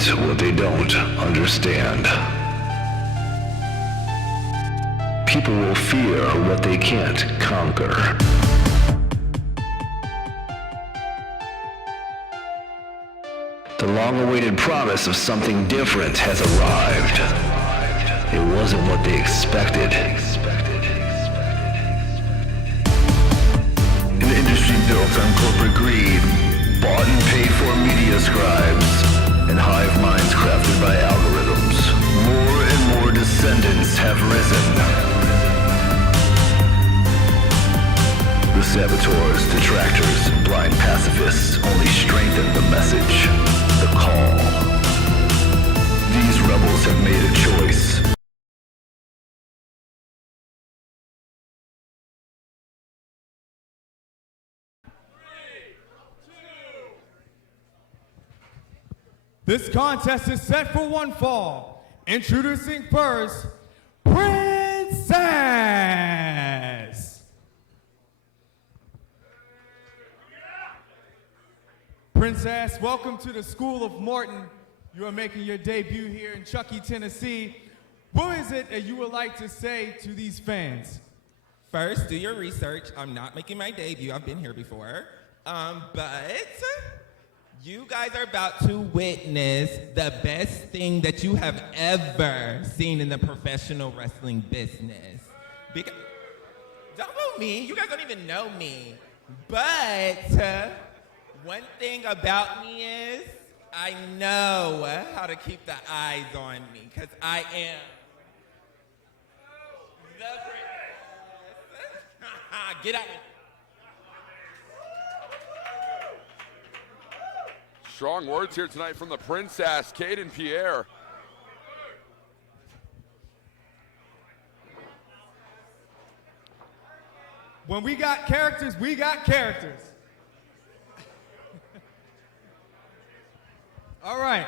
celebrate what they don't understand. People will fear what they can't conquer. The long-awaited promise of something different has arrived. It wasn't what they expected. An industry built on corporate greed, bought and paid for media scribes, and hive minds crafted by algorithms. More and more descendants have risen. The saboteurs, detractors, and blind pacifists only strengthen the message, the call. These rebels have made a choice. This contest is set for one fall. Introducing first, Princess. Princess, welcome to the School of Morton. You are making your debut here in Chuckey, Tennessee. What is it that you would like to say to these fans? First, do your research. I'm not making my debut. I've been here before. But you guys are about to witness the best thing that you have ever seen in the professional wrestling business. Because, don't know me. You guys don't even know me. But one thing about me is I know how to keep the eyes on me because I am the princess. Get at me. Strong words here tonight from the princess, Caden Pierre. When we got characters, we got characters. All right.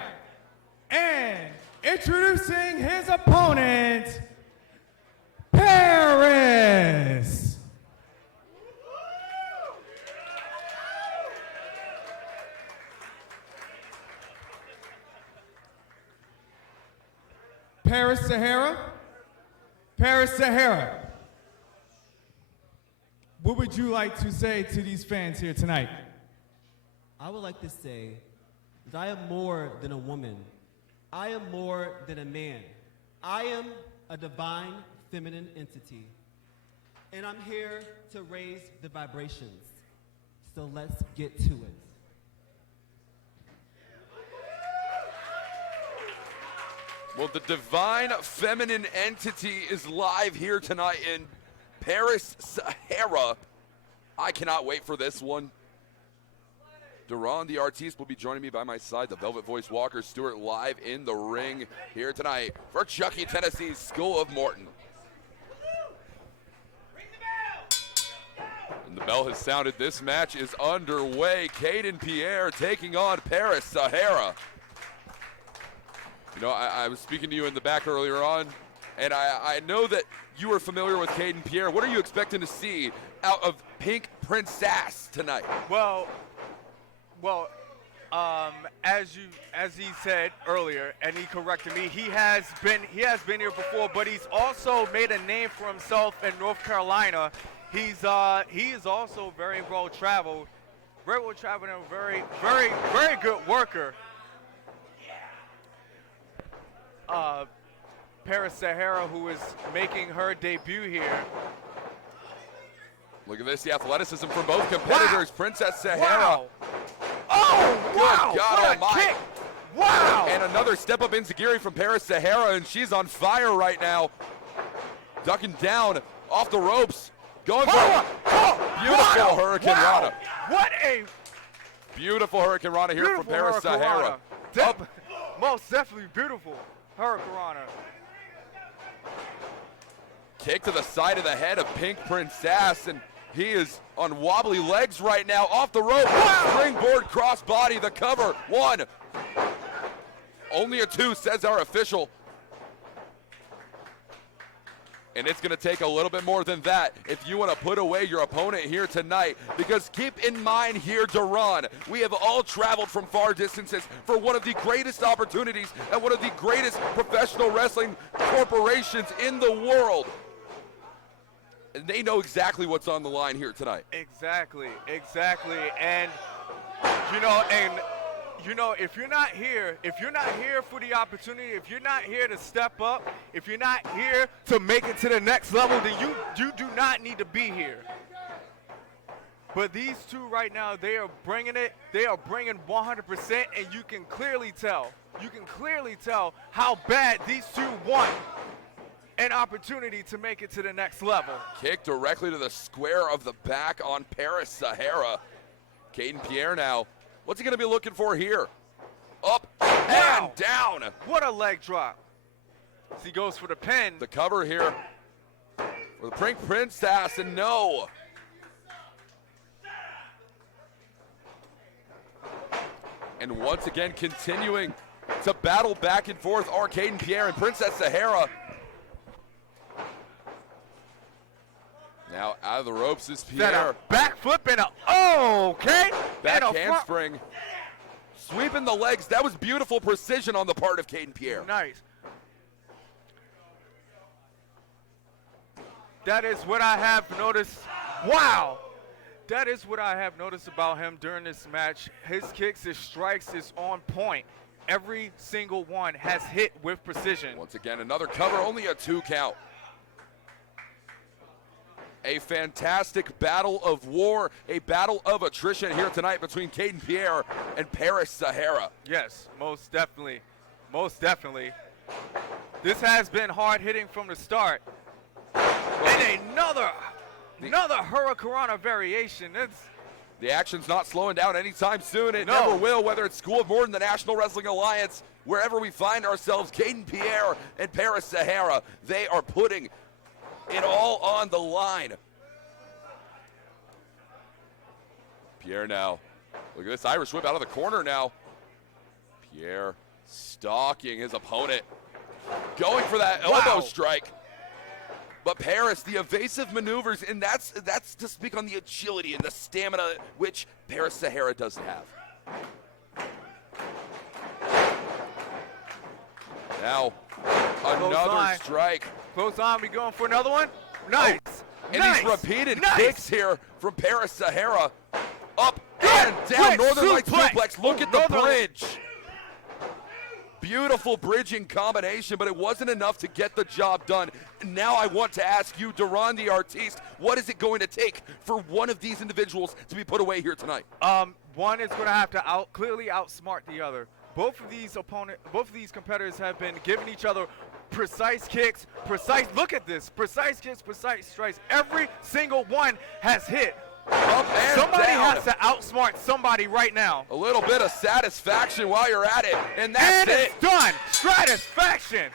And introducing his opponent, Paris. Paris Sahara. Paris Sahara. What would you like to say to these fans here tonight? I would like to say that I am more than a woman. I am more than a man. I am a divine feminine entity. And I'm here to raise the vibrations. So let's get to it. Well, the divine feminine entity is live here tonight in Paris Sahara. I cannot wait for this one. Duran, the artiste, will be joining me by my side. The Velvet Voice Walker Stewart live in the ring here tonight for Chuckey, Tennessee's School of Morton. And the bell has sounded. This match is underway. Caden Pierre taking on Paris Sahara. You know, I was speaking to you in the back earlier on, and I know that you are familiar with Caden Pierre. What are you expecting to see out of Pink Princess tonight? Well, as he said earlier, and he corrected me, he has been here before, but he's also made a name for himself in North Carolina. He is also very well traveled and a very good worker. Paris Sahara, who is making her debut here. Look at this, the athleticism from both competitors. Wow. Princess Sahara. Wow. Oh, wow. Good God almighty. Kick. Wow. And another step up enziguri from Paris Sahara, and she's on fire right now. Ducking down off the ropes. Going for a beautiful Hurricane Rana. What a beautiful Hurricane Rana here from Paris Sahara. Most definitely beautiful Hurricane Rana. Kick to the side of the head of Pink Princess, and he is on wobbly legs right now, off the rope. Wow. Springboard crossbody, the cover. 1. Only a 2, says our official. And it's going to take a little bit more than that if you want to put away your opponent here tonight. Because keep in mind here, Duran, we have all traveled from far distances for one of the greatest opportunities and one of the greatest professional wrestling corporations in the world. And they know exactly what's on the line here tonight. Exactly. And if you're not here for the opportunity, if you're not here to step up, if you're not here to make it to the next level, then you do not need to be here. But these two right now, they are bringing it. They are bringing 100%, and you can clearly tell. You can clearly tell how bad these two want an opportunity to make it to the next level. Kick directly to the square of the back on Paris Sahara. Caden Pierre now. What's he going to be looking for here? Up and down. What a leg drop. As he goes for the pin. The cover here for the Pink Princess, and no. And once again, continuing to battle back and forth, Caden Pierre and Princess Sahara. Now out of the ropes is Pierre. Back flip and okay. Back and handspring. Sweeping the legs. That was beautiful precision on the part of Caden Pierre. Nice. That is what I have noticed. Wow. That is what I have noticed about him during this match. His kicks, his strikes is on point. Every single one has hit with precision. Once again, another cover, only a 2 count. A fantastic battle of war, a battle of attrition here tonight between Caden Pierre and Paris Sahara. Yes, most definitely. Most definitely. This has been hard hitting from the start. And another Hurricanrana variation. The action's not slowing down anytime soon. It No. never will, whether it's School of Morton, the National Wrestling Alliance, wherever we find ourselves, Caden Pierre and Paris Sahara, they are putting it all on the line. Pierre now. Look at this Irish whip out of the corner now. Pierre stalking his opponent. Going for that elbow strike. But Paris, the evasive maneuvers, and that's to speak on the agility and the stamina which Paris Sahara doesn't have. Now, another strike. Close on, we going for another one? Nice. And nice. these repeated nice. kicks here from Paris Sahara. Up and down, Northern Lights suplex. Look at the bridge. Beautiful bridging combination, but it wasn't enough to get the job done. Now I want to ask you, Duran the Artiste, what is it going to take for one of these individuals to be put away here tonight? One is going to have to clearly outsmart the other. Both of these competitors have been giving each other precise kicks, look at this, precise kicks, precise strikes. Every single one has hit. Somebody has to outsmart somebody right now. A little bit of satisfaction while you're at it, and that's it. It's done. Stratisfaction.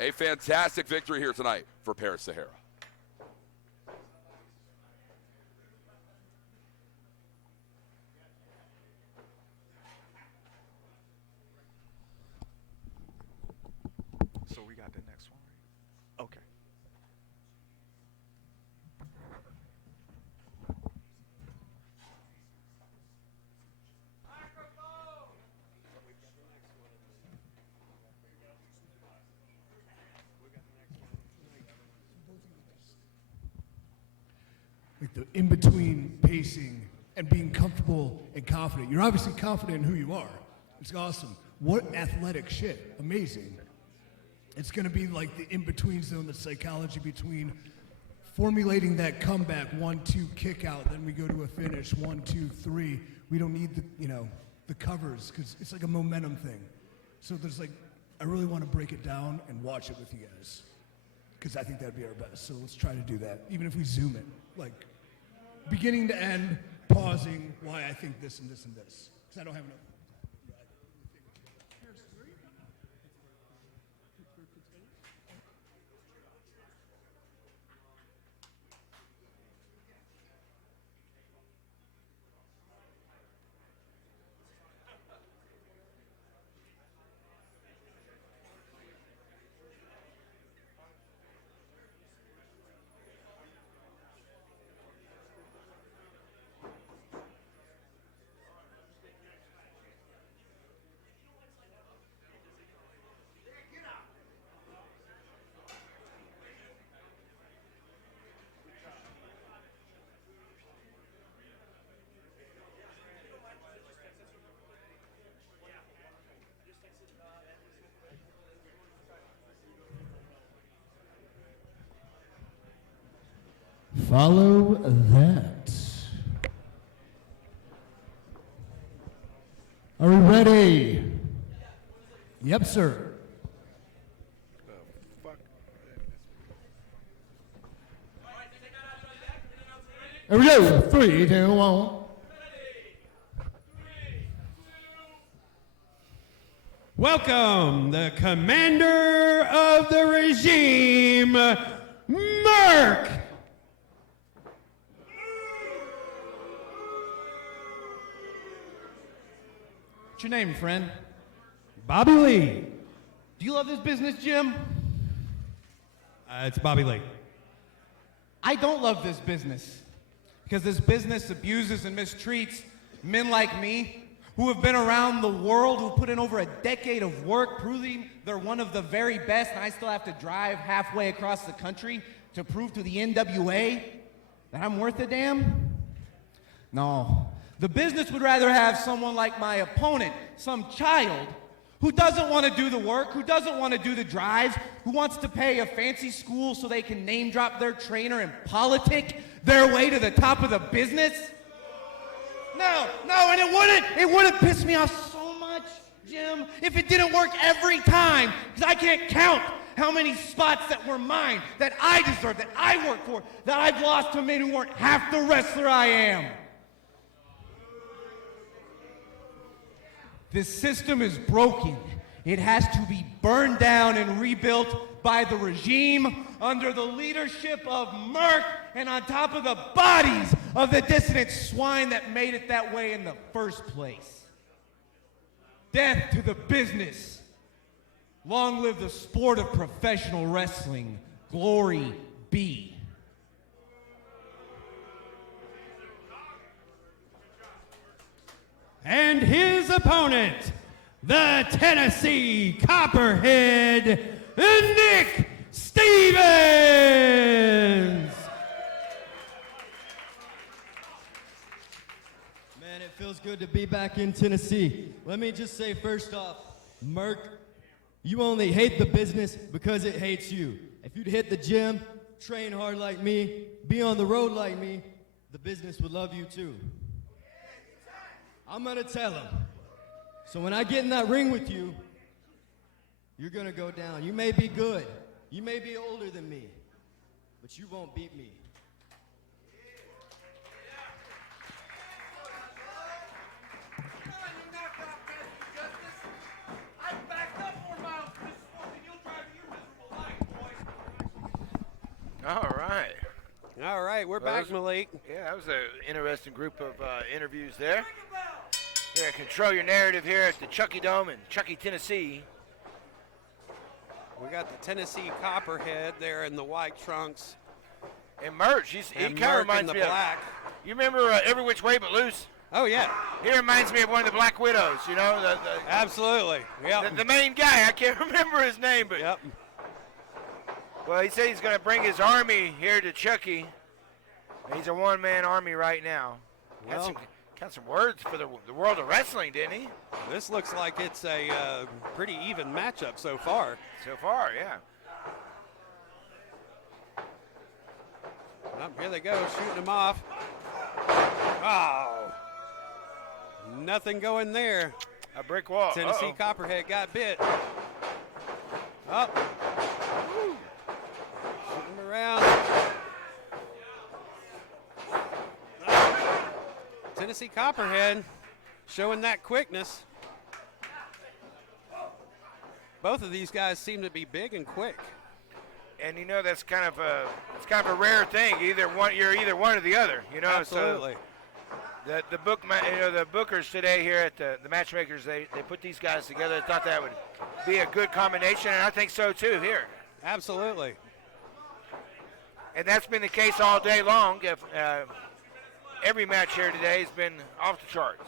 A fantastic victory here tonight for Paris Sahara. So we got the next one, right? Okay. Like the in-between pacing and being comfortable and confident. You're obviously confident in who you are. It's awesome. What athletic shit. Amazing. It's going to be like the in-between zone, the psychology between formulating that comeback, 1-2 kick out, then we go to a finish, 1-2-3. We don't need the covers because it's like a momentum thing. So there's I really want to break it down and watch it with you guys because I think that'd be our best. So let's try to do that, even if we zoom it, beginning to end, pausing, why I think this and this and this, because I don't have enough. Follow that. Are we ready? Yep, sir. Here we go. 3, 2, 1. Welcome, the commander of the regime, Merc. What's your name, friend? Bobby Lee. Do you love this business, Jim? It's Bobby Lee. I don't love this business because this business abuses and mistreats men like me who have been around the world, who put in over a decade of work proving they're one of the very best, and I still have to drive halfway across the country to prove to the NWA that I'm worth a damn? No. The business would rather have someone like my opponent, some child, who doesn't want to do the work, who doesn't want to do the drives, who wants to pay a fancy school so they can name drop their trainer and politic their way to the top of the business. No, and it wouldn't piss me off so much, Jim, if it didn't work every time, because I can't count how many spots that were mine, that I deserve, that I worked for, that I've lost to men who weren't half the wrestler I am. This system is broken. It has to be burned down and rebuilt by the regime under the leadership of Merc and on top of the bodies of the dissident swine that made it that way in the first place. Death to the business. Long live the sport of professional wrestling. Glory be. And his opponent, the Tennessee Copperhead, Nick Stevens. Man, it feels good to be back in Tennessee. Let me just say first off, Merc, you only hate the business because it hates you. If you'd hit the gym, train hard like me, be on the road like me, the business would love you too. I'm gonna tell him. So when I get in that ring with you, you're gonna go down. You may be good, you may be older than me, but you won't beat me. All right, we're back, Malik. Yeah, that was an interesting group of interviews there. Here, control your narrative here at the Chucky Dome in Chucky, Tennessee. We got the Tennessee Copperhead there in the white trunks. And Merc, he kind of reminds me black. You remember Every Which Way But Loose? Oh, yeah. He reminds me of one of the Black Widows, you know? Absolutely, yep. The main guy, I can't remember his name, but... Yep. Well, he said he's going to bring his army here to Chucky. He's a one-man army right now. Well, got some words for the world of wrestling, didn't he? This looks like it's a pretty even matchup so far. So far, yeah. Oh, here they go, shooting them off. Oh, nothing going there. A brick wall. Tennessee Copperhead got bit. Up. Shooting them around. Tennessee Copperhead showing that quickness. Both of these guys seem to be big and quick. And you know that's kind of a rare thing. You're either one or the other. You know. Absolutely. So the bookers today here at the matchmakers, they put these guys together. They thought that would be a good combination, and I think so too here. Absolutely. And that's been the case all day long. Every match here today has been off the charts.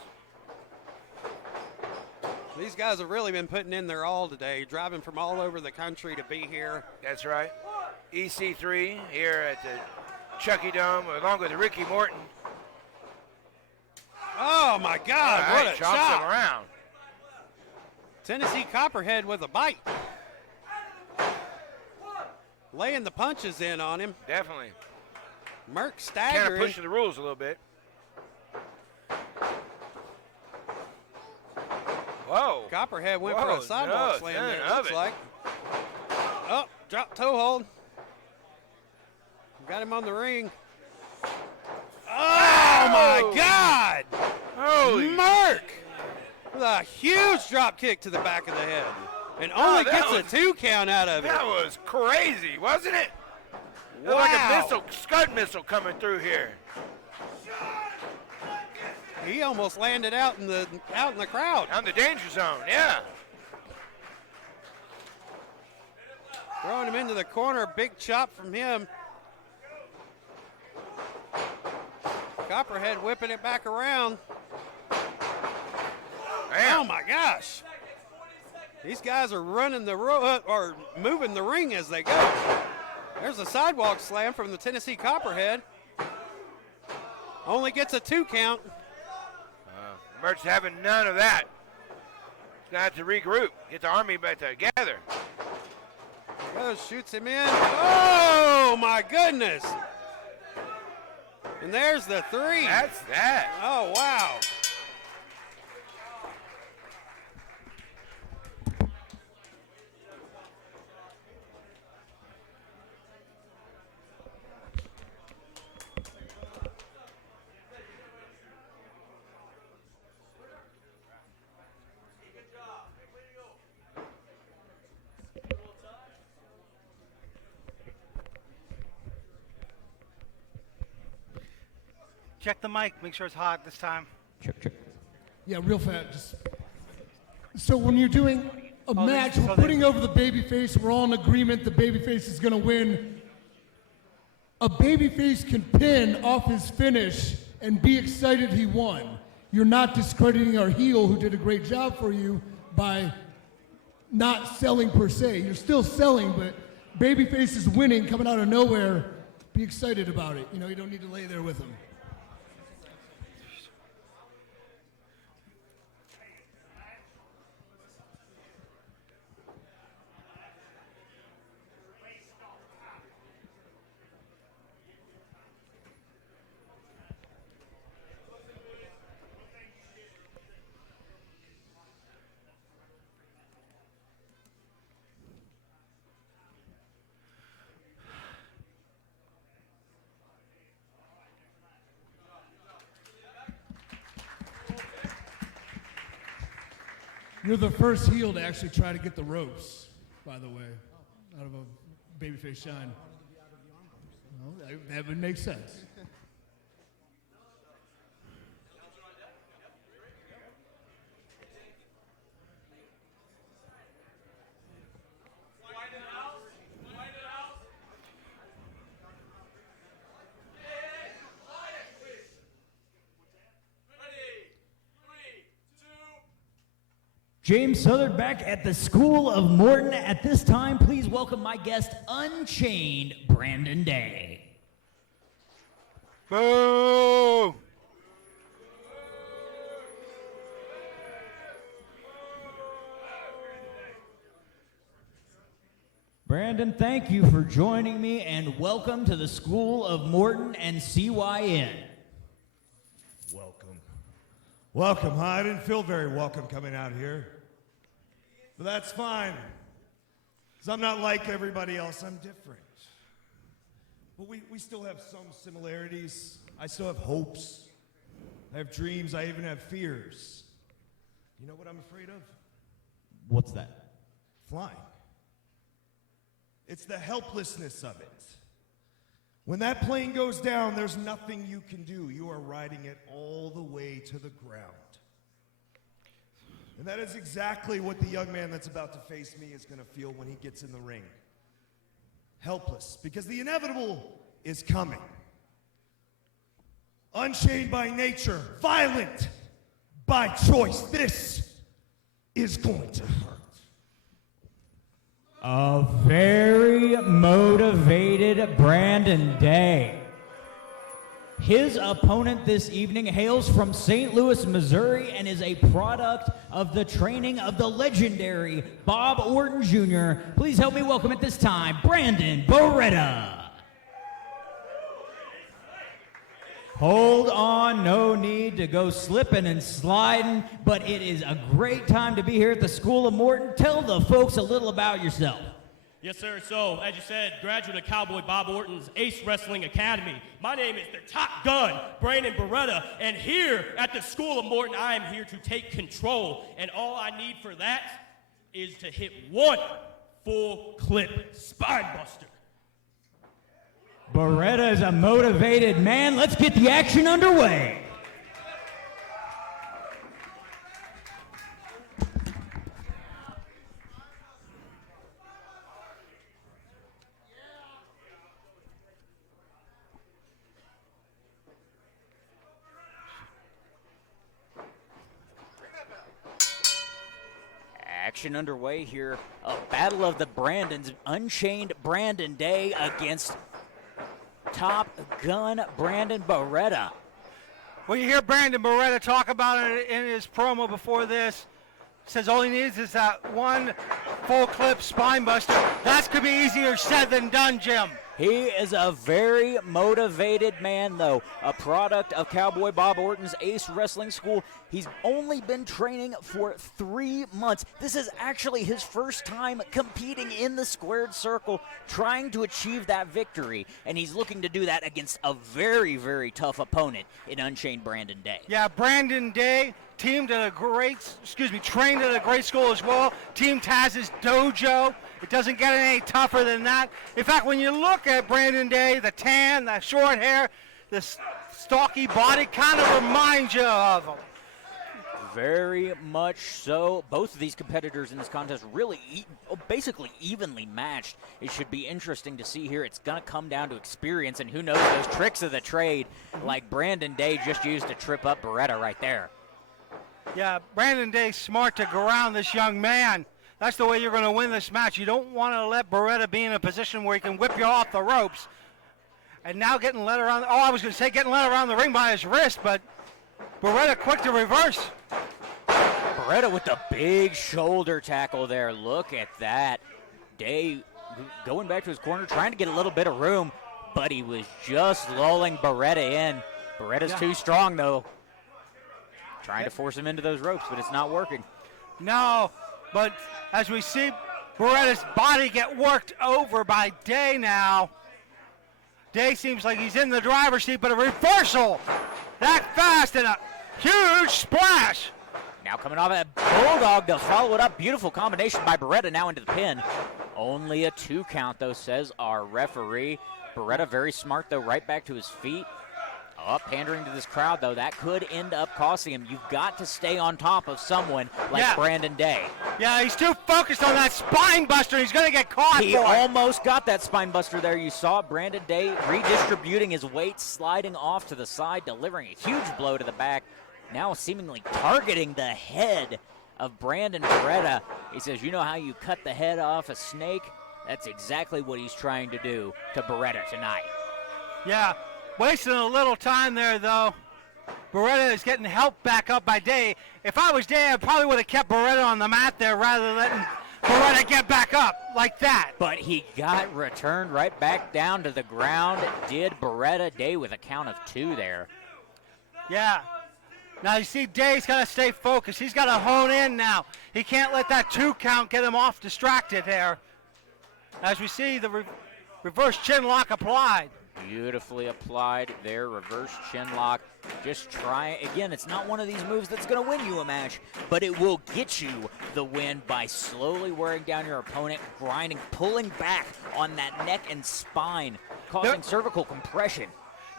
These guys have really been putting in their all today, driving from all over the country to be here. That's right. EC3 here at the Chucky Dome, along with Ricky Morton. Oh, my God, right, what a chomps chop. him around. Tennessee Copperhead with a bite. Laying the punches in on him. Definitely. Merc Kind staggering. of pushing the rules a little bit. Whoa. Copperhead went Whoa, for a sidewalk no, slam none there, it of looks it. like. Oh, drop toe hold. Got him on the ring. Oh, my God! Holy. Merc! With a huge drop kick to the back of the head. And only that gets was- a 2 count out of it. That was crazy, wasn't it? It was Wow. like a missile, Scud missile coming through here. He almost landed out in the crowd. On the danger zone, yeah. Throwing him into the corner, big chop from him. Copperhead whipping it back around. Damn. Oh my gosh. These guys are running the or moving the ring as they go. There's a sidewalk slam from the Tennessee Copperhead. Only gets a 2 count. Merc's having none of that. He's going to have to regroup, get the army back together. Goes, shoots him in. Oh my goodness. And there's the 3. That's that. Oh wow. Check the mic, make sure it's hot this time. Yeah, real fast. So when you're doing a match, we're putting over the babyface. We're all in agreement the babyface is going to win. A babyface can pin off his finish and be excited he won. You're not discrediting our heel who did a great job for you by not selling per se. You're still selling, but babyface is winning, coming out of nowhere. Be excited about it. You know, you don't need to lay there with him. You're the first heel to actually try to get the ropes, by the way, out of a babyface shine. Well, that would make sense. James Southern back at the School of Morton. At this time, please welcome my guest, Unchained, Brandon Day. Boo! Brandon, thank you for joining me, and welcome to the School of Morton and CYN. Welcome. Welcome, huh? I didn't feel very welcome coming out here. But that's fine. Because I'm not like everybody else. I'm different. But we still have some similarities. I still have hopes. I have dreams. I even have fears. You know what I'm afraid of? What's that? Flying. It's the helplessness of it. When that plane goes down, there's nothing you can do. You are riding it all the way to the ground. And that is exactly what the young man that's about to face me is going to feel when he gets in the ring. Helpless, because the inevitable is coming. Unchained by nature, violent by choice. This is going to hurt. A very motivated Brandon Day. His opponent this evening hails from St. Louis, Missouri, and is a product of the training of the legendary Bob Orton Jr. Please help me welcome at this time, Brandon Beretta. Hold on, no need to go slipping and sliding, but it is a great time to be here at the School of Morton. Tell the folks a little about yourself. Yes, sir. So, as you said, graduate of Cowboy Bob Orton's Ace Wrestling Academy. My name is the Top Gun, Brandon Beretta, and here at the School of Morton, I am here to take control, and all I need for that is to hit one full clip spine buster. Beretta is a motivated man. Let's get the action underway. Action underway here. A battle of the Brandons. Unchained Brandon Day against Top Gun Brandon Beretta. Well, you hear Brandon Beretta talk about it in his promo before this. Says all he needs is that one full clip spine buster. That could be easier said than done, Jim. He is a very motivated man, though. A product of Cowboy Bob Orton's Ace Wrestling School. He's only been training for 3 months. This is actually his first time competing in the squared circle, trying to achieve that victory. And he's looking to do that against a very, very tough opponent in Unchained Brandon Day. Yeah, Brandon Day trained at a great school as well. Team Taz's dojo. It doesn't get any tougher than that. In fact, when you look at Brandon Day, the tan, the short hair, the stocky body kind of reminds you of him. Very much so. Both of these competitors in this contest really basically evenly matched. It should be interesting to see here. It's going to come down to experience, and who knows, those tricks of the trade, like Brandon Day just used to trip up Beretta right there. Yeah, Brandon Day's smart to go around this young man. That's the way you're going to win this match. You don't want to let Beretta be in a position where he can whip you off the ropes. And now getting led around the ring by his wrist, but Beretta quick to reverse. Beretta with the big shoulder tackle there. Look at that. Day going back to his corner, trying to get a little bit of room, but he was just lulling Beretta in. Beretta's too strong, though. Trying to force him into those ropes, but it's not working. No, but as we see Beretta's body get worked over by Day now. Day seems like he's in the driver's seat, but a reversal that fast and a huge splash. Now coming off that bulldog to follow it up. Beautiful combination by Beretta now into the pin. Only a 2 count, though, says our referee. Beretta very smart, though, right back to his feet. Up, pandering to this crowd, though. That could end up costing him. You've got to stay on top of someone like Brandon Day. Yeah, he's too focused on that spine buster. He's going to get caught He almost got that spine buster there. You saw Brandon Day redistributing his weight, sliding off to the side, delivering a huge blow to the back. Now seemingly targeting the head of Brandon Beretta. He says, you know how you cut the head off a snake? That's exactly what he's trying to do to Beretta tonight. Yeah. Wasting a little time there, though. Beretta is getting helped back up by Day. If I was Day, I probably would have kept Beretta on the mat there rather than letting Beretta get back up like that. But he got returned right back down to the ground. Did Beretta. Day with a count of 2 there. Yeah. Now you see Day's got to stay focused. He's got to hone in now. He can't let that 2 count get him off distracted there. As we see the reverse chin lock applied. Beautifully applied there, reverse chin lock. Just try, again, it's not one of these moves that's going to win you a match, but it will get you the win by slowly wearing down your opponent, grinding, pulling back on that neck and spine, causing cervical compression.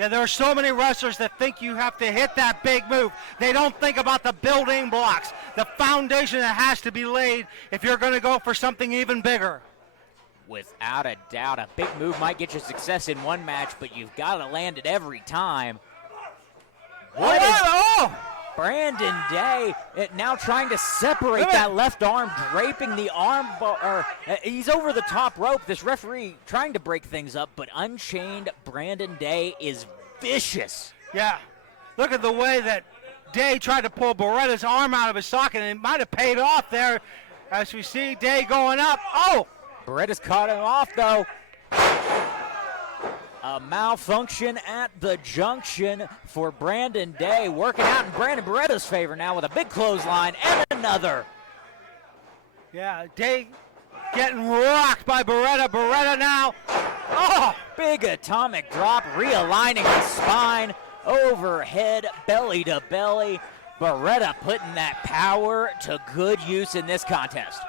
Yeah, there are so many wrestlers that think you have to hit that big move. They don't think about the building blocks, the foundation that has to be laid if you're going to go for something even bigger. Without a doubt, a big move might get you success in one match, but you've got to land it every time. Brandon Day now trying to separate that left arm, draping the arm bar. He's over the top rope. This referee trying to break things up, but Unchained Brandon Day is vicious. Yeah, look at the way that Day tried to pull Beretta's arm out of his socket, and it might have paid off there as we see Day going up. Oh! Beretta's caught him off, though. A malfunction at the junction for Brandon Day. Working out in Brandon Beretta's favor now with a big clothesline and another. Yeah, Day getting rocked by Beretta. Beretta now. Oh, big atomic drop, realigning the spine, overhead, belly to belly. Beretta putting that power to good use in this contest.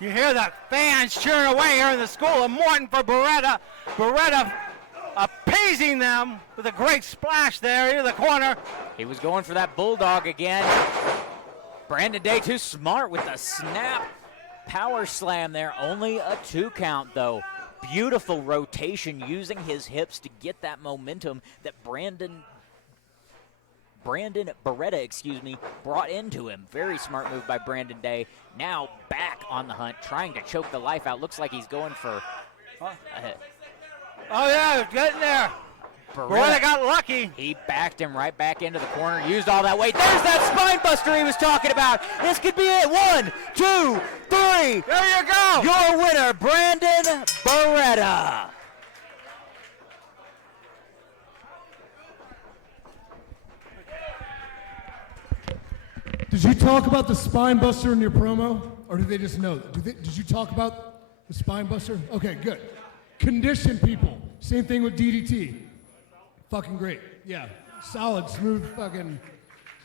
You hear the fans cheering away here in the School of Morton for Beretta. Beretta appeasing them with a great splash there into the corner. He was going for that bulldog again. Brandon Day too smart with the snap. Power slam there, only a 2 count though. Beautiful rotation using his hips to get that momentum that Brandon Beretta, brought into him. Very smart move by Brandon Day. Now back on the hunt, trying to choke the life out. Looks like he's going for a hit. Oh yeah, getting there. Beretta got lucky. He backed him right back into the corner, used all that weight. There's that spine buster he was talking about. This could be it. 1, 2, 3. There you go. Your winner, Brandon Beretta. Did you talk about the spine buster in your promo, or did they just know? Did you talk about the spine buster? Okay, good. Condition people. Same thing with DDT. Fucking great. Yeah, solid, smooth, fucking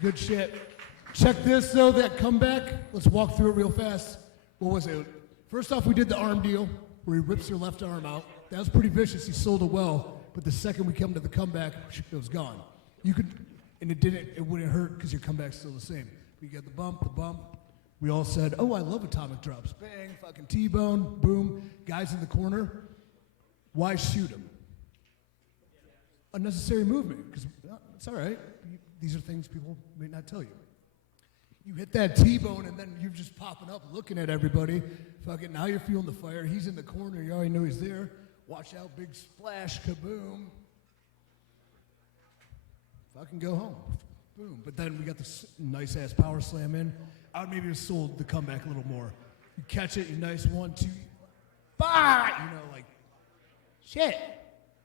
good shit. Check this though, that comeback. Let's walk through it real fast. What was it? First off, we did the arm deal where he rips your left arm out. That was pretty vicious. He sold it well, but the second we come to the comeback, it was gone. You could, and it wouldn't hurt because your comeback's still the same. We got the bump. We all said, oh, I love atomic drops. Bang, fucking T-bone, boom. Guys in the corner. Why shoot him? Unnecessary movement, because it's all right. These are things people may not tell you. You hit that T-bone, and then you're just popping up, looking at everybody. Fucking now you're feeling the fire. He's in the corner. You already know he's there. Watch out, big splash, kaboom. Fucking go home. Boom. But then we got this nice-ass power slam in. I would maybe have sold the comeback a little more. You catch it, you nice 1, 2, bah! You know, like, shit.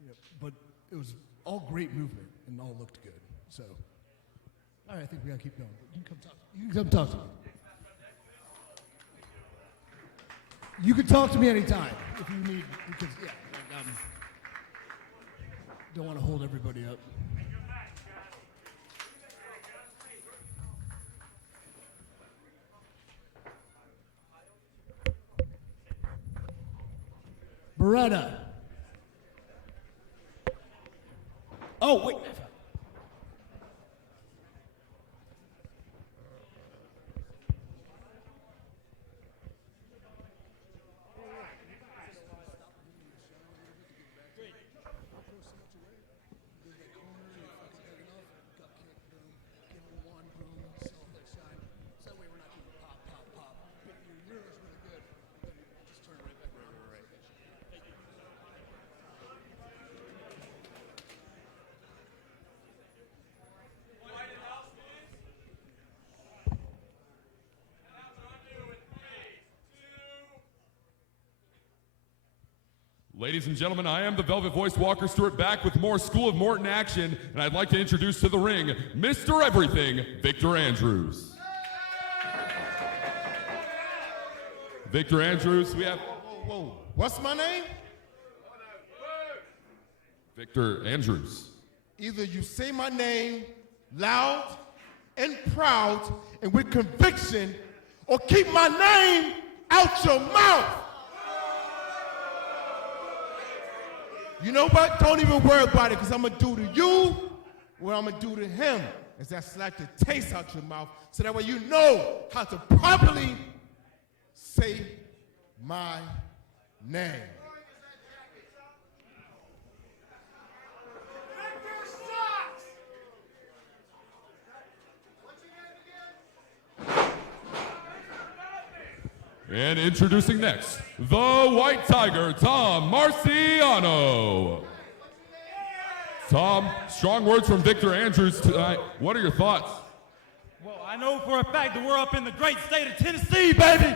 Yeah, but it was all great movement and all looked good. So, all right, I think we gotta keep going. But you can come talk to me. You can talk to me anytime if you need, because, yeah, don't want to hold everybody up. Beretta. Oh, wait. Ladies and gentlemen, I am the Velvet Voice Walker Stewart, back with more School of Morton action, and I'd like to introduce to the ring, Mr. Everything, Victor Andrews. Victor Andrews, we have... Whoa. What's my name? Victor Andrews. Either you say my name loud and proud and with conviction, or keep my name out your mouth. You know what? Don't even worry about it, because I'm going to do to you what I'm going to do to him. Is that slap the taste out your mouth, so that way you know how to properly say my name. And introducing next, the White Tiger, Tom Marciano. Tom, strong words from Victor Andrews tonight. What are your thoughts? Well, I know for a fact that we're up in the great state of Tennessee, baby.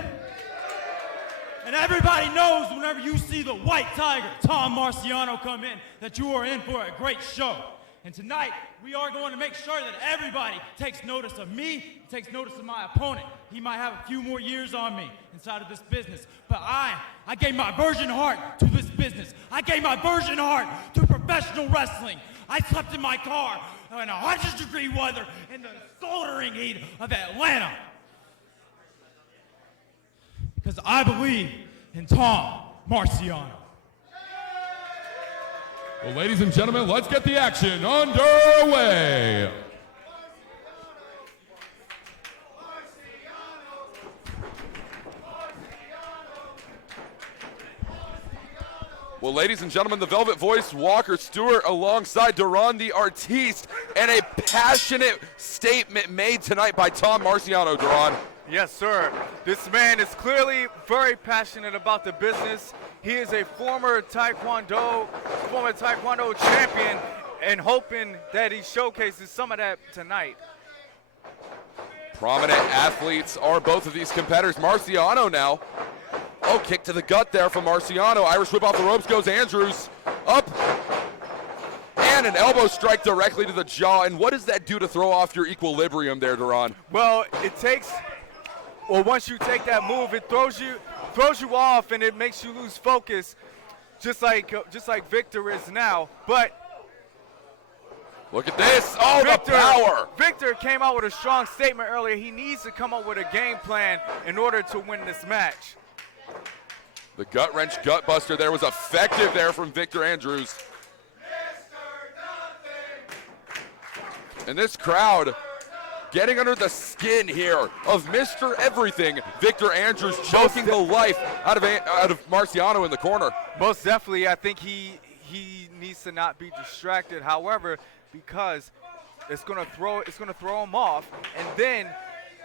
And everybody knows whenever you see the White Tiger, Tom Marciano, come in, that you are in for a great show. And tonight, we are going to make sure that everybody takes notice of me, takes notice of my opponent. He might have a few more years on me inside of this business, but I gave my virgin heart to this business. I gave my virgin heart to professional wrestling. I slept in my car in 100-degree weather in the sweltering heat of Atlanta. Because I believe in Tom Marciano. Well, ladies and gentlemen, let's get the action underway. Well, ladies and gentlemen, the Velvet Voice, Walker Stewart, alongside Duran the Artiste, and a passionate statement made tonight by Tom Marciano, Duran. Yes, sir. This man is clearly very passionate about the business. He is a former Taekwondo champion, and hoping that he showcases some of that tonight. Prominent athletes are both of these competitors. Marciano now. Oh, kick to the gut there from Marciano. Irish whip off the ropes goes Andrews. Up. And an elbow strike directly to the jaw. And what does that do to throw off your equilibrium there, Duran? Well, once you take that move, it throws you off, and it makes you lose focus, just like Victor is now. But look at this! Oh, Victor, the power! Victor came out with a strong statement earlier. He needs to come up with a game plan in order to win this match. The gut wrench, gut buster there was effective there from Victor Andrews. And this crowd getting under the skin here of Mr. Everything, Victor Andrews, choking the life out of Marciano in the corner. Most definitely, I think he needs to not be distracted. However, because it's gonna throw him off, and then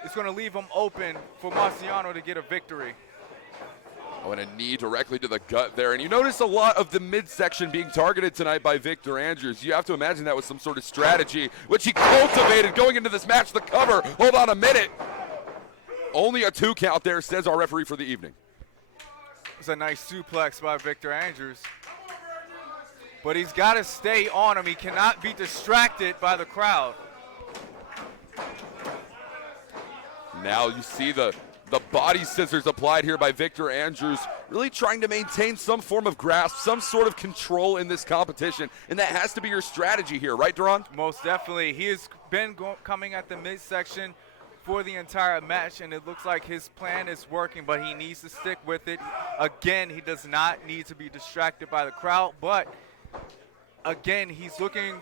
it's gonna leave him open for Marciano to get a victory. Oh, and a knee directly to the gut there. And you notice a lot of the midsection being targeted tonight by Victor Andrews. You have to imagine that was some sort of strategy, which he cultivated going into this match. The cover, hold on a minute. Only a 2 count there, says our referee for the evening. It's a nice suplex by Victor Andrews. But he's got to stay on him. He cannot be distracted by the crowd. Now you see the body scissors applied here by Victor Andrews, really trying to maintain some form of grasp, some sort of control in this competition, and that has to be your strategy here, right, Duran? Most definitely. He has been coming at the midsection for the entire match, and it looks like his plan is working, but he needs to stick with it. Again, he does not need to be distracted by the crowd, but again, he's looking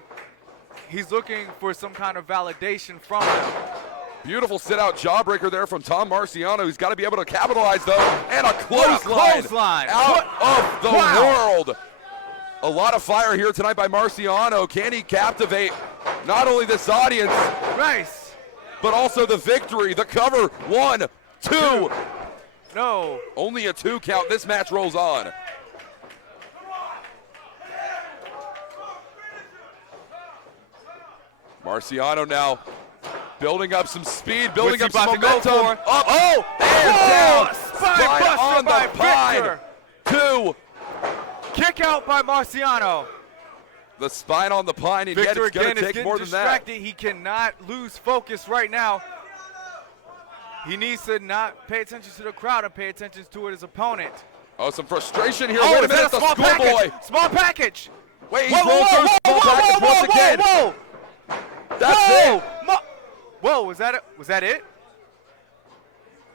for some kind of validation from them. Beautiful sit-out jawbreaker there from Tom Marciano. He's got to be able to capitalize, though. And a clothesline out of the world. A lot of fire here tonight by Marciano. Can he captivate not only this audience, nice, but also the victory, the cover? 1, 2. No. Only a 2 count. This match rolls on. Marciano now building up some speed, building up some momentum. Up, oh, and down. Spine on the pine. 2. Kick out by Marciano. The spine on the pine, and Victor yet it's going again to is take more getting than that. distracted. He cannot lose focus right now. He needs to not pay attention to the crowd and pay attention to his opponent. Oh, some frustration here. Oh, Wait a minute, the schoolboy. Small package. Wait, he's rolling through small package once again. Whoa. That's it. Whoa, was that it? Was that it?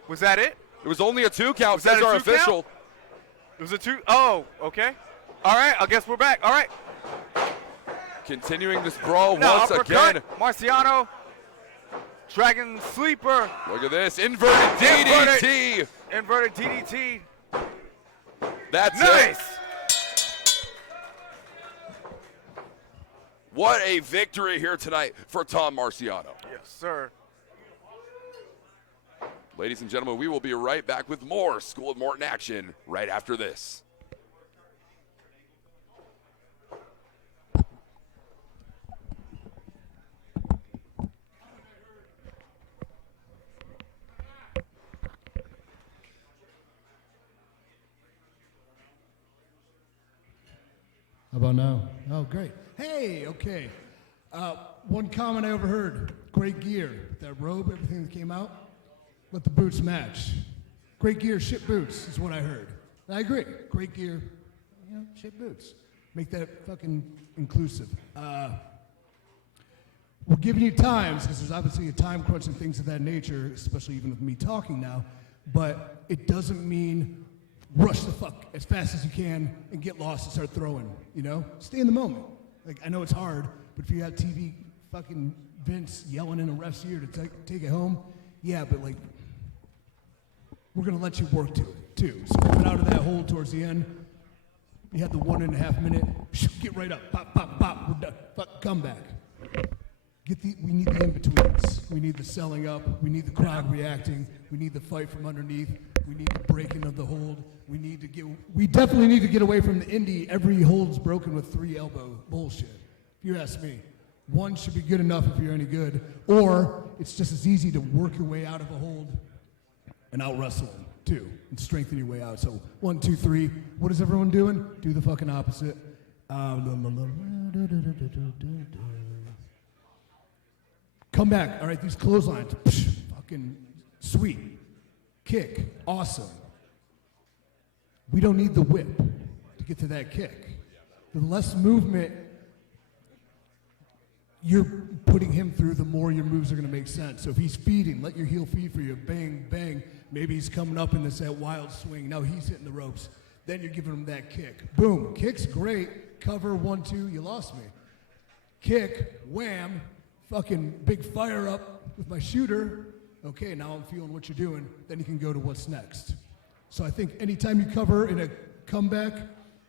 Was that it? It was only a 2 count, says our official. Count? It was a 2. Oh, okay. All right, I guess we're back. All right. Continuing this brawl once again. Marciano, Dragon Sleeper. Look at this, inverted DDT. Inverted DDT. That's nice. it. What a victory here tonight for Tom Marciano. Yes, sir. Ladies and gentlemen, we will be right back with more School of Morton action right after this. How about now? Oh, great. Hey, okay. One comment I overheard. Great gear. That robe, everything that came out. Let the boots match. Great gear, shit boots is what I heard. I agree. Great gear, shit boots. Make that fucking inclusive. We're giving you times, because there's obviously a time crunch and things of that nature, especially even with me talking now, but it doesn't mean rush the fuck as fast as you can and get lost and start throwing, Stay in the moment. Like, I know it's hard, but if you have TV fucking Vince yelling in a ref's ear to take it home, yeah, but like, we're gonna let you work to it, too. So coming out of that hole towards the end, you have the 1.5 minute, get right up, pop, pop, pop, we're done, fuck, come back. We need the in-betweens. We need the selling up. We need the crowd reacting. We need the fight from underneath. We need the breaking of the hold. We definitely need to get away from the indie. Every hold's broken with 3 elbow bullshit. If you ask me, 1 should be good enough if you're any good, or it's just as easy to work your way out of a hold and out wrestle them, too, and strengthen your way out. So 1, 2, 3. What is everyone doing? Do the fucking opposite. Come back. All right, these clotheslines, fucking sweet. Kick, awesome. We don't need the whip to get to that kick. The less movement you're putting him through, the more your moves are going to make sense. So if he's feeding, let your heel feed for you. Bang, bang. Maybe he's coming up in that wild swing. Now he's hitting the ropes. Then you're giving him that kick. Boom. Kick's great. Cover, 1, 2. You lost me. Kick, wham. Fucking big fire up with my shooter. Okay, now I'm feeling what you're doing. Then you can go to what's next. So I think anytime you cover in a comeback,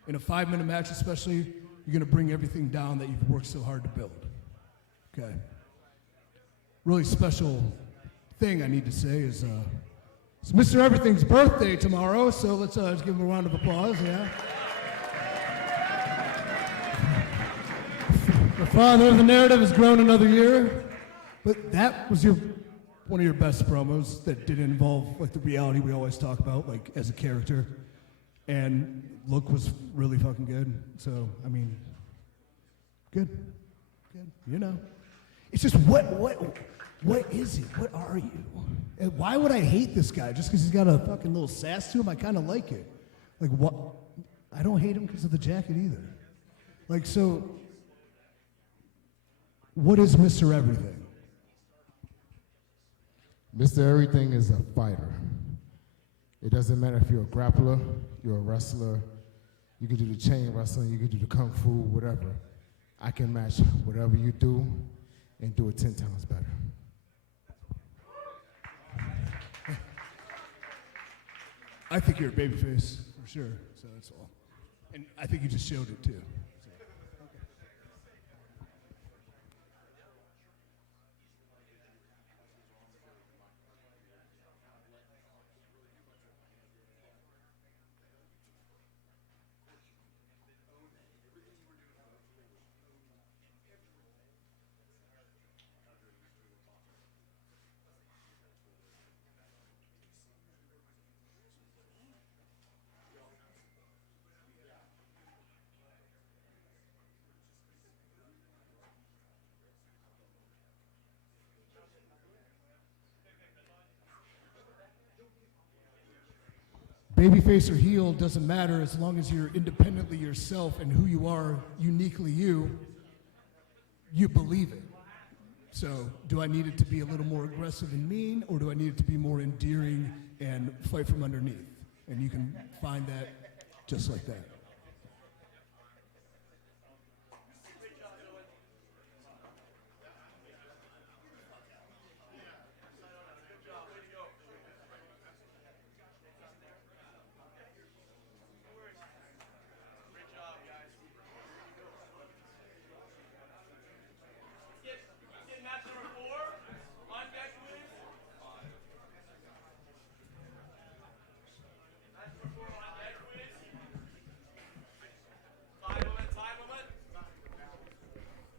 in a 5-minute match especially, you're going to bring everything down that you've worked so hard to build. Okay. Really special thing I need to say is it's Mr. Everything's birthday tomorrow, so let's give him a round of applause, yeah? The father of the narrative has grown another year, but that was one of your best promos that didn't involve like the reality we always talk about, like as a character, and look was really fucking good. So I mean, good. It's just what is it? What are you? And why would I hate this guy just because he's got a fucking little sass to him? I kind of like it. Like what? I don't hate him because of the jacket either. Like so. What is Mr. Everything? Mr. Everything is a fighter. It doesn't matter if you're a grappler, you're a wrestler, you can do the chain wrestling, you can do the kung fu, whatever. I can match whatever you do and do it 10 times better. I think you're a babyface, for sure, so that's all. And I think you just showed it, too. Babyface or heel doesn't matter as long as you're independently yourself and who you are, uniquely you believe it. So do I need it to be a little more aggressive and mean, or do I need it to be more endearing and fight from underneath? And you can find that just like that.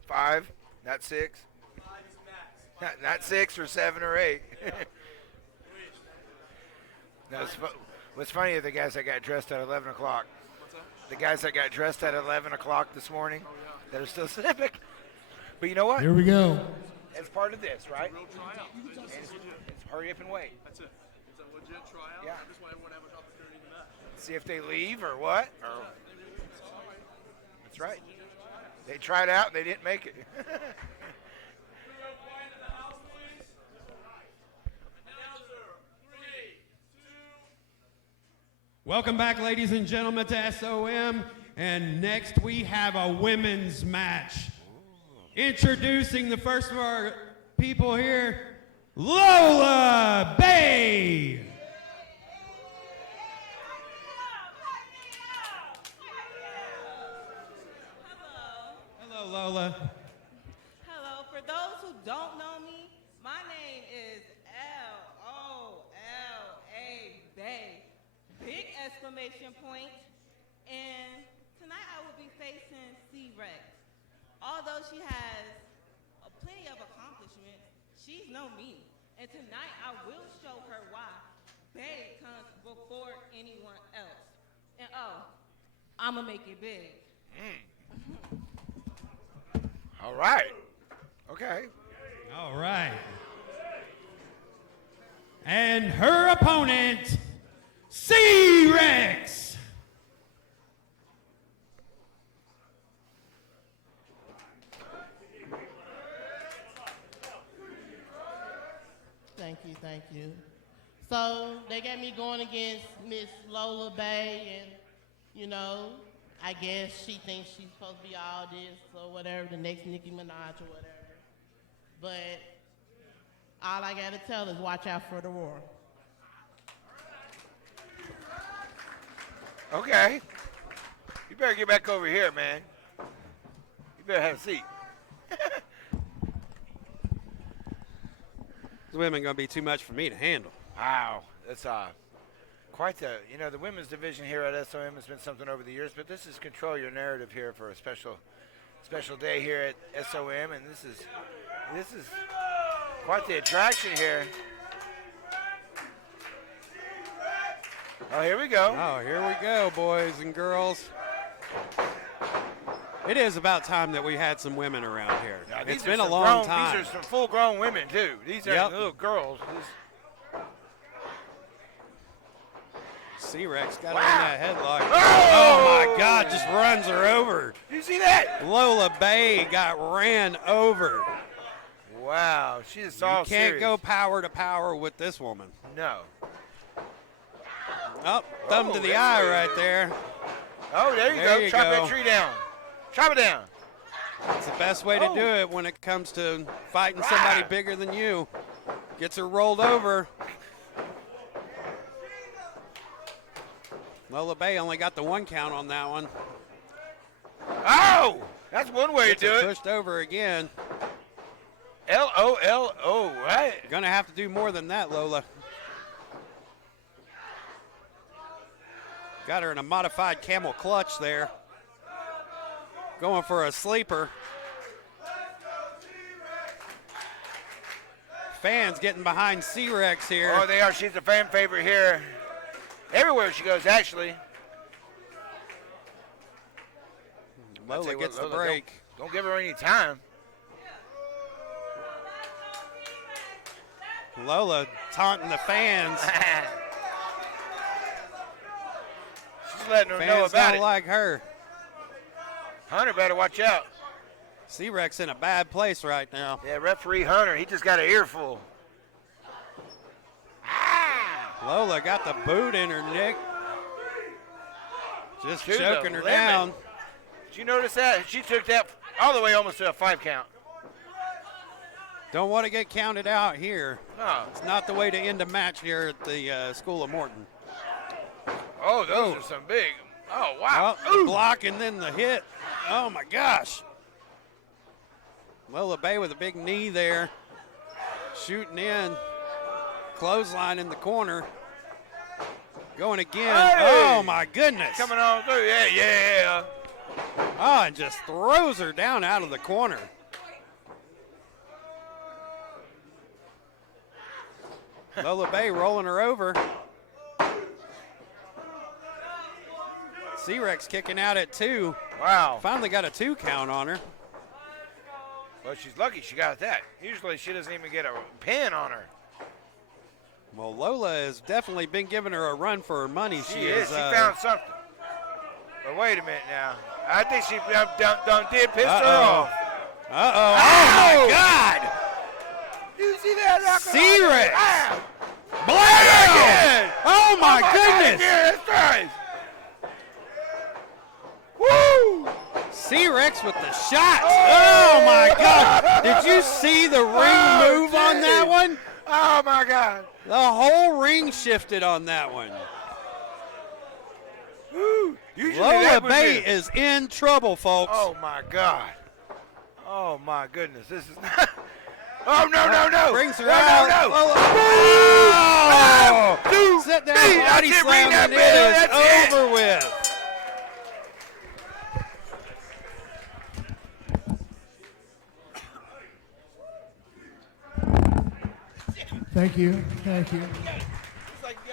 Five, not 6. Not 6 or 7 or 8. What's funny are the guys that got dressed at 11 o'clock. the guys that got dressed at 11 o'clock this morning that are still sleeping. But you know what? Here we go. It's part of this, right? It's hurry up and wait. That's it. It's a legit tryout. Yeah. I just want everyone to have an opportunity to match. See if they leave or what. That's right. They tried out, they didn't make it. Welcome back, ladies and gentlemen, to SOM. And next we have a women's match. Introducing the first of our people here, Lola Bay. Hello, Lola. Hello. For those who don't know me, my name is Lola Bay. Big exclamation point. And tonight I will be facing C-Rex. Although she has plenty of accomplishments, she's no me. And tonight I will show her why Bay comes before anyone else. And I'm going to make it big. All right. Okay. All right. And her opponent, C-Rex. Thank you. So they got me going against Miss Lola Bay, and you know, I guess she thinks she's supposed to be all this or whatever, the next Nicki Minaj or whatever. But all I gotta tell is watch out for the war. Okay. You better get back over here, man. You better have a seat. These women going to be too much for me to handle. Wow. That's quite the, the women's division here at SOM has been something over the years, but this is Control Your Narrative here for a special day here at SOM, and this is quite the attraction here. Oh, here we go. Oh, here we go, boys and girls. It is about time that we had some women around here. Now, it's been a long time. These are some full-grown women, too. These are little girls. C-Rex got her in that headlock. Oh, my God, just runs her over. You see that? Lola Bay got ran over. Wow, she's all You can't go power to power with this woman. No. Oh, thumb to the eye right there. Oh, there you go. Chop that tree down. Chop it down. It's the best way to do it when it comes to fighting somebody bigger than you. Gets her rolled over. Lola Bay only got the one count on that one. Oh! That's one way to do it. Pushed over again. L-O-L-O, right? Gonna have to do more than that, Lola. Got her in a modified camel clutch there. Going for a sleeper. Fans getting behind C-Rex here. Oh, they are. She's a fan favorite here. Everywhere she goes, actually. Lola gets the break. Don't give her any time. Lola taunting the fans. She's letting her fans know about don't it. like her. Hunter better watch out. C-Rex in a bad place right now. Yeah, referee Hunter, he just got an earful. Lola got the boot in her neck. Just To the choking her limit. down. Did you notice that? She took that all the way almost to a 5 count. Don't want to get counted out here. No. It's not the way to end a match here at the School of Morton. Oh, those are some big. Oh, wow. Oh, the block and then the hit. Oh, my gosh. Lola Bay with a big knee there. Shooting in. Clothesline in the corner. Going again. Hey! Oh, my goodness. Coming on through. Yeah. Oh, and just throws her down out of the corner. Lola Bay rolling her over. C-Rex kicking out at 2. Wow. Finally got a 2 count on her. Well, she's lucky she got that. Usually she doesn't even get a pin on her. Well, Lola has definitely been giving her a run for her money. She is. She found something. But wait a minute now. I think she did piss her off. Uh-oh. Oh, my God. You see that? C-Rex. Blam! Oh, my goodness. That's right. Woo! C-Rex with the shots. Oh, my God. Did you see the ring move on that one? Oh, my God. The whole ring shifted on that one. Woo. Lola Bay is in trouble, folks. Oh, my God. Oh, my goodness. This is not. Oh, no. Brings her out. No. Oh! Sit down, body slam, and it is over with. Thank you.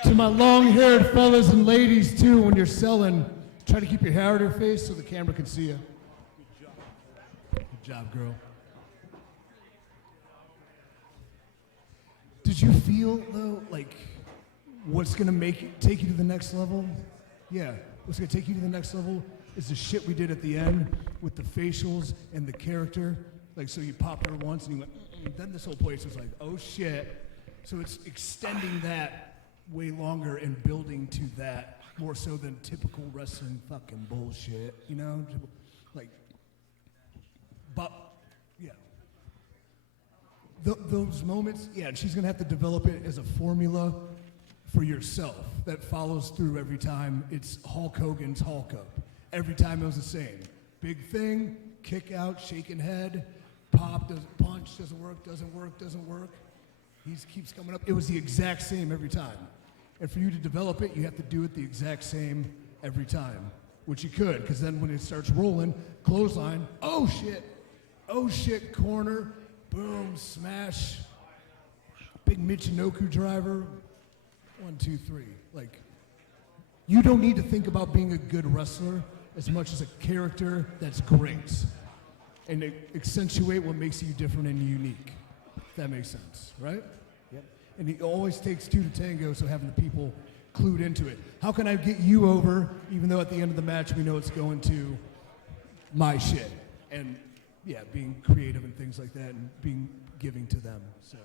To my long-haired fellas and ladies, too, when you're selling, try to keep your hair out of your face so the camera can see you. Good job, girl. Did you feel, though, like what's going to take you to the next level? Yeah, what's going to take you to the next level is the shit we did at the end with the facials and the character. Like, so you popped her once and you went, then this whole place was like, oh, shit. So it's extending that way longer and building to that more so than typical wrestling fucking bullshit, you know? Like, but, yeah. Those moments, yeah, and she's going to have to develop it as a formula for yourself that follows through every time. It's Hulk Hogan's Hulk Up. Every time it was the same. Big thing, kick out, shaking head, pop, punch, doesn't work. He keeps coming up. It was the exact same every time. And for you to develop it, you have to do it the exact same every time, which you could, because then when it starts rolling, clothesline, oh shit, corner, boom, smash, big Michinoku driver, 1, 2, 3. Like, you don't need to think about being a good wrestler as much as a character that's great and accentuate what makes you different and unique. If that makes sense, right? Yep. And it always takes 2 to tango, so having the people clued into it. How can I get you over, even though at the end of the match we know it's going to my shit? And yeah, being creative and things like that and being giving to them, so.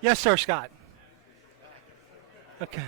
Yes, sir, Scott. Okay.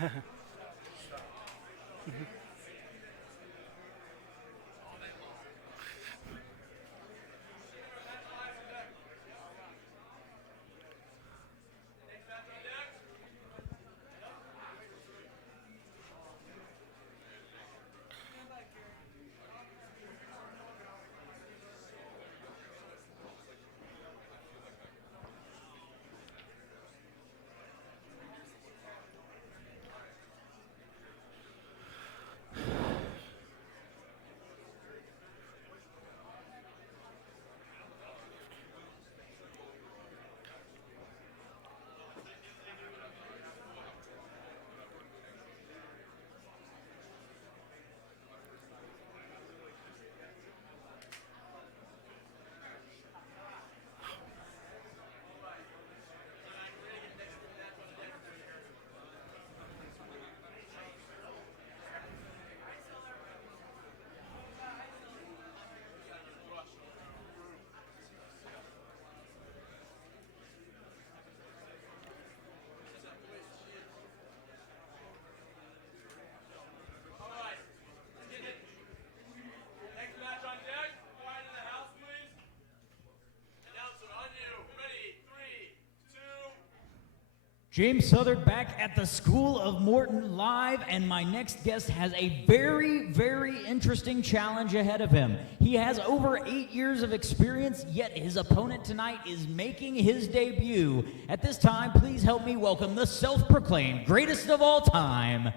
James Southard back at the School of Morton live, and my next guest has a very, very interesting challenge ahead of him. He has over 8 years of experience, yet his opponent tonight is making his debut. At this time, please help me welcome the self-proclaimed greatest of all time,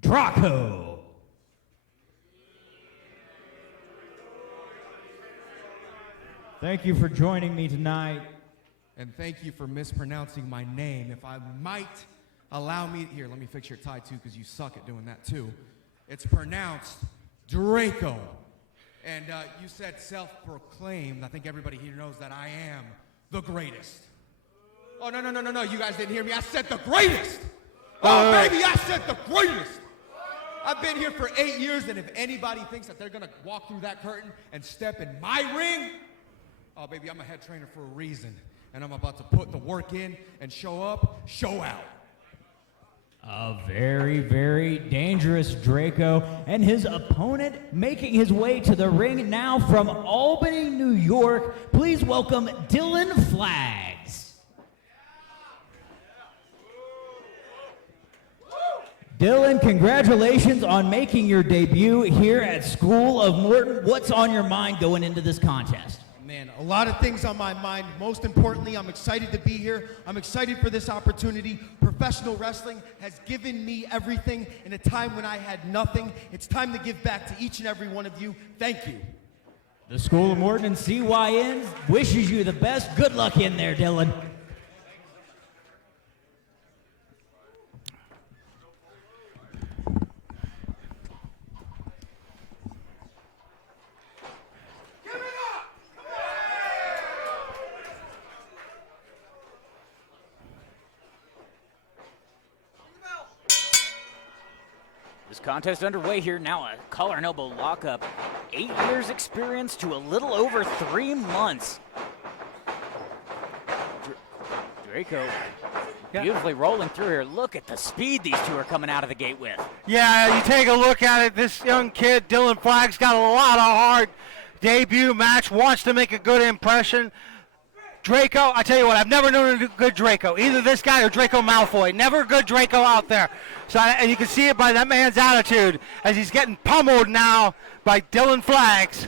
Draco. Thank you for joining me tonight. And thank you for mispronouncing my name. If I might allow me, here, let me fix your tie too, because you suck at doing that too. It's pronounced Draco. And you said self-proclaimed. I think everybody here knows that I am the greatest. Oh, no, you guys didn't hear me. I said the greatest. Oh, baby, I said the greatest. I've been here for 8 years, and if anybody thinks that they're gonna walk through that curtain and step in my ring, oh, baby, I'm a head trainer for a reason. And I'm about to put the work in and show up, show out. A very, very dangerous Draco, and his opponent making his way to the ring now from Albany, New York. Please welcome Dylan Flags. Dylan, congratulations on making your debut here at School of Morton. What's on your mind going into this contest? Man, a lot of things on my mind. Most importantly, I'm excited to be here. I'm excited for this opportunity. Professional wrestling has given me everything in a time when I had nothing. It's time to give back to each and every one of you. Thank you. The School of Morton and CYN wishes you the best. Good luck in there, Dylan. Contest underway here now, a collar and elbow lockup. 8 years experience to a little over 3 months. Draco beautifully rolling through here. Look at the speed these two are coming out of the gate with. Yeah, you take a look at it. This young kid, Dylan Flags, got a lot of hard debut match, wants to make a good impression. Draco, I tell you what, I've never known a good Draco. Either this guy or Draco Malfoy. Never a good Draco out there. So, and you can see it by that man's attitude as he's getting pummeled now by Dylan Flags.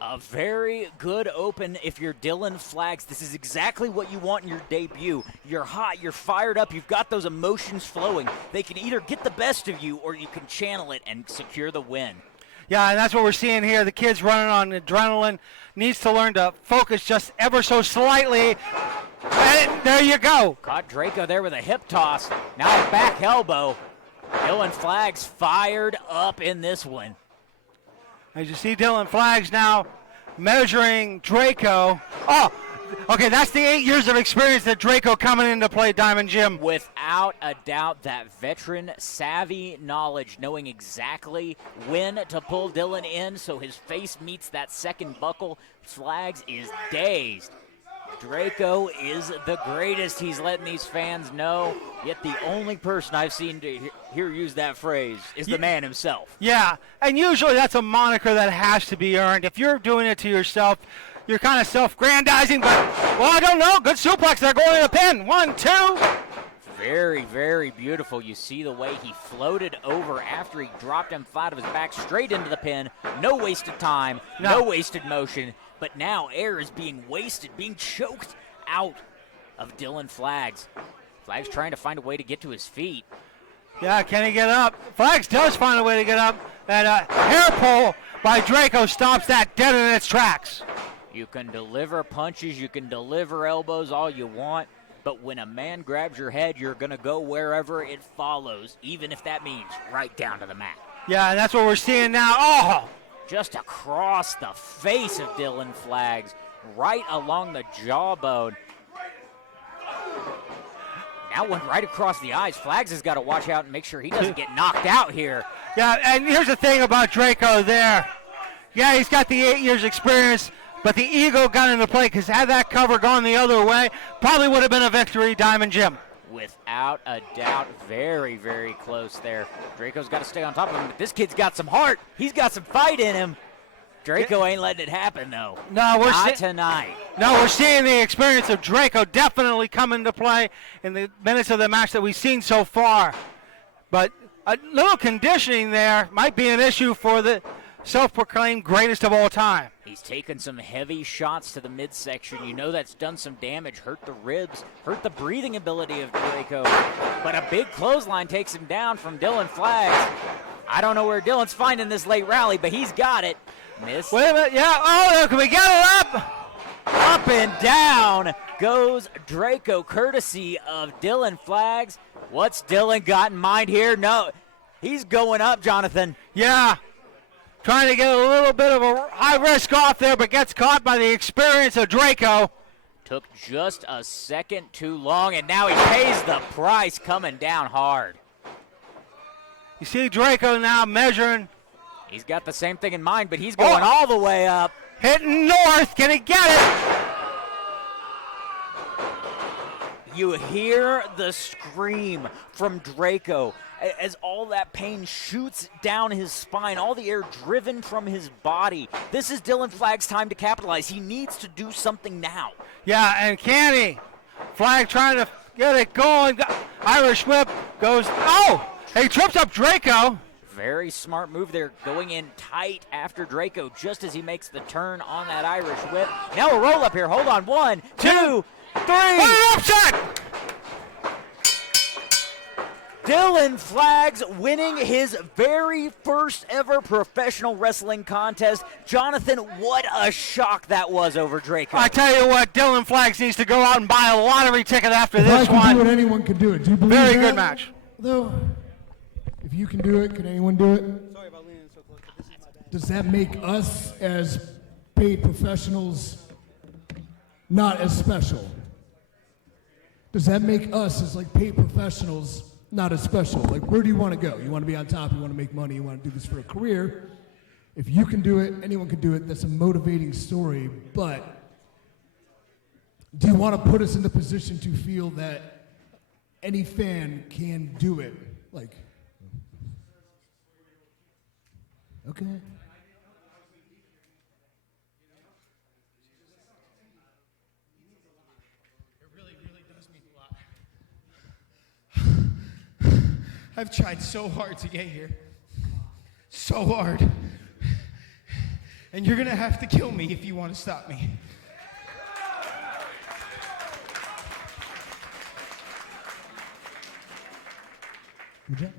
A very good open if you're Dylan Flags. This is exactly what you want in your debut. You're hot, you're fired up, you've got those emotions flowing. They can either get the best of you or you can channel it and secure the win. Yeah, and that's what we're seeing here. The kid's running on adrenaline, needs to learn to focus just ever so slightly. And there you go. Caught Draco there with a hip toss. Now a back elbow. Dylan Flags fired up in this one. As you see Dylan Flags now measuring Draco. Oh, okay, that's the 8 years of experience that Draco coming into play, Diamond Jim. Without a doubt, that veteran savvy knowledge, knowing exactly when to pull Dylan in so his face meets that second buckle. Flags is dazed. Draco is the greatest. He's letting these fans know. Yet the only person I've seen to hear use that phrase is the man himself. Yeah, and usually that's a moniker that has to be earned. If you're doing it to yourself, you're kind of self-grandizing, but, well, I don't know. Good suplex. They're going to the pin. 1, 2. Very, very beautiful. You see the way he floated over after he dropped him flat of his back straight into the pin. No wasted time, no wasted motion. But now air is being wasted, being choked out of Dylan Flags. Flags trying to find a way to get to his feet. Yeah, can he get up? Flags does find a way to get up. And a hair pull by Draco stops that dead in its tracks. You can deliver punches, you can deliver elbows all you want, but when a man grabs your head, you're going to go wherever it follows, even if that means right down to the mat. Yeah, and that's what we're seeing now. Oh! Just across the face of Dylan Flags, right along the jawbone. Now went right across the eyes. Flags has got to watch out and make sure he doesn't get knocked out here. Yeah, and here's the thing about Draco there. Yeah, he's got the 8 years experience, but the ego got into play because had that cover gone the other way, probably would have been a victory, Diamond Jim. Without a doubt, very, very close there. Draco's got to stay on top of him, but this kid's got some heart. He's got some fight in him. Draco ain't letting it happen, though. No, we're not tonight. No, we're seeing the experience of Draco definitely come into play in the minutes of the match that we've seen so far. But a little conditioning there might be an issue for the self-proclaimed greatest of all time. He's taken some heavy shots to the midsection. You know that's done some damage, hurt the ribs, hurt the breathing ability of Draco. But a big clothesline takes him down from Dylan Flags. I don't know where Dylan's finding this late rally, but he's got it. Miss. Wait a minute, yeah, oh, can we get it up? Up and down goes Draco, courtesy of Dylan Flags. What's Dylan got in mind here? No, he's going up, Jonathan. Yeah, trying to get a little bit of a high risk off there, but gets caught by the experience of Draco. Took just a second too long, and now he pays the price, coming down hard. You see Draco now measuring. He's got the same thing in mind, but he's going all the way up. Hitting north. Can he get it? You hear the scream from Draco as all that pain shoots down his spine, all the air driven from his body. This is Dylan Flagg's time to capitalize. He needs to do something now. Yeah, and can he? Flag trying to get it going. Irish whip goes. Oh, he trips up Draco. Very smart move there, going in tight after Draco just as he makes the turn on that Irish whip. Now a roll up here. Hold on. 1, 2, 3. Upset! Dylan Flags winning his very first ever professional wrestling contest. Jonathan, what a shock that was over Draco. I tell you what, Dylan Flags needs to go out and buy a lottery ticket after this If I can do one. it, anyone can do it. Do you believe Very that? good match. Though, if you can do it, can anyone do it? Sorry about leaning so close. Does that make us as paid professionals not as special? Does that make us as like paid professionals not as special? Like, where do you want to go? You want to be on top, you want to make money, you want to do this for a career. If you can do it, anyone can do it. That's a motivating story, but do you want to put us in the position to feel that any fan can do it? Like, okay. I've tried so hard to get here. So hard. And you're gonna have to kill me if you want to stop me. Good job.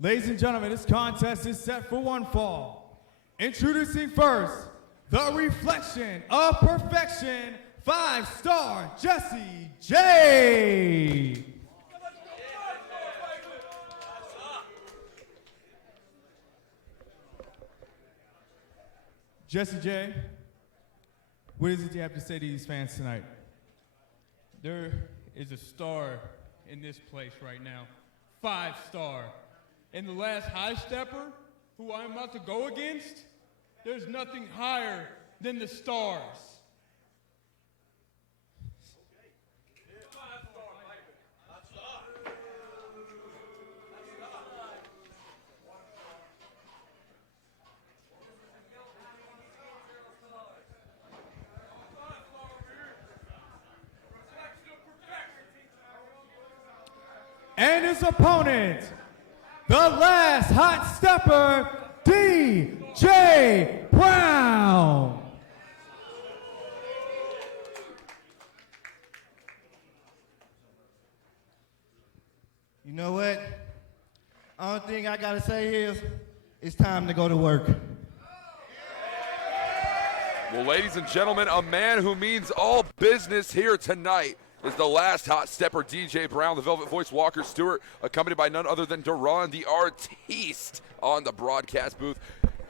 Ladies and gentlemen, this contest is set for one fall. Introducing first, the reflection of perfection, 5-star Jessie J. Jessie J, what is it you have to say to these fans tonight? There is a star in this place right now, 5-star. And the last high stepper, who I'm about to go against, there's nothing higher than the stars. And his opponent, the last hot stepper, DJ Brown. You know what? Only thing I gotta say is, it's time to go to work. Well, ladies and gentlemen, a man who means all business here tonight is the last hot stepper, DJ Brown, the Velvet Voice Walker Stewart, accompanied by none other than Duran, the artiste, on the broadcast booth.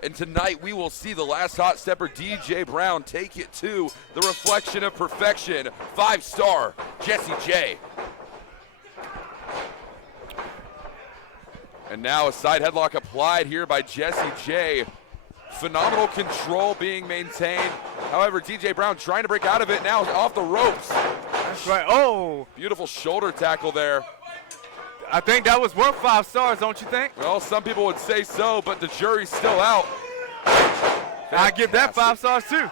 And tonight we will see the last hot stepper, DJ Brown, take it to the reflection of perfection, 5-star Jessie J. And now a side headlock applied here by Jessie J. Phenomenal control being maintained. However, DJ Brown trying to break out of it now off the ropes. That's right. Oh. Beautiful shoulder tackle there. I think that was worth 5 stars, don't you think? Well, some people would say so, but the jury's still out. I give that 5 stars too.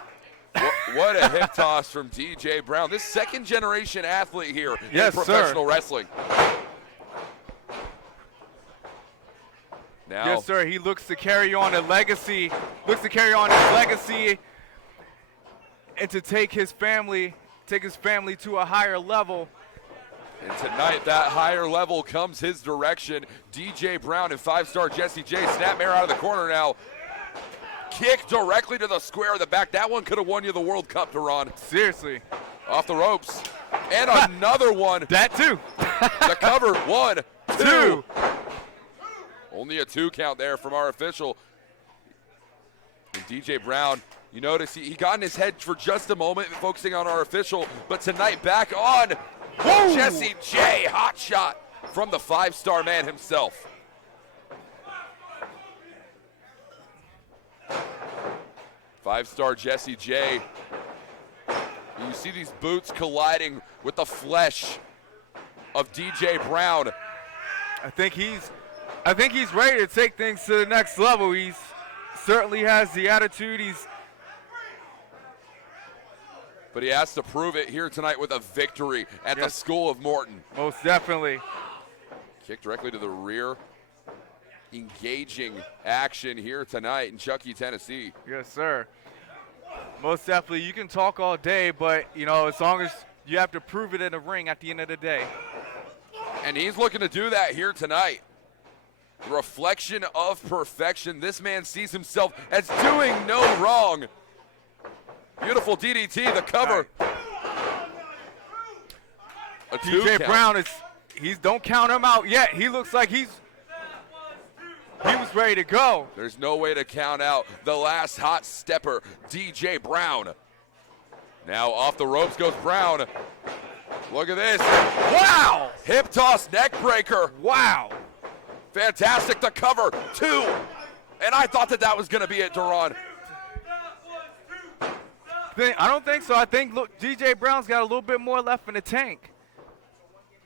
What a hip toss from DJ Brown. This second generation athlete here Yes, in professional sir. wrestling. Now, Yes, sir. He looks to carry on a legacy, and to take his family to a higher level. and tonight that higher level comes his direction. DJ Brown and 5-star Jessie J. Snapmare out of the corner now. Kick directly to the square of the back. That one could have won you the World Cup, Duran. Seriously. Off the ropes. And another one. That too. The cover. 1, 2. 2. Only a 2 count there from our official. And DJ Brown, you notice he got in his head for just a moment, focusing on our official. But tonight back on. Whoa. Jessie J. Hot shot from the 5-star man himself. Five-star Jessie J. You see these boots colliding with the flesh of DJ Brown. I think he's ready to take things to the next level. He's certainly has the attitude. But he has to prove it here tonight with a victory at the School of Morton. Most definitely. Kick directly to the rear. Engaging action here tonight in Chuckey, Tennessee. Yes, sir. Most definitely. You can talk all day, but, you know, as long as you have to prove it in the ring at the end of the day. And he's looking to do that here tonight. Reflection of perfection. This man sees himself as doing no wrong. Beautiful DDT, the cover. A 2 DJ count. Brown don't count him out yet. He looks like he was ready to go. There's no way to count out the last hot stepper, DJ Brown. Now off the ropes goes Brown. Look at this. Wow! Hip toss neck breaker. Wow. Fantastic, the cover, 2. And I thought that was going to be it, Duran. I don't think so. I think DJ Brown's got a little bit more left in the tank.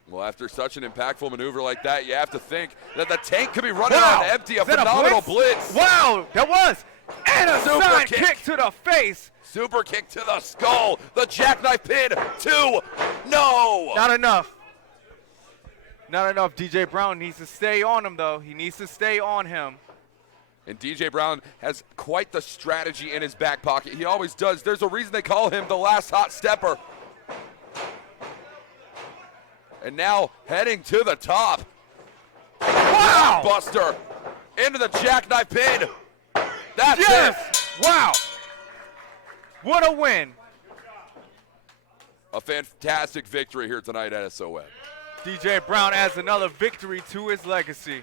Well, after such an impactful maneuver like that, you have to think that the tank could be running Wow. on empty. A Is that phenomenal blitz. Wow, that was. And a Super side kick. kick to the face. Super kick to the skull. The jackknife pin. 2. No. Not enough. Not enough. DJ Brown needs to stay on him, though. He needs to stay on him. And DJ Brown has quite the strategy in his back pocket. He always does. There's a reason they call him the last hot stepper. And now heading to the top. Wow! Buster into the jackknife pin. That's Yes! Wow. What a win. A fantastic victory here tonight at SOM. DJ Brown adds another victory to his legacy.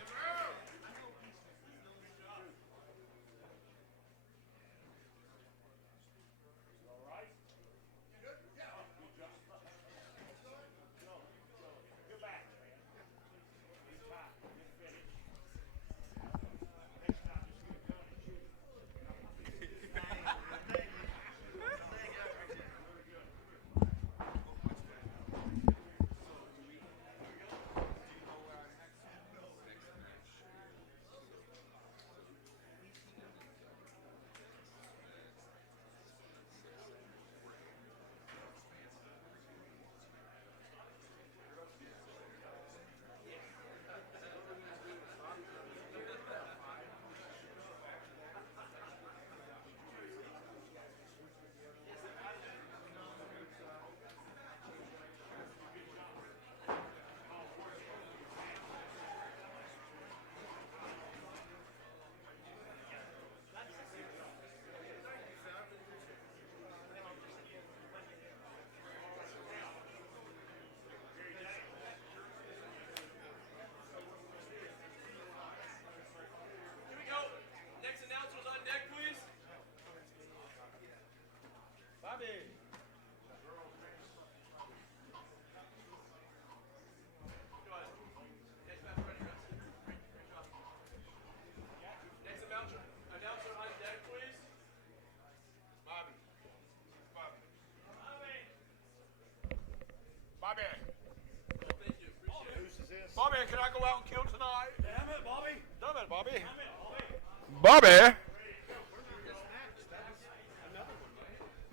man, can I go out and kill tonight? Damn it, Bobby. Damn it, Bobby. Damn it, Bobby.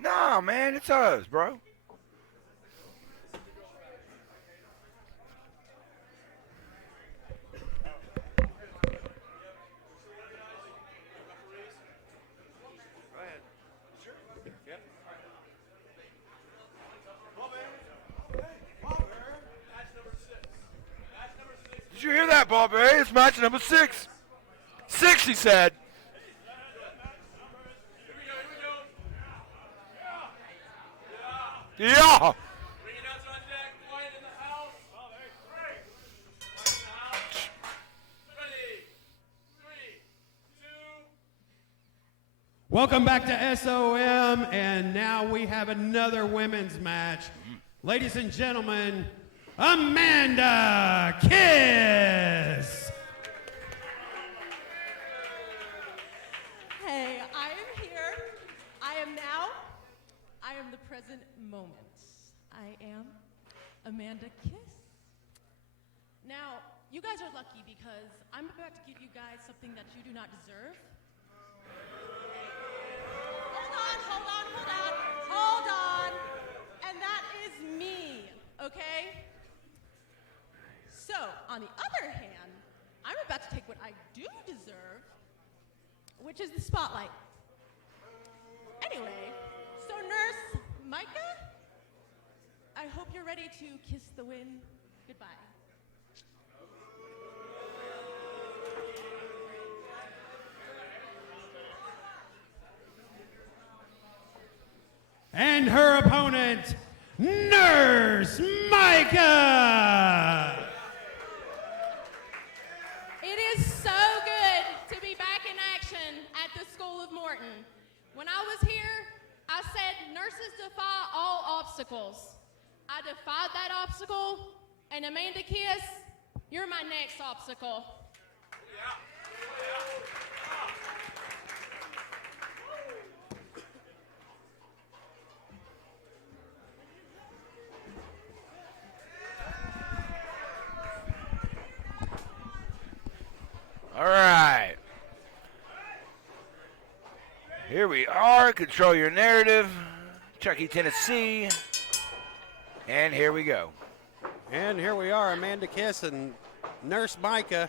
Nah, man, it's us, bro. Did you hear that, Bobby? It's match number 6. 6, he said. Yeah. Welcome back to SOM, and now we have another women's match. Ladies and gentlemen, Amanda Kiss. Hey, I am here. I am the present moment. I am Amanda Kiss. Now, you guys are lucky because I'm about to give you guys something that you do not deserve. Hold on. And that is me, okay? So, on the other hand, I'm about to take what I do deserve, which is the spotlight. Anyway, so Nurse Micah, I hope you're ready to kiss the wind goodbye. And her opponent, Nurse Micah. It is so good to be back in action at the School of Morton. When I was here, I said nurses defy all obstacles. I defied that obstacle, and Amanda Kiss, you're my next obstacle. All right. Here we are. Control your narrative. Chucky, Tennessee. And here we go. And here we are, Amanda Kiss and Nurse Micah.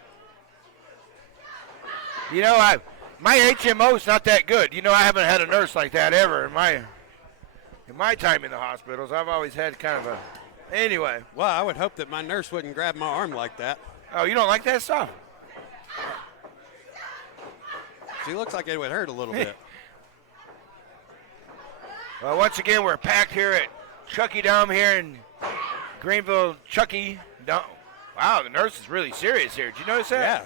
You know, my HMO's not that good. You know, I haven't had a nurse like that ever in my time in the hospitals. I've always had kind of a... Anyway. Well, I would hope that my nurse wouldn't grab my arm like that. Oh, you don't like that stuff? She looks like it would hurt a little bit. Well, once again, we're packed here at Chucky Dome here in Greenville, Chucky Dome. Wow, the nurse is really serious here. Did you notice that? Yeah.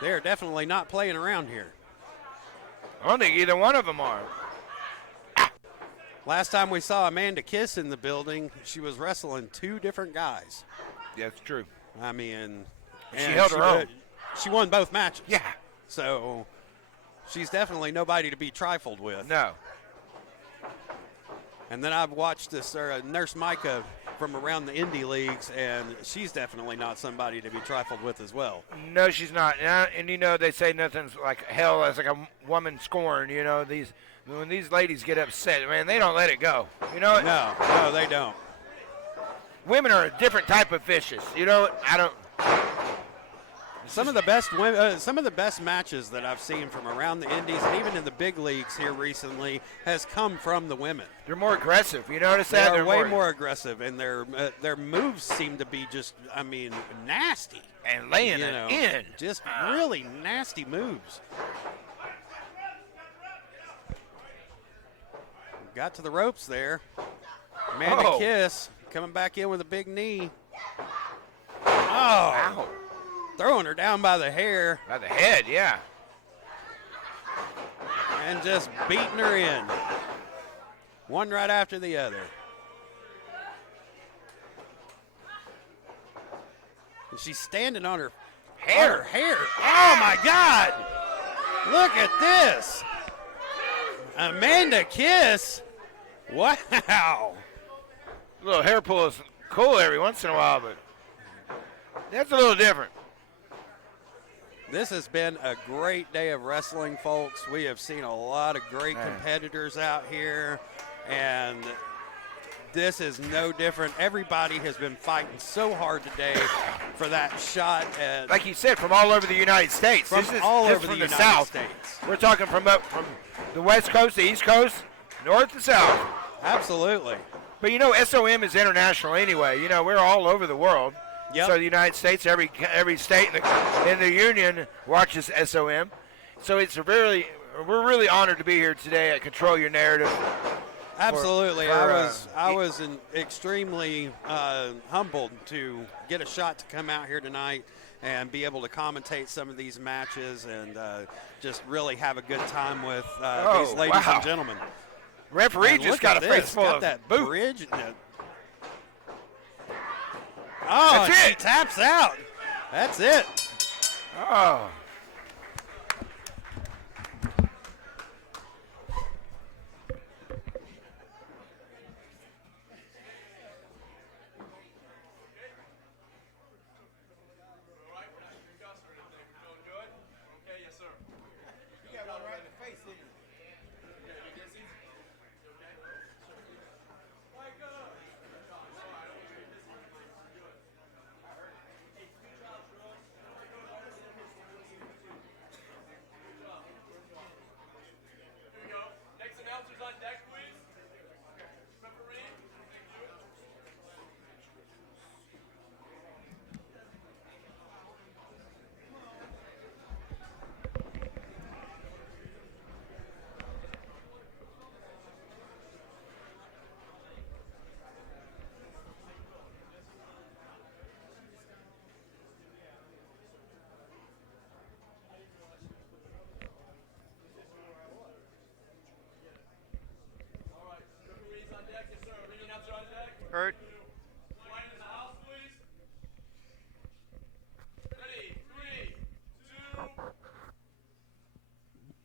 They're definitely not playing around here. I don't think either one of them are. Last time we saw Amanda Kiss in the building, she was wrestling 2 different guys. Yeah, that's true. I mean, she held her own. She won both matches. Yeah. So she's definitely nobody to be trifled with. No. And then I've watched this Nurse Micah from around the indie leagues, and she's definitely not somebody to be trifled with as well. No, she's not. And you know, they say nothing's like hell as like a woman scorned. You know, when these ladies get upset, man, they don't let it go. You know? No, they don't. Women are a different type of fishes. You know, I don't. Some of the best matches that I've seen from around the indies and even in the big leagues here recently has come from the women. They're more aggressive. You notice that? They're way more aggressive, and their moves seem to be just, I mean, nasty. And laying it in. Just really nasty moves. Got to the ropes there. Amanda Kiss coming back in with a big knee. Oh. Wow. Throwing her down by the hair. By the head, yeah. And just beating her in. One right after the other. And she's standing on her hair. Oh, my God. Look at this. Amanda Kiss. Wow. A little hair pull is cool every once in a while, but That's a little different. This has been a great day of wrestling, folks. We have seen a lot of great competitors out here, and this is no different. Everybody has been fighting so hard today for that shot. And like you said, from all over the United States. From This is all this over from the the United South. States. We're talking from the West Coast, the East Coast, North to South. Absolutely. But you know, SOM is international anyway. You know, we're all over the world. Yep. So the United States, every state in the union watches SOM. So we're really honored to be here today at Control Your Narrative. Absolutely. I was extremely humbled to get a shot to come out here tonight and be able to commentate some of these matches and just really have a good time with these ladies and gentlemen. Referee just got a face full of that boot. bridge. Oh, That's she it. taps out. That's it. Oh. Hurt.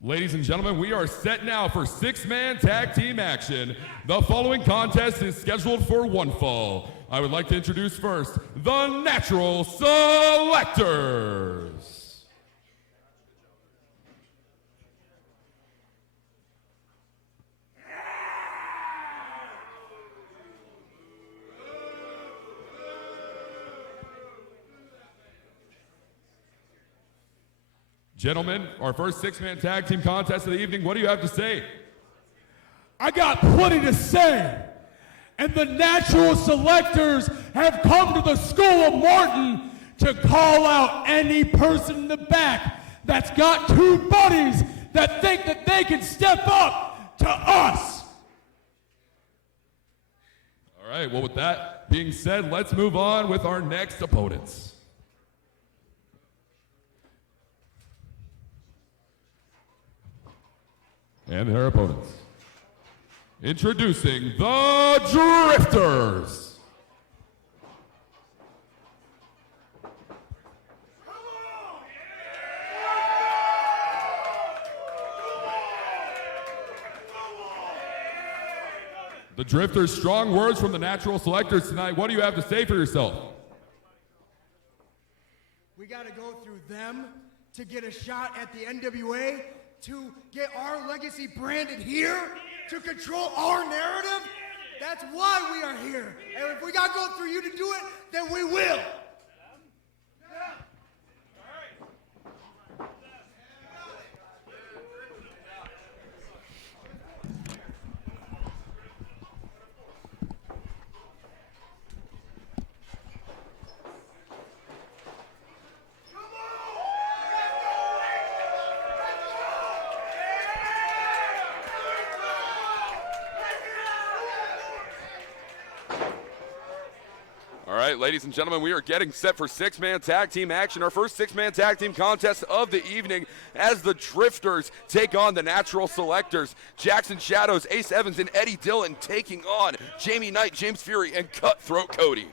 Ladies and gentlemen, we are set now for six-man tag team action. The following contest is scheduled for one fall. I would like to introduce first the Natural Selectors. Gentlemen, our first six-man tag team contest of the evening, what do you have to say? I got plenty to say. And the Natural Selectors have come to the School of Morton to call out any person in the back that's got two buddies that think that they can step up to us. All right, well, with that being said, let's move on with our next opponents. And their opponents. Introducing the Drifters. The Drifters, strong words from the Natural Selectors tonight. What do you have to say for yourself? We got to go through them to get a shot at the NWA, to get our legacy branded here, to control our narrative. That's why we are here. And if we got to go through you to do it, then we will. All right, ladies and gentlemen, we are getting set for six-man tag team action. Our first six-man tag team contest of the evening as the Drifters take on the Natural Selectors. Jackson Shadows, Ace Evans, and Eddie Dillon taking on Jamie Knight, James Fury, and Cutthroat Cody.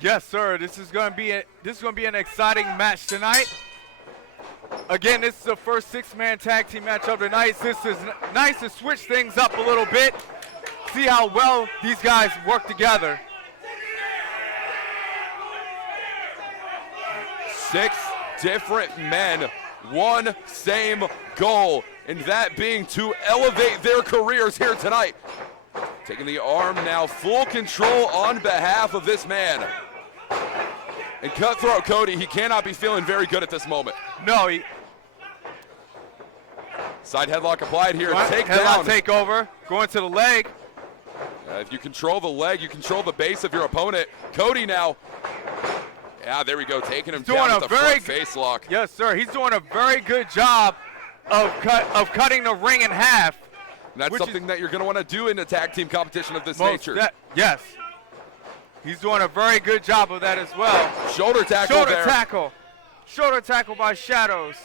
Yes, sir. This is going to be an exciting match tonight. Again, this is the first six-man tag team match of the night. This is nice to switch things up a little bit, see how well these guys work together. 6 different men, one same goal, and that being to elevate their careers here tonight. Taking the arm now, full control on behalf of this man. And Cutthroat Cody, he cannot be feeling very good at this moment. No, Side headlock applied here, take headlock down. take over, going to the leg. If you control the leg, you control the base of your opponent. Cody now. Yeah, there we go, taking him down with the front face lock. Yes, sir. He's doing a very good job of cutting the ring in half. And that's something that you're going to want to do in a tag team competition of this nature. Yes. He's doing a very good job of that as well. Shoulder tackle Shoulder there. tackle. Shoulder tackle by Shadows.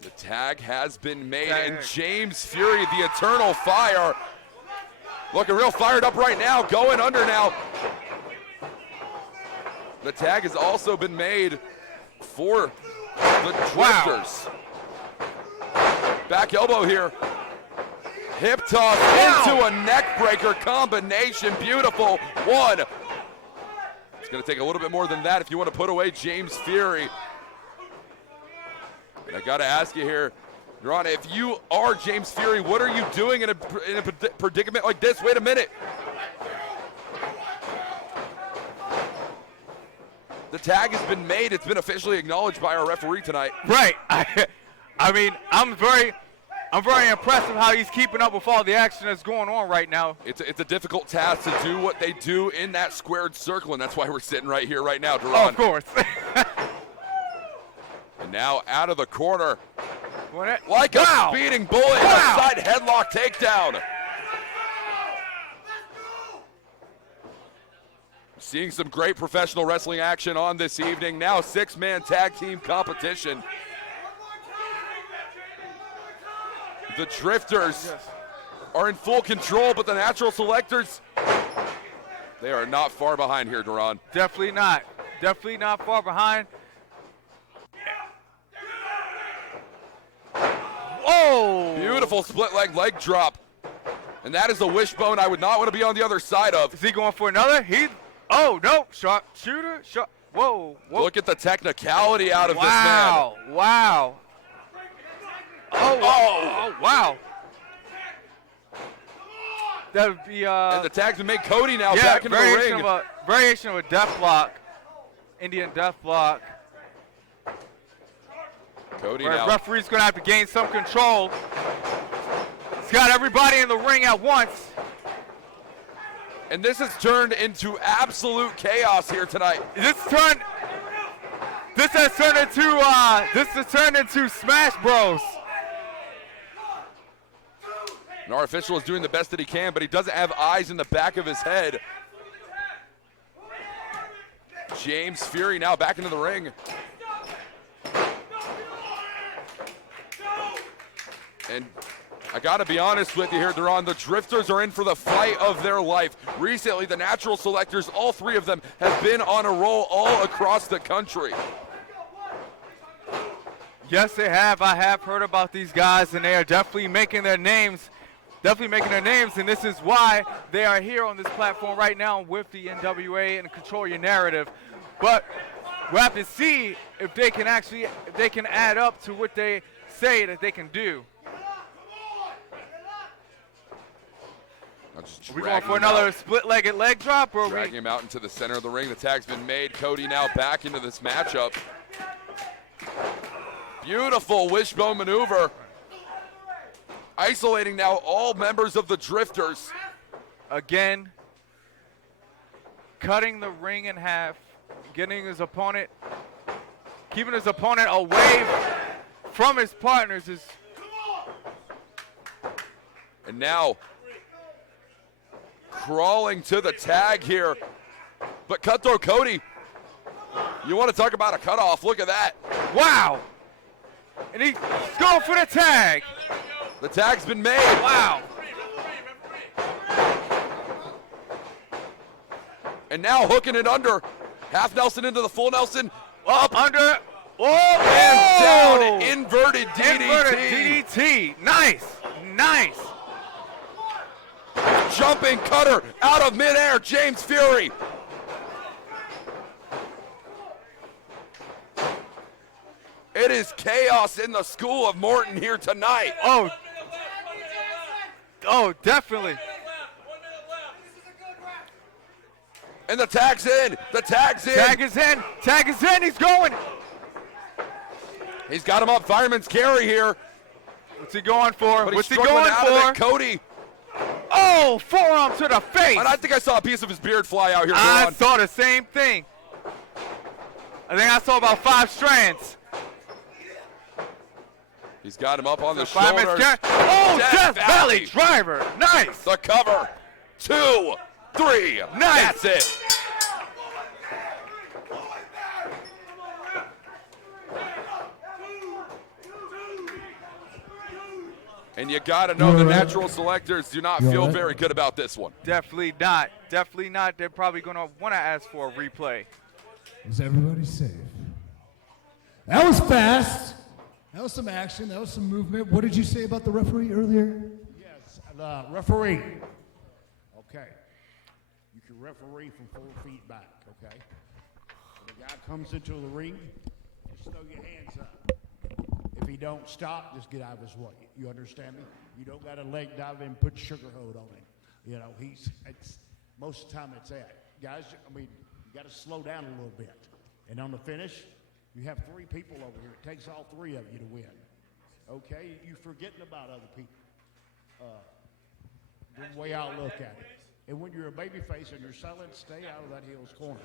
The tag has been made, and James Fury, the Eternal Fire, looking real fired up right now, going under now. The tag has also been made for the Drifters. Back elbow here. Hip toss into a neck breaker combination. Beautiful one. It's going to take a little bit more than that if you want to put away James Fury. And I got to ask you here, Ron, if you are James Fury, what are you doing in a predicament like this? Wait a minute. The tag has been made. It's been officially acknowledged by our referee tonight. Right. I mean, I'm very impressed with how he's keeping up with all the action that's going on right now. It's a difficult task to do what they do in that squared circle, and that's why we're sitting right here right now, Duran. Oh, of course. And now out of the corner, like a speeding bullet, a side headlock takedown. Seeing some great professional wrestling action on this evening. Now 6-man tag team competition. The Drifters are in full control, but the Natural Selectors, they are not far behind here, Duran. Definitely not. Definitely not far behind. Oh! Beautiful split leg drop. And that is a wishbone I would not want to be on the other side of. Is he going for another? Oh, no. Shot, shooter, shot. Whoa, whoa. Look at the technicality out of this man. Wow. Oh, wow. That would be and the tag's been made. Cody now back into the ring. Variation of a death block. Indian death block. Cody now. now. Referee's going to have to gain some control. He's got everybody in the ring at once. And this has turned into absolute chaos here tonight. This has turned into Smash Bros. And our official is doing the best that he can, but he doesn't have eyes in the back of his head. James Fury now back into the ring. And I gotta be honest with you here, Duran, the Drifters are in for the fight of their life. Recently, the Natural Selectors, all three of them, have been on a roll all across the country. Yes, they have. I have heard about these guys, and they are definitely making their names. And this is why they are here on this platform right now with the NWA and Control Your Narrative. But we'll have to see if they can add up to what they say that they can do. Are we going for another split-legged leg drop? Or dragging him out into the center of the ring. The tag's been made. Cody now back into this matchup. Beautiful wishbone maneuver. Isolating now all members of the Drifters. Again, cutting the ring in half, keeping his opponent away from his partners. And now, crawling to the tag here. But Cutthroat Cody, you want to talk about a cutoff, look at that. Wow. And he's going for the tag. The tag's been made. Wow. And now hooking it under. Half Nelson into the full Nelson. Up. Under. Oh. And down. Inverted DDT. Inverted DDT. Nice. Jumping cutter out of midair. James Fury. It is chaos in the School of Morton here tonight. Oh, definitely. And the tag's in. The tag's in. Tag is in. Tag is in. He's going. He's got him up. Fireman's carry here. What's he going for? But What's he's he struggling going out for? of it. Cody. Oh, forearm to the face. And I think I saw a piece of his beard fly out here. I Ron. saw the same thing. I think I saw about 5 strands. He's got him up on the Fireman's shoulders. carry. Oh, Death Valley driver. Nice. The cover. 2, 3. Nice. That's it. And you got to know the natural selectors do not feel very good about this one. Definitely not. Definitely not. They're probably going to want to ask for a replay. Is everybody safe? That was fast. That was some action. That was some movement. What did you say about the referee earlier? Yes, referee. Okay. You can referee from 4 feet back, okay? When the guy comes into the ring, just throw your hands up. If he don't stop, just get out of his way. You understand me? You don't got to leg dive in and put sugarcoat on him. You know, most of the time it's that. Guys, I mean, you got to slow down a little bit. And on the finish, you have 3 people over here. It takes all 3 of you to win. Okay? You're forgetting about other people. The way I look at it. And when you're a baby face and you're selling, stay out of that heel's corner.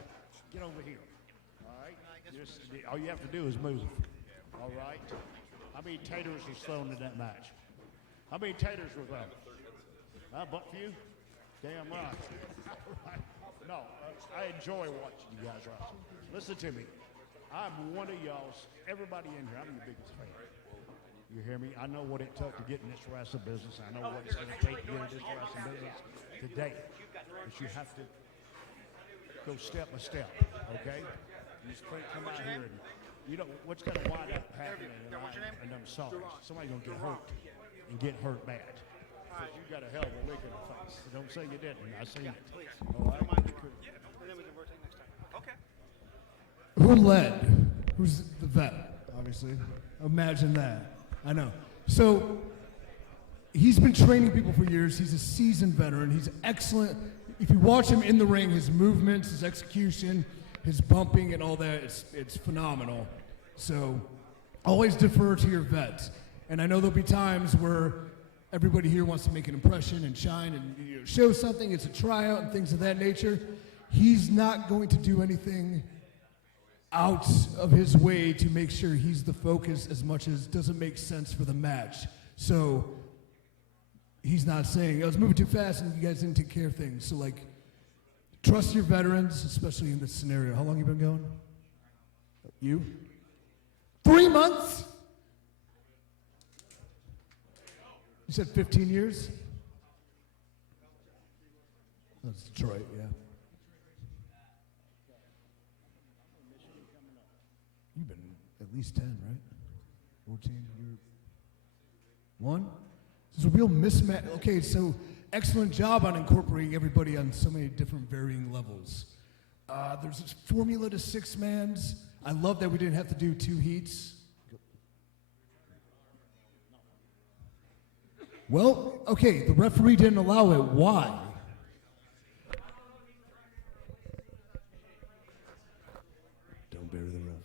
Get over here. All right? All you have to do is move. All right? How many taters was thrown in that match? How many taters were thrown? But few? Damn right. No, I enjoy watching you guys wrestle. Listen to me. I'm one of y'all's, everybody in here, I'm your biggest fan. You hear me? I know what it took to get in this wrestling business. I know what it's going to take to get in this wrestling business today. But you have to go step by step, okay? You just can't come out here and, you know, what's going to wind up happening, and I'm sorry, somebody's going to get hurt and get hurt bad. Because you got a hell of a lick in the face. So don't say you didn't. I seen it. All right? Okay. Who led? Who's the vet, obviously? Imagine that. I know. So he's been training people for years. He's a seasoned veteran. He's excellent. If you watch him in the ring, his movements, his execution, his bumping and all that, it's phenomenal. So always defer to your vets. And I know there'll be times where everybody here wants to make an impression and shine and show something. It's a tryout and things of that nature. He's not going to do anything out of his way to make sure he's the focus as much as doesn't make sense for the match. So he's not saying, I was moving too fast and you guys didn't take care of things. So like, trust your veterans, especially in this scenario. How long you been going? You? 3 months? You said 15 years? That's Detroit, yeah. You've been at least 10, right? 14, you're 1? This is a real mismatch. Okay, so excellent job on incorporating everybody on so many different varying levels. There's this formula to 6-mans. I love that we didn't have to do 2 heats. Well, okay, the referee didn't allow it. Why? Don't bury the ref.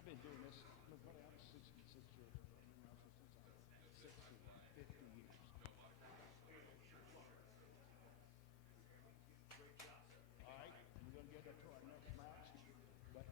I've been doing this, I'm 66 years old. I've been wrestling since I was 60, 50 years. All right, we're going to get to our next match. But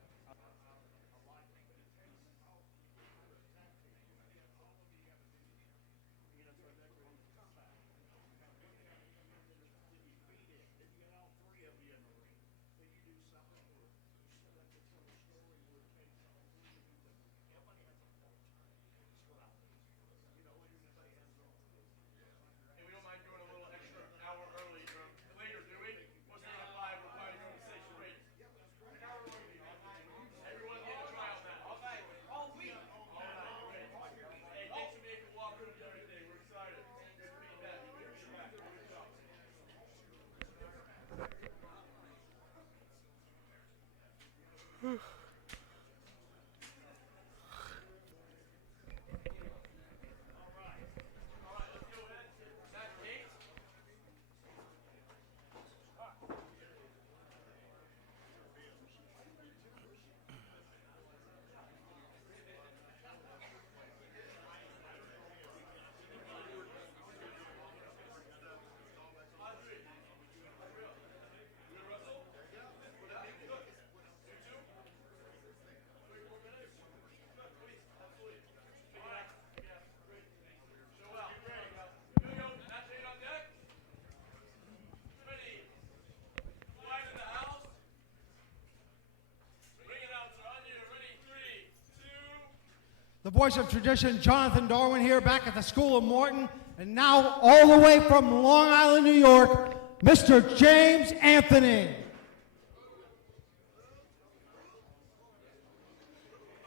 the voice of tradition, Jonathan Darwin, here back at the School of Morton, and now all the way from Long Island, New York, Mr. James Anthony.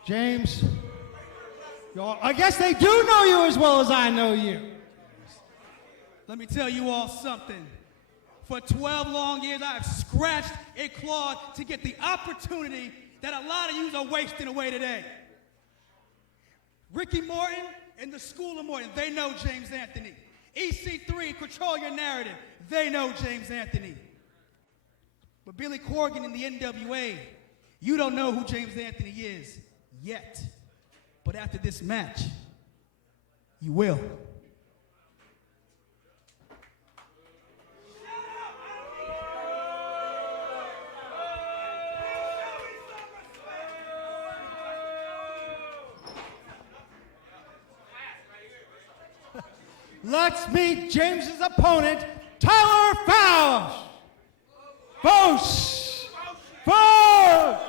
James, I guess they do know you as well as I know you. Let me tell you all something. For 12 long years, I have scratched and clawed to get the opportunity that a lot of you are wasting away today. Ricky Morton and the School of Morton, they know James Anthony. EC3, control your narrative, they know James Anthony. But Billy Corgan in the NWA, you don't know who James Anthony is yet. But after this match, you will. Let's meet James's opponent, Tyler Fouch. Fouch. Fouch.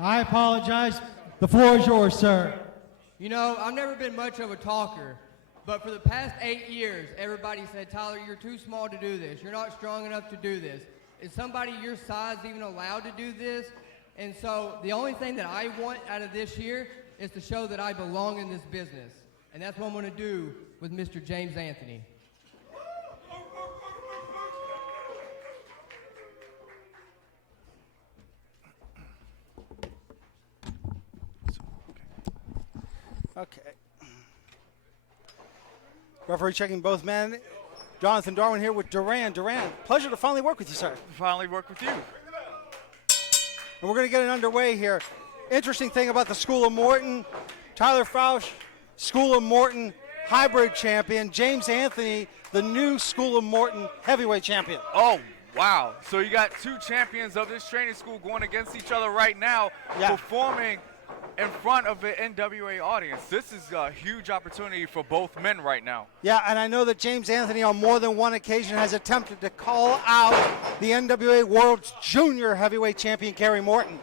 I apologize. The floor is yours, sir. You know, I've never been much of a talker, but for the past 8 years, everybody said, Tyler, you're too small to do this. You're not strong enough to do this. Is somebody your size even allowed to do this? And so the only thing that I want out of this year is to show that I belong in this business. And that's what I'm going to do with Mr. James Anthony. Okay. Referee checking both men. Jonathan Darwin here with Duran. Duran, pleasure to finally work with you, sir. Finally work with you. And we're going to get it underway here. Interesting thing about the School of Morton, Tyler Fouch, School of Morton hybrid champion, James Anthony, the new School of Morton heavyweight champion. Oh, wow. So you got two champions of this training school going against each other right now, performing in front of the NWA audience. This is a huge opportunity for both men right now. Yeah, and I know that James Anthony on more than one occasion has attempted to call out the NWA World's Junior Heavyweight Champion, Kerry Morton.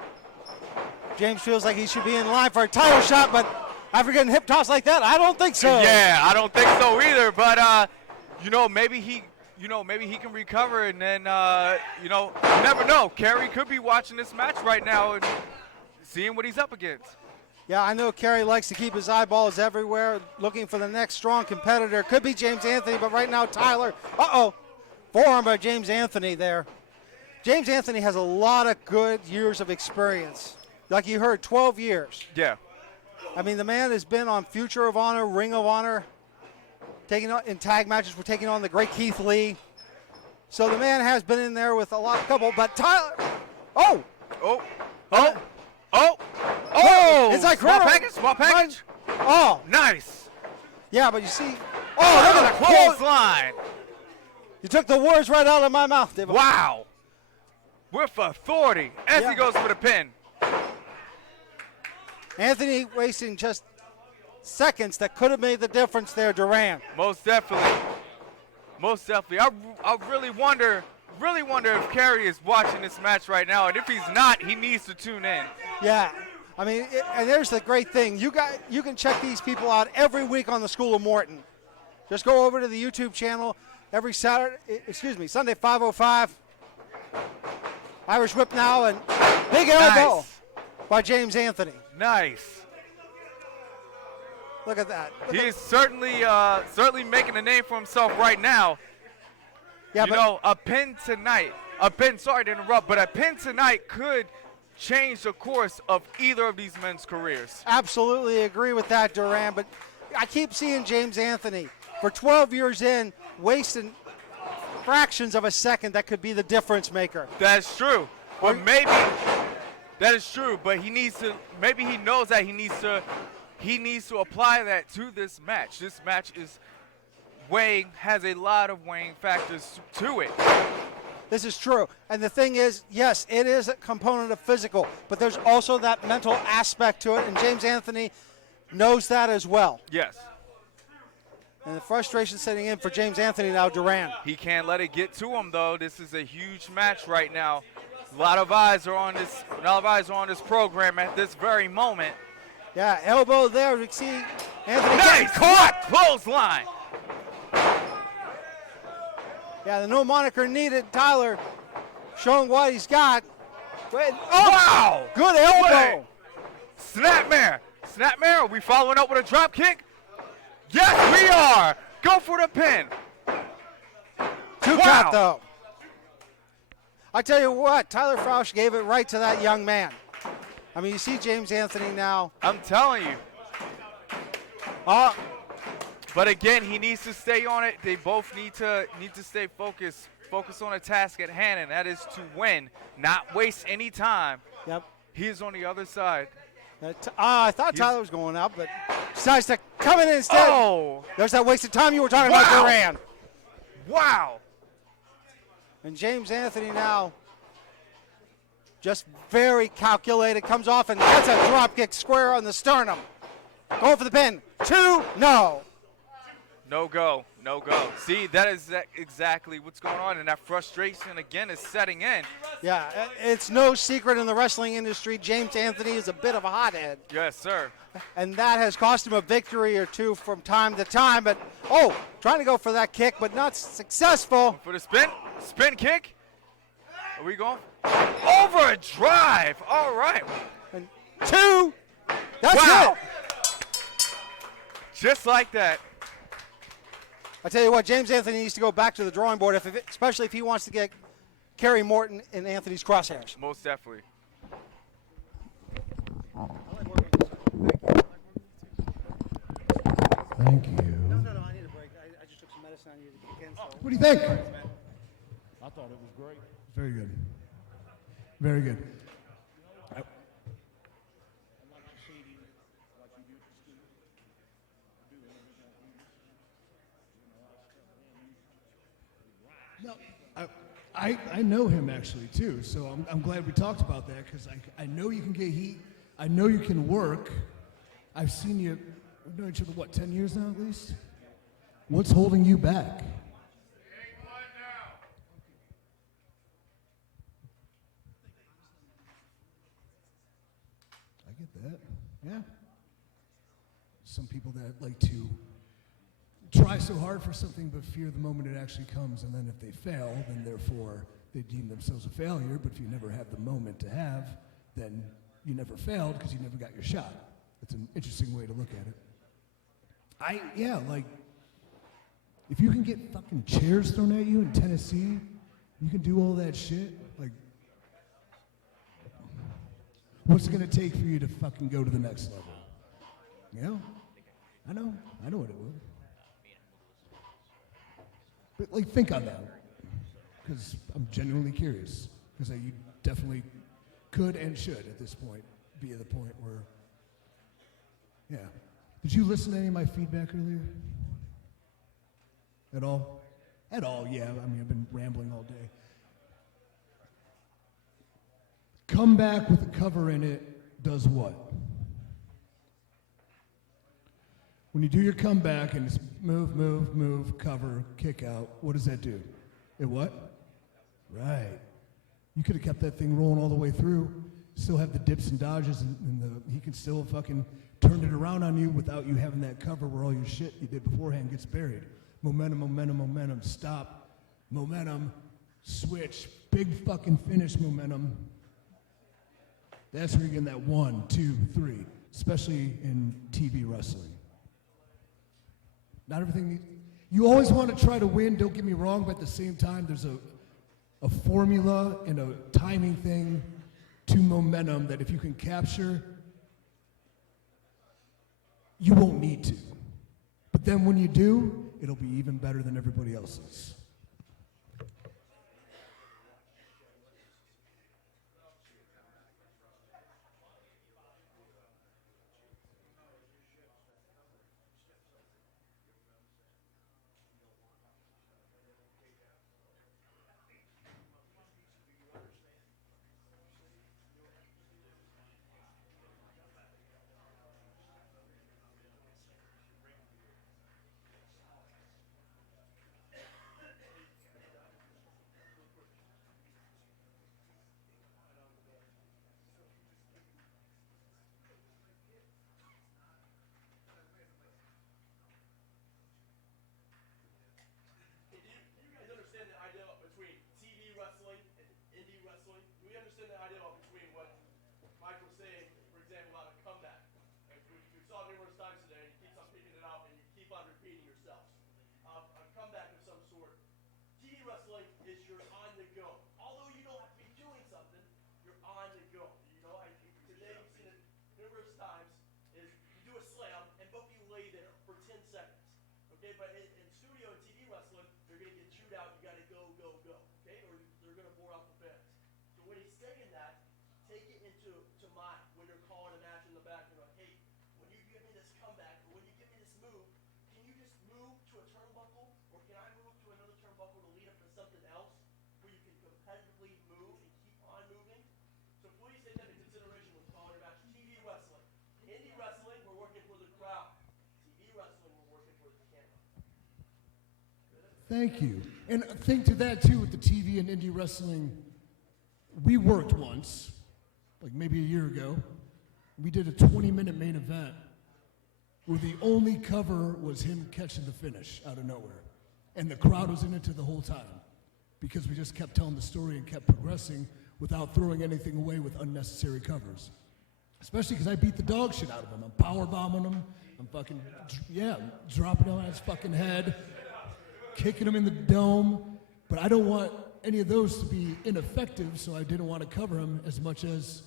James feels like he should be in line for a title shot, but after getting hip toss like that, I don't think so. Yeah, I don't think so either, but maybe he can recover, and then you never know. Kerry could be watching this match right now and seeing what he's up against. Yeah, I know Kerry likes to keep his eyeballs everywhere, looking for the next strong competitor. Could be James Anthony, but right now Tyler. Forearm by James Anthony there. James Anthony has a lot of good years of experience. Like you heard, 12 years. Yeah. I mean, the man has been on Future of Honor, Ring of Honor, taking on in tag matches. We're taking on the great Keith Lee. So the man has been in there with a couple, but Tyler. Inside Small package. Oh, nice. Yeah, but you see. Look at the clothesline. You took the words right out of my mouth, David. Wow. With authority. As he goes for the pin. Anthony wasting just seconds that could have made the difference there, Duran. Most definitely. I really wonder if Kerry is watching this match right now, and if he's not, he needs to tune in. Yeah. I mean, and there's the great thing. You can check these people out every week on the School of Morton. Just go over to the YouTube channel every Sunday 5:05. Irish Whip now and big elbow by James Anthony. Nice. Look at that. He is certainly making a name for himself right now. Yeah, a pin tonight. Sorry to interrupt, but a pin tonight could change the course of either of these men's careers. Absolutely agree with that, Duran. But I keep seeing James Anthony for 12 years in wasting fractions of a second that could be the difference maker. That's true. But maybe that is true. But he needs to. Maybe he knows that he needs to apply that to this match. This match has a lot of weighing factors to it. This is true. And the thing is, yes, it is a component of physical, but there's also that mental aspect to it, and James Anthony knows that as well. Yes. And the frustration setting in for James Anthony now, Duran. He can't let it get to him, though. This is a huge match right now. A lot of eyes are on this. A lot of eyes are on this program at this very moment. Yeah, elbow there. We see Anthony. Nice caught, clothesline. Yeah, the no moniker needed. Tyler showing what he's got. Oh, wow! Good elbow. Snapmare. Snapmare. Are we following up with a drop kick? Yes, we are. Go for the pin. Two count, though. I tell you what, Tyler Fouch gave it right to that young man. I mean, you see James Anthony now. I'm telling you. But again, he needs to stay on it. They both need to stay focused. Focus on the task at hand, and that is to win, not waste any time. Yep. He is on the other side. I thought Tyler was going out, but decides to come in instead. Oh. There's that wasted time you were talking about, Duran. Wow. And James Anthony now just very calculated, comes off and gets a drop kick square on the sternum. Going for the pin. 2, no. No go, no go. See, that is exactly what's going on, and that frustration, again, is setting in. Yeah, it's no secret in the wrestling industry, James Anthony is a bit of a hothead. Yes, sir. And that has cost him a victory or two from time to time. But, trying to go for that kick, but not successful. For the spin kick. Are we going? Over a drive. All right. And 2. That's it. Just like that. I tell you what, James Anthony needs to go back to the drawing board, especially if he wants to get Kerry Morton in Anthony's crosshairs. Most definitely. Thank you. No, I need a break. I just took some medicine on you to kick in. What do you think? I thought it was great. Very good. Very good. No, I know him actually too, so I'm glad we talked about that because I know you can get heat. I know you can work. I've seen you. We've known each other, 10 years now at least? What's holding you back? I get that, yeah. Some people that like to try so hard for something but fear the moment it actually comes, and then if they fail, then therefore they deem themselves a failure, but if you never have the moment to have, then you never failed because you never got your shot. That's an interesting way to look at it. If you can get fucking chairs thrown at you in Tennessee, you can do all that shit, what's it gonna take for you to fucking go to the next level? Yeah, I know what it will. But think on that, because I'm genuinely curious, because you definitely could and should at this point be at the point where, yeah. Did you listen to any of my feedback earlier? At all? At all, yeah. I mean, I've been rambling all day. Comeback with a cover in it does what? When you do your comeback and it's move, cover, kick out, what does that do? It what? Right. You could have kept that thing rolling all the way through, still have the dips and dodges, and he can still fucking turn it around on you without you having that cover where all your shit you did beforehand gets buried. Momentum, stop, momentum, switch, big fucking finish momentum. That's where you're getting that 1, 2, 3, especially in TV wrestling. Not everything you always want to try to win, don't get me wrong, but at the same time, there's a formula and a timing thing to momentum that if you can capture, you won't need to. But then when you do, it'll be even better than everybody else's. understand the idea between what Mike was saying, for example, about a comeback. Like we saw it numerous times today, and he keeps on picking it up, and you keep on repeating yourself. A comeback of some sort. TV wrestling is you're on the go. Although you don't have to be doing something, you're on the go. You know, today you've seen it numerous times, is you do a slam, and both you lay there for 10 seconds. Okay, but in studio and TV wrestling, you're going to get chewed out. You got to go, okay, or they're going to bore out the fans. So when he's saying that, take it into mind when you're calling a match in the back. You're like, hey, when you give me this comeback, or when you give me this move, can you just move to a turnbuckle, or can I move to another turnbuckle to lead up to something else where you can competitively move and keep on moving? So please take that into consideration when calling your match. TV wrestling, indie wrestling, we're working for the crowd. TV wrestling, we're working for the camera. Thank you. And think to that too with the TV and indie wrestling. We worked once, like maybe a year ago. We did a 20-minute main event where the only cover was him catching the finish out of nowhere. And the crowd was in it the whole time because we just kept telling the story and kept progressing without throwing anything away with unnecessary covers. Especially because I beat the dog shit out of him. I'm power bombing him. I'm fucking, dropping him on his fucking head, kicking him in the dome. But I don't want any of those to be ineffective, so I didn't want to cover him as much as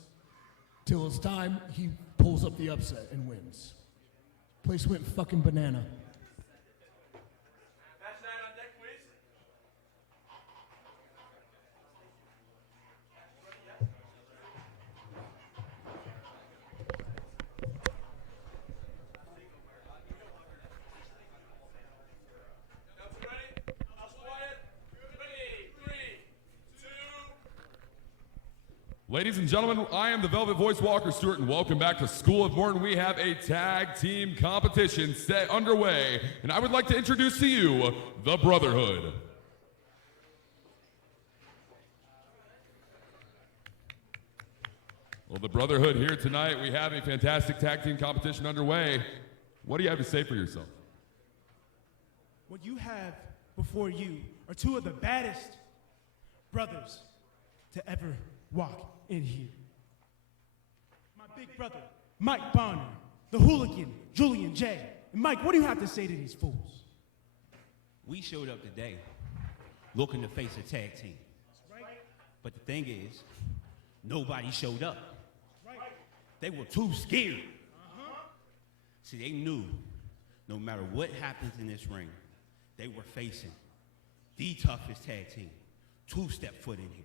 till it's time he pulls up the upset and wins. Place went fucking banana. Match 9 on deck, please. Ladies and gentlemen, I am the Velvet Voice Walker Stewart, and welcome back to School of Morton. We have a tag team competition set underway, and I would like to introduce to you the Brotherhood. Well, the Brotherhood here tonight, we have a fantastic tag team competition underway. What do you have to say for yourself? What you have before you are two of the baddest brothers to ever walk in here. My big brother, Mike Bonner, the hooligan, Julian J. And Mike, what do you have to say to these fools? We showed up today looking to face a tag team. But the thing is, nobody showed up. They were too scared. See, they knew no matter what happens in this ring, they were facing the toughest tag team to step foot in here.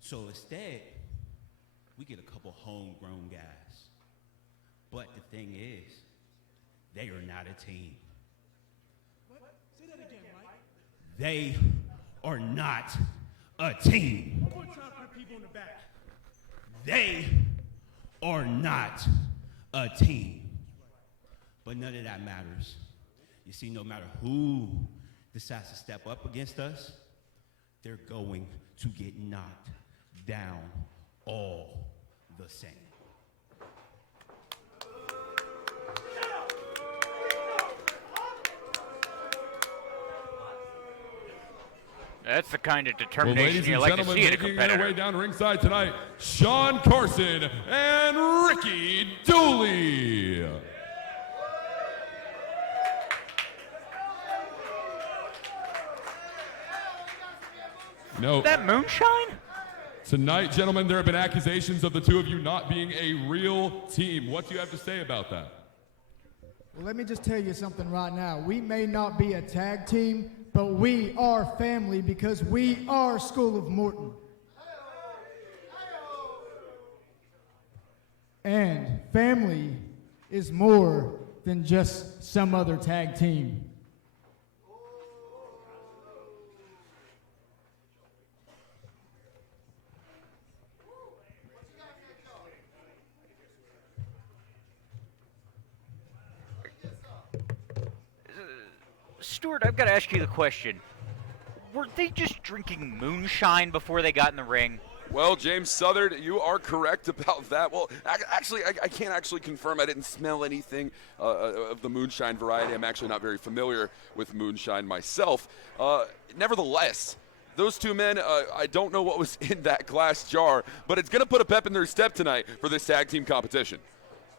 So instead, we get a couple homegrown guys. But the thing is, they are not a team. What? Say that again, Mike. They are not a team. One more time for the people in the back. They are not a team. But none of that matters. You see, no matter who decides to step up against us, they're going to get knocked down all the same. That's the kind of Well, determination ladies you and like to gentlemen, see in a making their competitor. way down ringside tonight, Sean Carson and Ricky Dooley. No. That moonshine? Tonight, gentlemen, there have been accusations of the two of you not being a real team. What do you have to say about that? Well, let me just tell you something right now. We may not be a tag team, but we are family because we are School of Morton. And family is more than just some other tag team. Stuart, I've got to ask you the question. Were they just drinking moonshine before they got in the ring? Well, James Southard, you are correct about that. Well, actually, I can't actually confirm. I didn't smell anything of the moonshine variety. I'm actually not very familiar with moonshine myself. Nevertheless, those two men, I don't know what was in that glass jar, but it's going to put a pep in their step tonight for this tag team competition.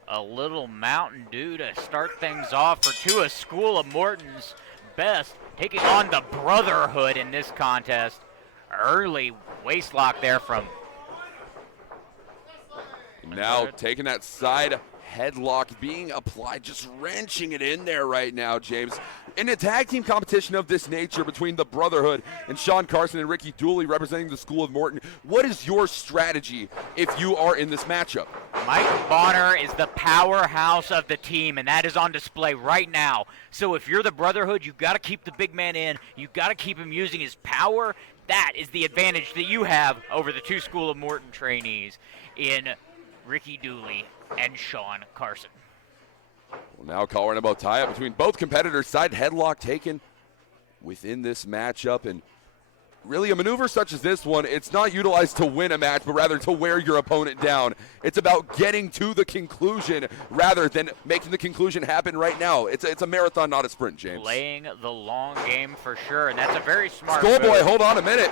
A little Mountain Dew to start things off for two of School of Morton's best, taking on the Brotherhood in this contest. Early waistlock there from. Now taking that side headlock being applied, just wrenching it in there right now, James. In a tag team competition of this nature between the Brotherhood and Sean Carson and Ricky Dooley representing the School of Morton, what is your strategy if you are in this matchup? Mike Bonner is the powerhouse of the team, and that is on display right now. So if you're the Brotherhood, you've got to keep the big man in. You've got to keep him using his power. That is the advantage that you have over the two School of Morton trainees in Ricky Dooley and Sean Carson. Well, now calling about tie-up between both competitors. Side headlock taken within this matchup. And really a maneuver such as this one, it's not utilized to win a match, but rather to wear your opponent down. It's about getting to the conclusion rather than making the conclusion happen right now. It's a marathon, not a sprint, James. Playing the long game for sure, and that's a very smart Schoolboy, move. hold on a minute.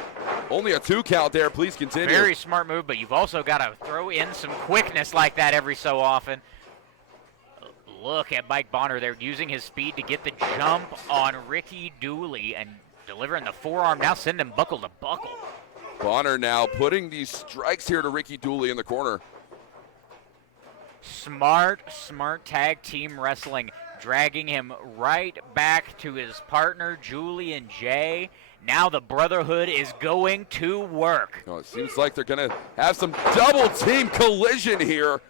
Only a 2 count there. Please continue. Very smart move, but you've also got to throw in some quickness like that every so often. Look at Mike Bonner there using his speed to get the jump on Ricky Dooley and delivering the forearm, now sending buckle to buckle. Bonner now putting these strikes here to Ricky Dooley in the corner. Smart tag team wrestling, dragging him right back to his partner, Julian J. Now the Brotherhood is going to work. Oh, it seems like they're going to have some double team collision here.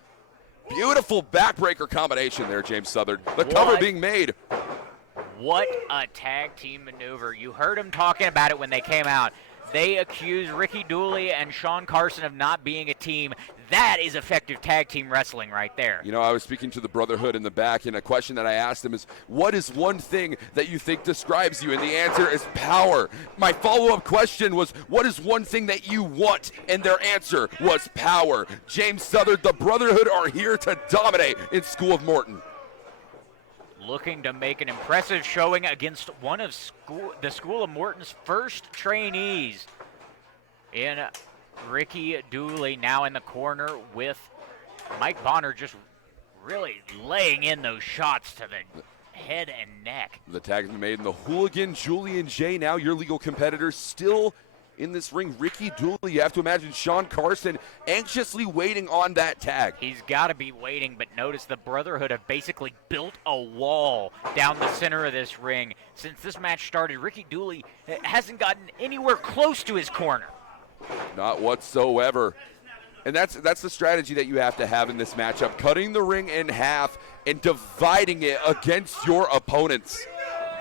Beautiful backbreaker combination there, James Southern. The cover being made. What a tag team maneuver. You heard them talking about it when they came out. They accused Ricky Dooley and Sean Carson of not being a team. That is effective tag team wrestling right there. You know, I was speaking to the Brotherhood in the back, and a question that I asked them is, what is one thing that you think describes you? And the answer is power. My follow-up question was, what is one thing that you want? And their answer was power. James Southern, the Brotherhood are here to dominate in School of Morton. Looking to make an impressive showing against one of the School of Morton's first trainees in Ricky Dooley, now in the corner with Mike Bonner just really laying in those shots to the head and neck. The tag has been made, and the hooligan Julian J, now your legal competitor, still in this ring. Ricky Dooley, you have to imagine Sean Carson anxiously waiting on that tag. He's got to be waiting, but notice the Brotherhood have basically built a wall down the center of this ring. Since this match started, Ricky Dooley hasn't gotten anywhere close to his corner. Not whatsoever. And that's the strategy that you have to have in this matchup, cutting the ring in half and dividing it against your opponents.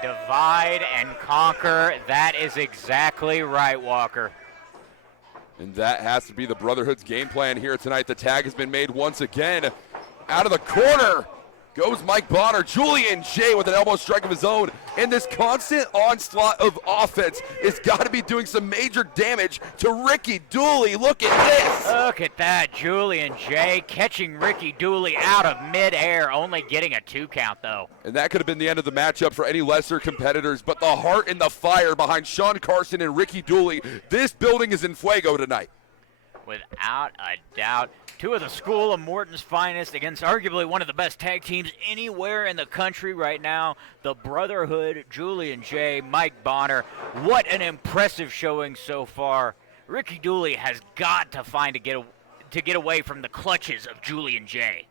Divide and conquer. That is exactly right, Walker. And that has to be the Brotherhood's game plan here tonight. The tag has been made once again. Out of the corner goes Mike Bonner. Julian J with an elbow strike of his own. And this constant onslaught of offense has got to be doing some major damage to Ricky Dooley. Look at this. Look at that. Julian J catching Ricky Dooley out of midair, only getting a 2 count, though. And that could have been the end of the matchup for any lesser competitors, but the heart and the fire behind Sean Carson and Ricky Dooley, this building is in fuego tonight. Without a doubt. Two of the School of Morton's finest against arguably one of the best tag teams anywhere in the country right now. The Brotherhood, Julian J, Mike Bonner. What an impressive showing so far. Ricky Dooley has got to find to get away from the clutches of Julian J.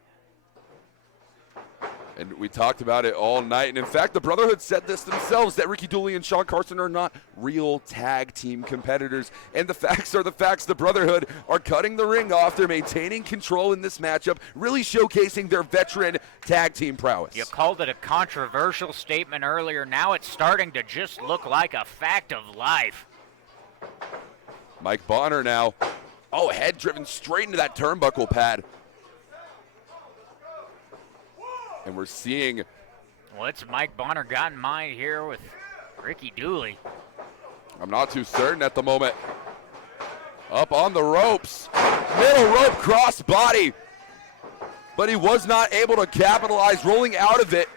And we talked about it all night. And in fact, the Brotherhood said this themselves, that Ricky Dooley and Sean Carson are not real tag team competitors. And the facts are the facts. The Brotherhood are cutting the ring off. They're maintaining control in this matchup, really showcasing their veteran tag team prowess. You called it a controversial statement earlier. Now it's starting to just look like a fact of life. Mike Bonner now. Oh, head driven straight into that turnbuckle pad. And we're seeing... What's Mike Bonner got in mind here with Ricky Dooley? I'm not too certain at the moment. Up on the ropes. Middle rope cross body. But he was not able to capitalize, rolling out of it.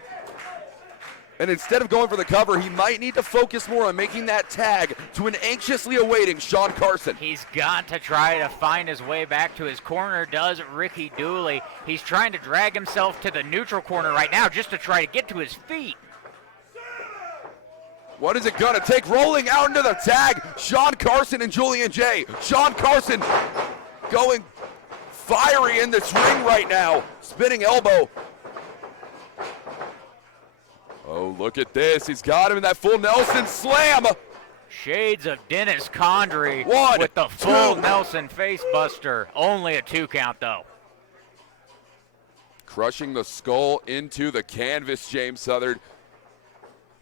And instead of going for the cover, he might need to focus more on making that tag to an anxiously awaiting Sean Carson. He's got to try to find his way back to his corner, does Ricky Dooley. He's trying to drag himself to the neutral corner right now just to try to get to his feet. What is it gonna take? Rolling out into the tag, Sean Carson and Julian J. Sean Carson going fiery in this ring right now. Spinning elbow. Oh, look at this. He's got him in that full Nelson slam. Shades of Dennis Condrey One, with the full two. Nelson face buster. Only a 2 count, though. Crushing the skull into the canvas, James Southern.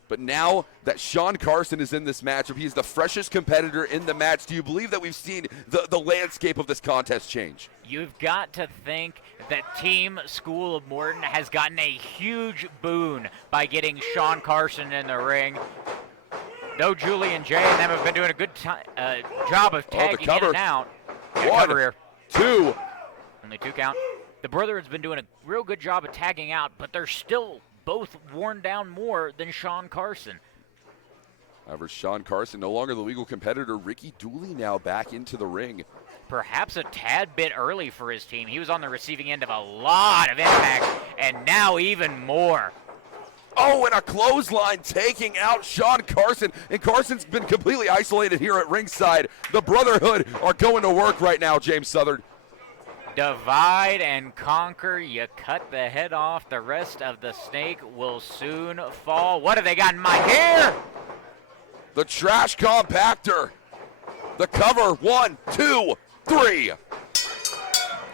But now that Sean Carson is in this matchup, he's the freshest competitor in the match. Do you believe that we've seen the landscape of this contest change? You've got to think that Team School of Morton has gotten a huge boon by getting Sean Carson in the ring. No, Julian J and them have been doing a good job of tagging in and out. One, cover here. 2. Only 2 count. The Brotherhood's been doing a real good job of tagging out, but they're still both worn down more than Sean Carson. However, Sean Carson, no longer the legal competitor. Ricky Dooley now back into the ring. Perhaps a tad bit early for his team. He was on the receiving end of a lot of impact, and now even more. Oh, and a clothesline taking out Sean Carson. And Carson's been completely isolated here at ringside. The Brotherhood are going to work right now, James Southern. Divide and conquer. You cut the head off. The rest of the snake will soon fall. What have they got in mind here? The trash compactor. The cover. 1, 2, 3.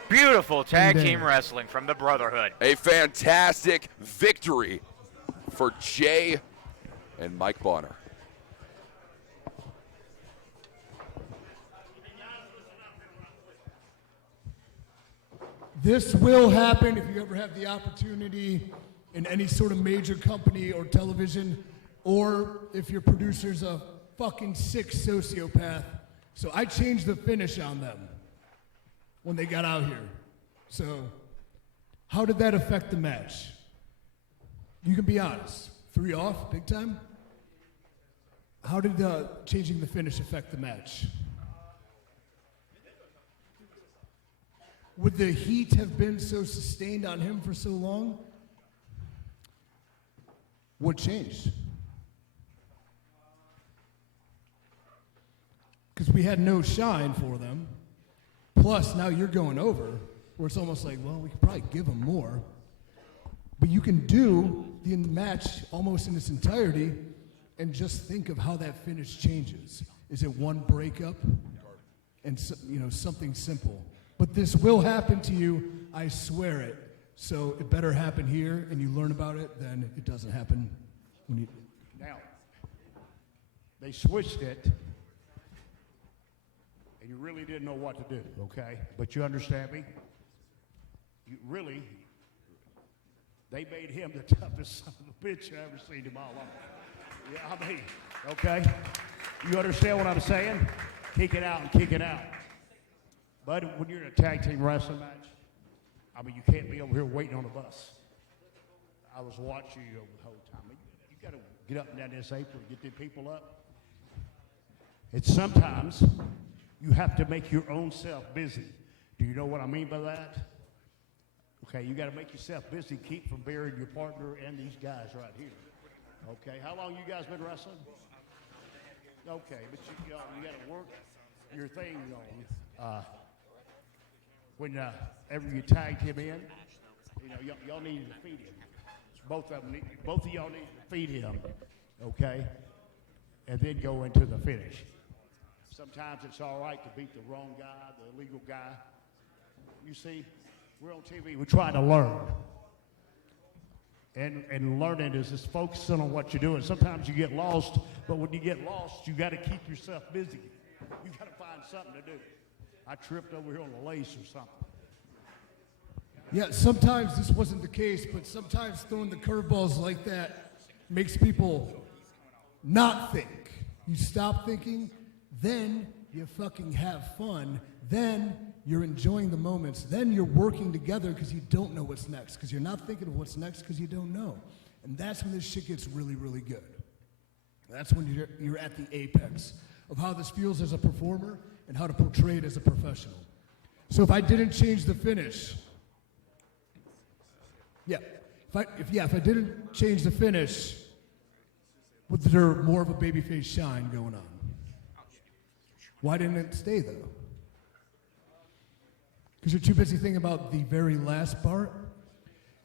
Beautiful tag team wrestling from the Brotherhood. A fantastic victory for Jay and Mike Bonner. This will happen if you ever have the opportunity in any sort of major company or television, or if your producer's a fucking sick sociopath. So I changed the finish on them when they got out here. So how did that affect the match? You can be honest. 3 off, big time? How did changing the finish affect the match? Would the heat have been so sustained on him for so long? What changed? Because we had no shine for them. Plus, now you're going over, where it's almost like, well, we could probably give them more. But you can do the match almost in its entirety and just think of how that finish changes. Is it one breakup? And something simple. But this will happen to you, I swear it. So it better happen here and you learn about it than it doesn't happen when you... Now, they switched it, and you really didn't know what to do, okay? But you understand me? They made him the toughest son of a bitch I ever seen in my life. Yeah, I mean, okay? You understand what I'm saying? Kick it out and kick it out. But when you're in a tag team wrestling match, I mean, you can't be over here waiting on the bus. I was watching you over the whole time. You got to get up and down this apron, get the people up. It's sometimes you have to make your own self busy. Do you know what I mean by that? Okay, you got to make yourself busy, keep from burying your partner and these guys right here. Okay, how long you guys been wrestling? Okay, but you got to work your thing on. Whenever you tagged him in, y'all needed to feed him. Both of y'all need to feed him, okay? And then go into the finish. Sometimes it's all right to beat the wrong guy, the illegal guy. You see, we're on TV, we're trying to learn. And learning is just focusing on what you're doing. Sometimes you get lost, but when you get lost, you got to keep yourself busy. You got to find something to do. I tripped over here on a lace or something. Yeah, sometimes this wasn't the case, but sometimes throwing the curveballs like that makes people not think. You stop thinking, then you fucking have fun, then you're enjoying the moments, then you're working together because you don't know what's next, because you're not thinking of what's next because you don't know. And that's when this shit gets really, really good. That's when you're at the apex of how this feels as a performer and how to portray it as a professional. So if I didn't change the finish, if I didn't change the finish, would there more of a babyface shine going on? Why didn't it stay though? Because you're too busy thinking about the very last part.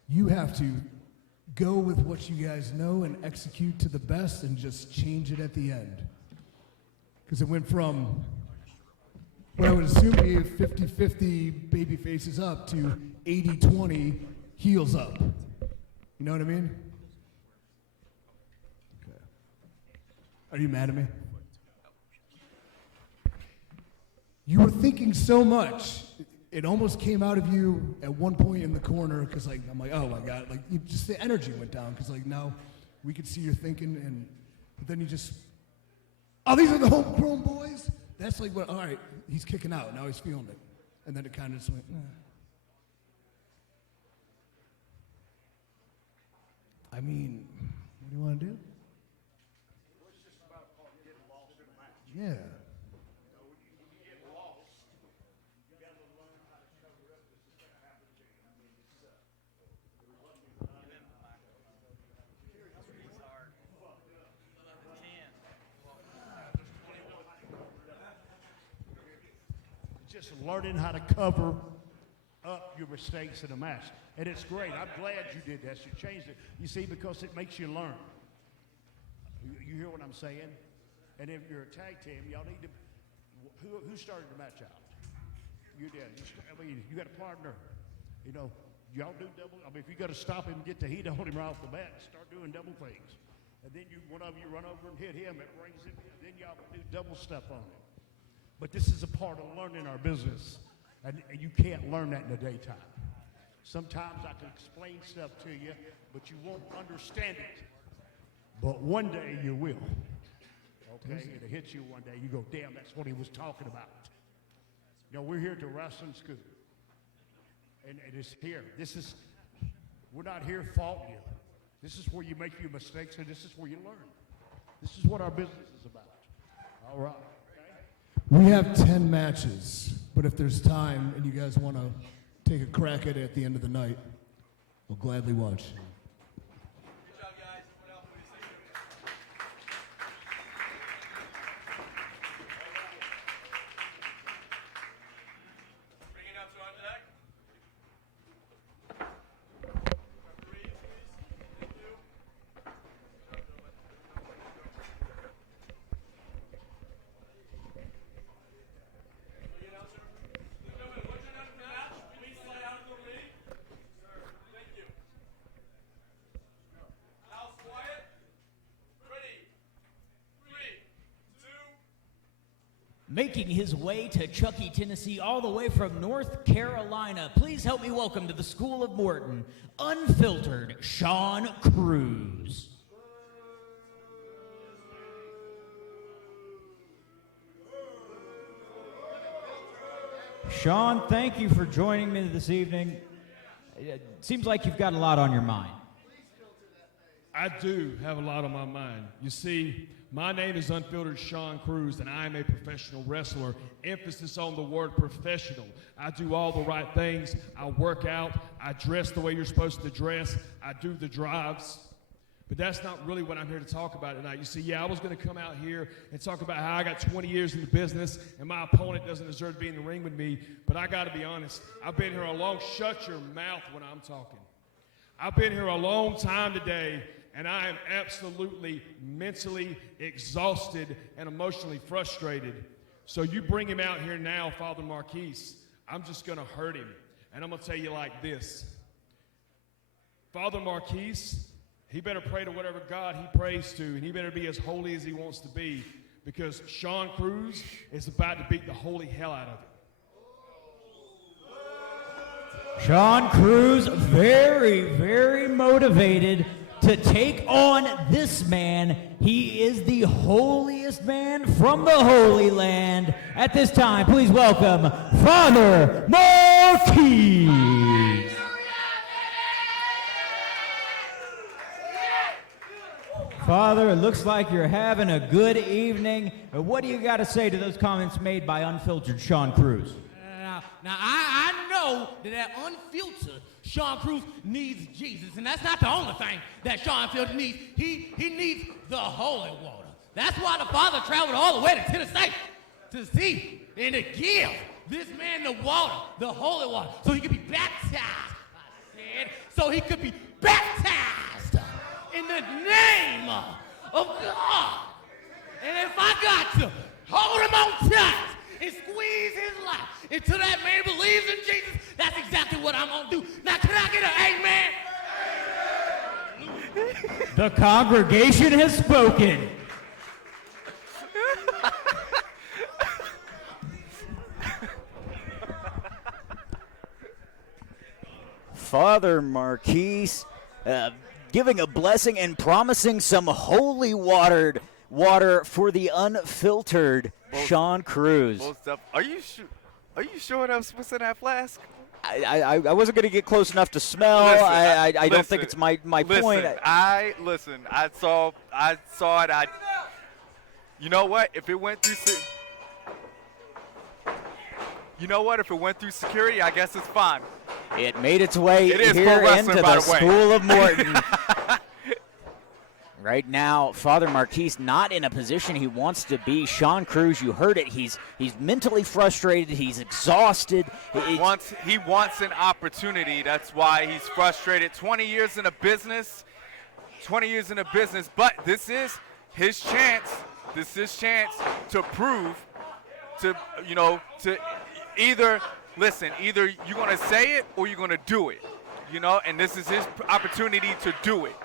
You have to go with what you guys know and execute to the best and just change it at the end. Because it went from what I would assume to be 50-50 baby faces up to 80-20 heels up. You know what I mean? Okay. Are you mad at me? You were thinking so much, it almost came out of you at one point in the corner, because I'm like, oh my God, just the energy went down, because now we could see you're thinking, but then you just, oh, these are the homegrown boys? That's all right, he's kicking out, now he's feeling it. And then it kind of just went, I mean, what do you want to do? Yeah. Just learning how to cover up your mistakes in a match. And it's great. I'm glad you did that. You changed it. You see, because it makes you learn. You hear what I'm saying? And if you're a tag team, y'all need to, who started the match out? You did. You got a partner. Y'all do double. If you got to stop him and get the heat on him right off the bat, start doing double things. And then one of you run over and hit him, it brings him, and then y'all do double step on him. But this is a part of learning our business, and you can't learn that in the daytime. Sometimes I can explain stuff to you, but you won't understand it. But one day you will. Okay? It'll hit you one day. You go, damn, that's what he was talking about. We're here at the wrestling school. And it is here. We're not here faulting you. This is where you make your mistakes, and this is where you learn. This is what our business is about. All right. We have 10 matches, but if there's time and you guys want to take a crack at it at the end of the night, we'll gladly watch. Good job, guys. What else? What do you think? Bring it up to on deck. Referee, please. Thank you. Making his way to Chuckey, Tennessee, all the way from North Carolina. Please help me welcome to the School of Morton, Unfiltered, Sean Cruz. Sean, thank you for joining me this evening. It seems like you've got a lot on your mind. I do have a lot on my mind. You see, my name is Unfiltered Sean Cruz, and I am a professional wrestler. Emphasis on the word professional. I do all the right things. I work out. I dress the way you're supposed to dress. I do the drives. But that's not really what I'm here to talk about tonight. You see, I was going to come out here and talk about how I got 20 years in the business and my opponent doesn't deserve to be in the ring with me. But I got to be honest. I've been here a long, shut your mouth when I'm talking. I've been here a long time today, and I am absolutely mentally exhausted and emotionally frustrated. So you bring him out here now, Father Marquis. I'm just going to hurt him. And I'm going to tell you like this. Father Marquis, he better pray to whatever God he prays to, and he better be as holy as he wants to be, because Sean Cruz is about to beat the holy hell out of him. Sean Cruz, very, very motivated to take on this man. He is the holiest man from the Holy Land. At this time, please welcome Father Marquis. Father, it looks like you're having a good evening. What do you got to say to those comments made by unfiltered Sean Cruz? Now I know that unfiltered Sean Cruz needs Jesus, and that's not the only thing that Sean Filter needs. He needs the holy water. That's why the Father traveled all the way to Tennessee to see and to give this man the water, the holy water, so he could be baptized. I said, so he could be baptized in the name of God. And if I got to hold him on tight and squeeze his life until that man believes in Jesus, that's exactly what I'm going to do. Now, can I get an amen? The congregation has spoken. Father Marquis giving a blessing and promising some holy water for the unfiltered Sean Cruz. Are you sure that's what's in that flask? I wasn't going to get close enough to smell. I don't think it's my point. I saw it. You know what? If it went through security, I guess it's fine. It made its way It is here pro wrestling, into by the the way. School of Morton. Right now, Father Marquis not in a position he wants to be. Sean Cruz, you heard it. He's mentally frustrated. He's exhausted. He wants an opportunity. That's why he's frustrated. 20 years in a business. But this is his chance. This is his chance to prove, to either you're going to say it or you're going to do it. And this is his opportunity to do it.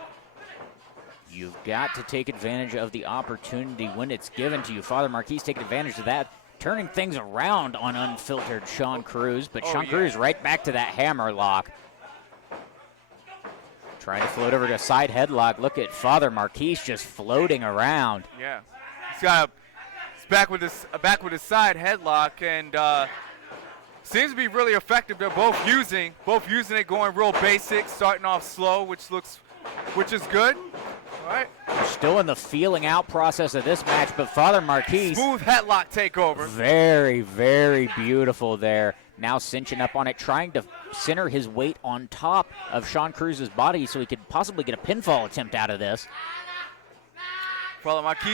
You've got to take advantage of the opportunity when it's given to you. Father Marquis taking advantage of that, turning things around on unfiltered Sean Cruz, but Sean Cruz right back to that hammer lock. Trying to float over to a side headlock. Look at Father Marquis just floating around. Yeah, he's back with his side headlock, and seems to be really effective. They're both using it, going real basic, starting off slow, which is good. All right. We're still in the feeling out process of this match, but Father Marquis. Smooth headlock takeover. Very, very beautiful there. Now cinching up on it, trying to center his weight on top of Sean Cruz's body so he could possibly get a pinfall attempt out of this. Father Marquis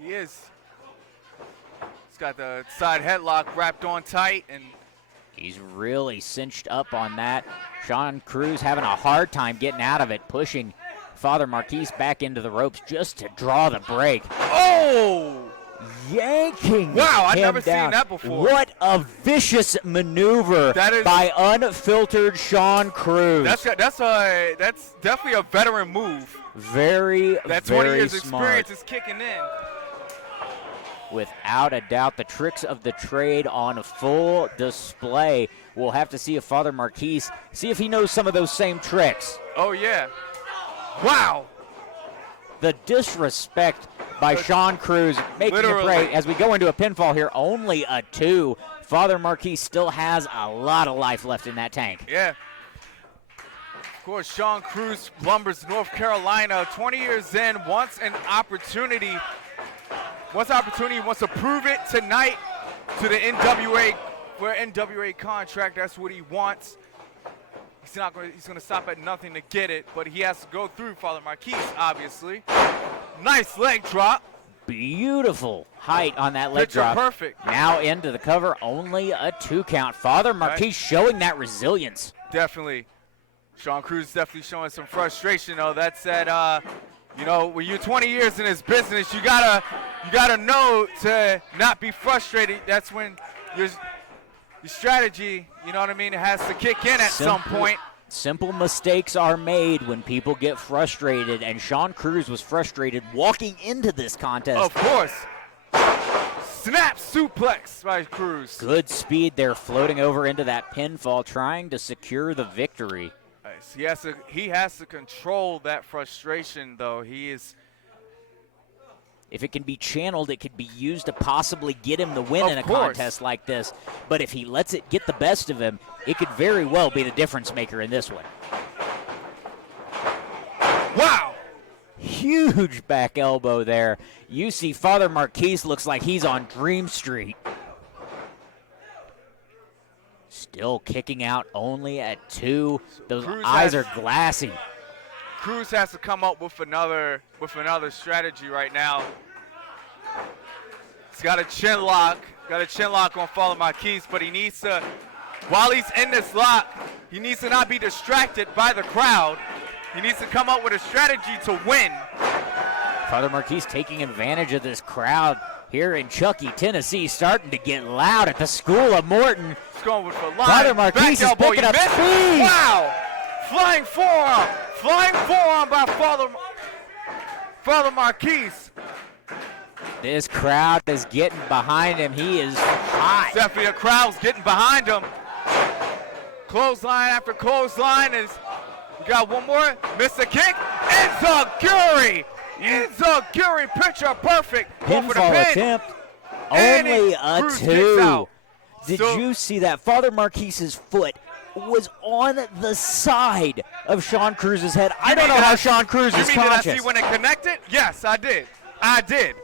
he's got the side headlock wrapped on tight, and he's really cinched up on that. Sean Cruz having a hard time getting out of it, pushing Father Marquis back into the ropes just to draw the break. Oh! Yanking Wow, I've him never down. seen that before. What a vicious maneuver by unfiltered Sean Cruz. That's definitely a veteran move. Very, that 20 very years smart. experience is kicking in. Without a doubt, the tricks of the trade on full display. We'll have to see if Father Marquis, see if he knows some of those same tricks. Oh, yeah. Wow. The disrespect by Sean Cruz, making it break. As we go into a pinfall here, only a 2. Father Marquis still has a lot of life left in that tank. Yeah. Of course, Sean Cruz lumbers North Carolina, 20 years in, wants an opportunity. Wants to prove it tonight to the NWA, for NWA contract. That's what he wants. He's going to stop at nothing to get it, but he has to go through Father Marquis, obviously. Nice leg drop. Beautiful height on that leg Picture drop. perfect. Now into the cover, only a 2 count. Father Marquis showing that resilience. Definitely. Sean Cruz definitely showing some frustration, though. That said, when you're 20 years in this business, you gotta know to not be frustrated. That's when your strategy, it has to kick in at some point. Simple mistakes are made when people get frustrated, and Sean Cruz was frustrated walking into this contest. Of course. Snap suplex by Cruz. Good speed there, floating over into that pinfall, trying to secure the victory. Nice. He has to control that frustration, though. If it can be channeled, it could be used to possibly get him the win in a contest like this. But if he lets it get the best of him, it could very well be the difference maker in this one. Wow! huge back elbow there. You see Father Marquis looks like he's on Dream Street. Still kicking out only at 2. Those eyes are glassy. Cruz has to come up with another strategy right now. He's got a chin lock. Got a chin lock on Father Marquis, but he needs to, while he's in this lock, he needs to not be distracted by the crowd. He needs to come up with a strategy to win. Father Marquis taking advantage of this crowd here in Chuckey, Tennessee, starting to get loud at the School of Morton. He's going with the line. Father Marquis is picking up speed. Wow! Flying forearm by Father Marquis. This crowd is getting behind him. He is hot. Definitely the crowd's getting behind him. Clothesline after clothesline is, we got one more. Mr. Kick, Enzaguri. Enzaguri, picture perfect. Pinfall attempt, only a 2. Did you see that? Father Marquis's foot was on the side of Sean Cruz's head. I don't know how Sean Cruz is conscious. Did I see when it connected? Yes, I did. I did.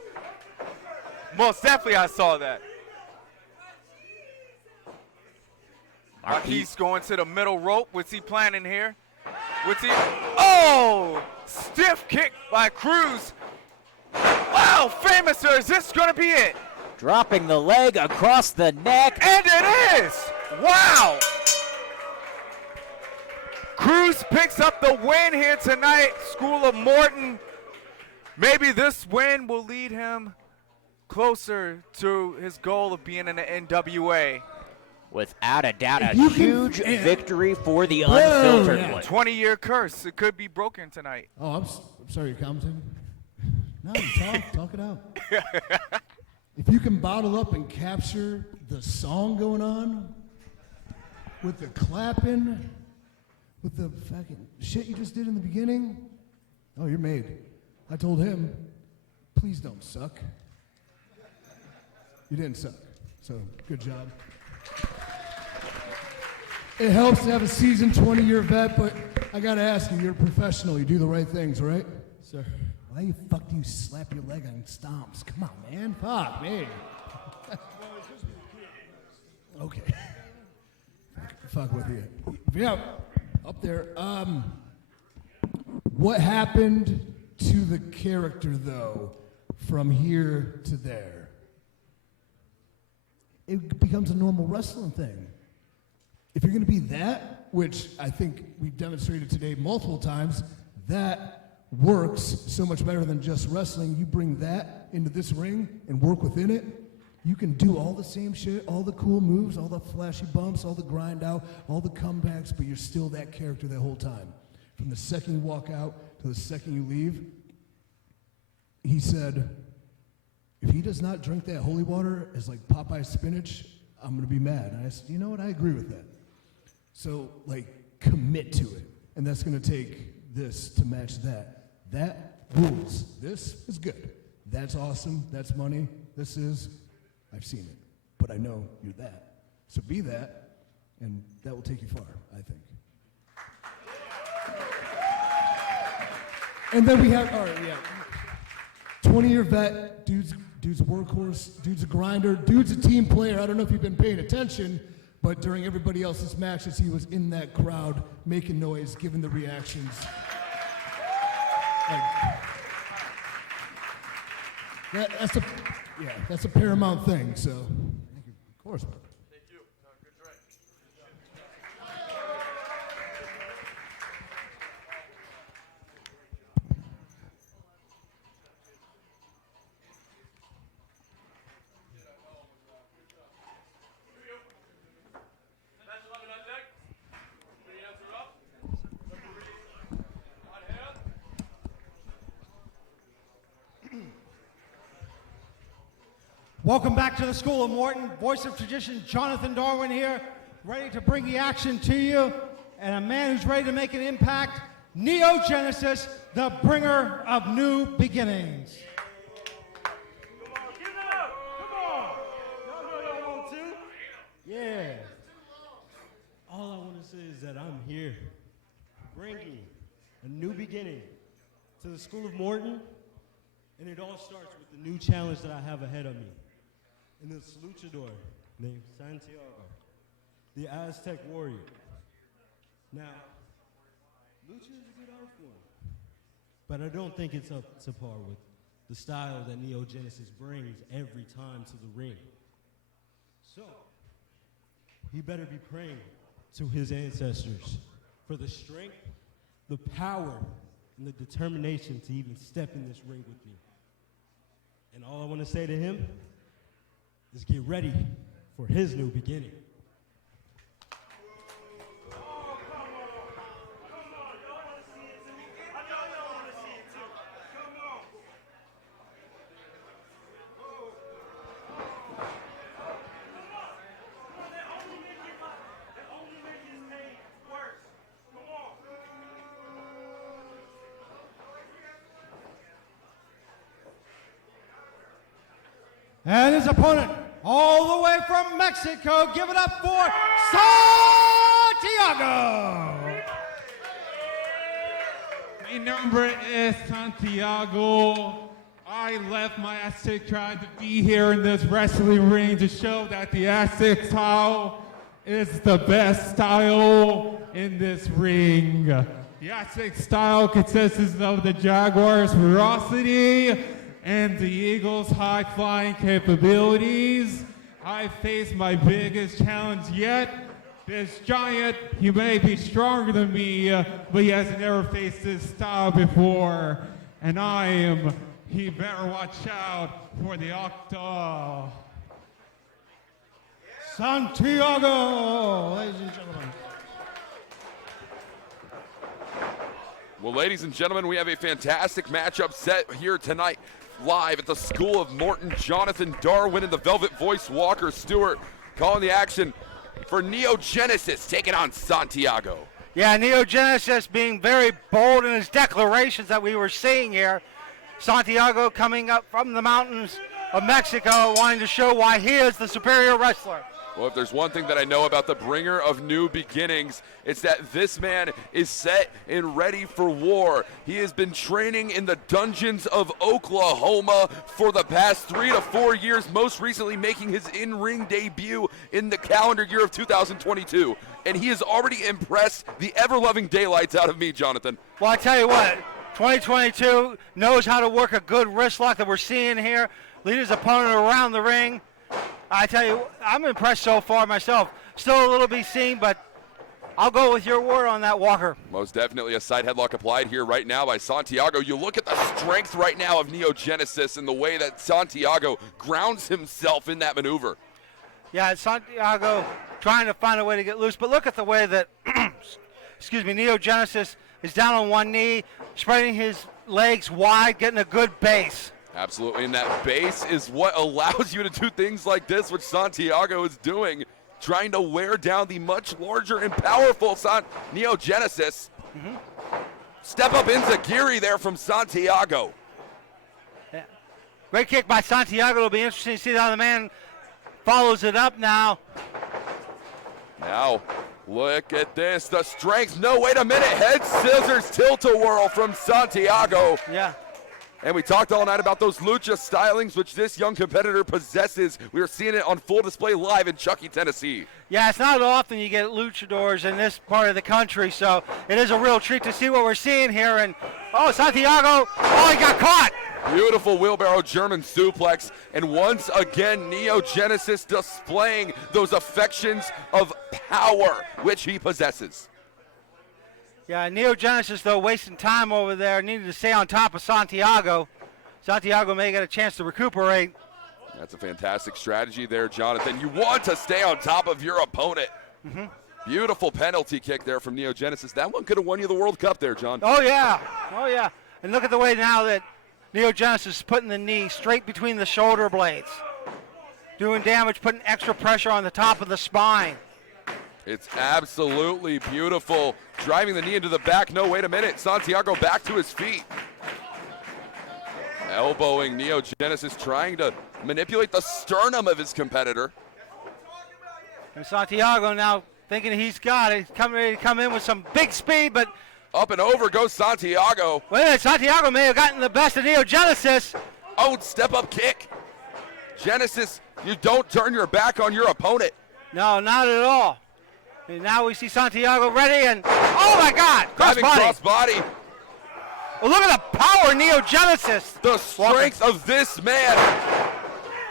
Most definitely I saw that. Marquis going to the middle rope. What's he planning here? Oh! Stiff kick by Cruz. Wow, Famouser, is this going to be it? Dropping the leg across the neck. And it is! Wow! Cruz picks up the win here tonight. School of Morton. Maybe this win will lead him closer to his goal of being in the NWA. Without a doubt, a huge victory for the Unfiltered one. 20-year curse. It could be broken tonight. Oh, I'm sorry, you're commenting? No, talk it out. If you can bottle up and capture the song going on with the clapping, with the fucking shit you just did in the beginning, oh, you're made. I told him, please don't suck. You didn't suck, so good job. It helps to have a seasoned 20-year vet, but I gotta ask you, you're a professional. You do the right things, right? Sir. Why the fuck do you slap your leg on stomps? Come on, man. Fuck me. Okay. Fuck with you. Yeah, up there. What happened to the character, though, from here to there? It becomes a normal wrestling thing. If you're going to be that, which I think we've demonstrated today multiple times, that works so much better than just wrestling. You bring that into this ring and work within it, you can do all the same shit, all the cool moves, all the flashy bumps, all the grind out, all the comebacks, but you're still that character the whole time. From the second you walk out to the second you leave, he said, if he does not drink that holy water as like Popeye spinach, I'm going to be mad. And I said, you know what? I agree with that. So, like, commit to it. And that's going to take this to match that. That rules. This is good. That's awesome. That's money. This is, I've seen it. But I know you're that. So be that, and that will take you far, I think. And then we have, all right, yeah. 20-year vet, dude's a workhorse, dude's a grinder, dude's a team player. I don't know if you've been paying attention, but during everybody else's matches, he was in that crowd, making noise, giving the reactions. That's a paramount thing, so. Thank you. Of course. Thank you. Good try. Welcome back to the School of Morton. Voice of Tradition, Jonathan Darwin here, ready to bring the action to you. And a man who's ready to make an impact, Neogenesis, the bringer of new beginnings. Yeah. All I want to say is that I'm here, bringing a new beginning to the School of Morton, and it all starts with the new challenge that I have ahead of me. And this luchador named Santiago, the Aztec warrior. Now, lucha is a good art form, but I don't think it's up to par with the style that Neogenesis brings every time to the ring. So, he better be praying to his ancestors for the strength, the power, and the determination to even step in this ring with me. And all I want to say to him is get ready for his new beginning. And his opponent, all the way from Mexico, give it up for Santiago. My number is Santiago. I left my Aztec tribe to be here in this wrestling ring to show that the Aztec style is the best style in this ring. The Aztec style consists of the Jaguar's ferocity and the Eagle's high-flying capabilities. I face my biggest challenge yet. This giant, he may be stronger than me, but he has never faced this style before. And he better watch out for the Octa. Santiago, ladies and gentlemen. Well, ladies and gentlemen, we have a fantastic matchup set here tonight. Live at the School of Morton, Jonathan Darwin and the Velvet Voice Walker Stewart calling the action for Neogenesis taking on Santiago. Yeah, Neogenesis being very bold in his declarations that we were seeing here. Santiago coming up from the mountains of Mexico, wanting to show why he is the superior wrestler. Well, if there's one thing that I know about the bringer of new beginnings, it's that this man is set and ready for war. He has been training in the dungeons of Oklahoma for the past 3 to 4 years, most recently making his in-ring debut in the calendar year of 2022. And he has already impressed the ever-loving daylights out of me, Jonathan. Well, I tell you what, 2022 knows how to work a good wrist lock that we're seeing here, lead his opponent around the ring. I tell you, I'm impressed so far myself. Still a little to be seen, but I'll go with your word on that, Walker. Most definitely a side headlock applied here right now by Santiago. You look at the strength right now of Neogenesis and the way that Santiago grounds himself in that maneuver. Yeah, Santiago trying to find a way to get loose, but look at the way that, Neogenesis is down on one knee, spreading his legs wide, getting a good base. Absolutely, and that base is what allows you to do things like this, which Santiago is doing, trying to wear down the much larger and powerful Neogenesis. Step up enziguri there from Santiago. Yeah. Great kick by Santiago. It'll be interesting to see how the man follows it up now. Now, look at this, the strength. No, wait a minute, head scissors tilt-a-whirl from Santiago. Yeah. And we talked all night about those lucha stylings, which this young competitor possesses. We are seeing it on full display live in Chuckey, Tennessee. Yeah, it's not often you get luchadors in this part of the country, so it is a real treat to see what we're seeing here. And, Santiago, he got caught. Beautiful wheelbarrow German suplex. And once again, Neogenesis displaying those affections of power, which he possesses. Yeah, Neogenesis, though, wasting time over there, needed to stay on top of Santiago. Santiago may get a chance to recuperate. That's a fantastic strategy there, Jonathan. You want to stay on top of your opponent. Beautiful penalty kick there from Neogenesis. That one could have won you the World Cup there, John. Oh, yeah. And look at the way now that Neogenesis is putting the knee straight between the shoulder blades. Doing damage, putting extra pressure on the top of the spine. It's absolutely beautiful. Driving the knee into the back. No, wait a minute. Santiago back to his feet. Elbowing Neogenesis, trying to manipulate the sternum of his competitor. And Santiago now thinking he's got it. He's ready to come in with some big speed, but Up and over goes Santiago. Wait a minute, Santiago may have gotten the best of Neogenesis. Oh, step-up kick. Genesis, you don't turn your back on your opponent. No, not at all. And now we see Santiago ready, and oh my God, Crossbody. Well, look at the power of Neogenesis. The strength of this man.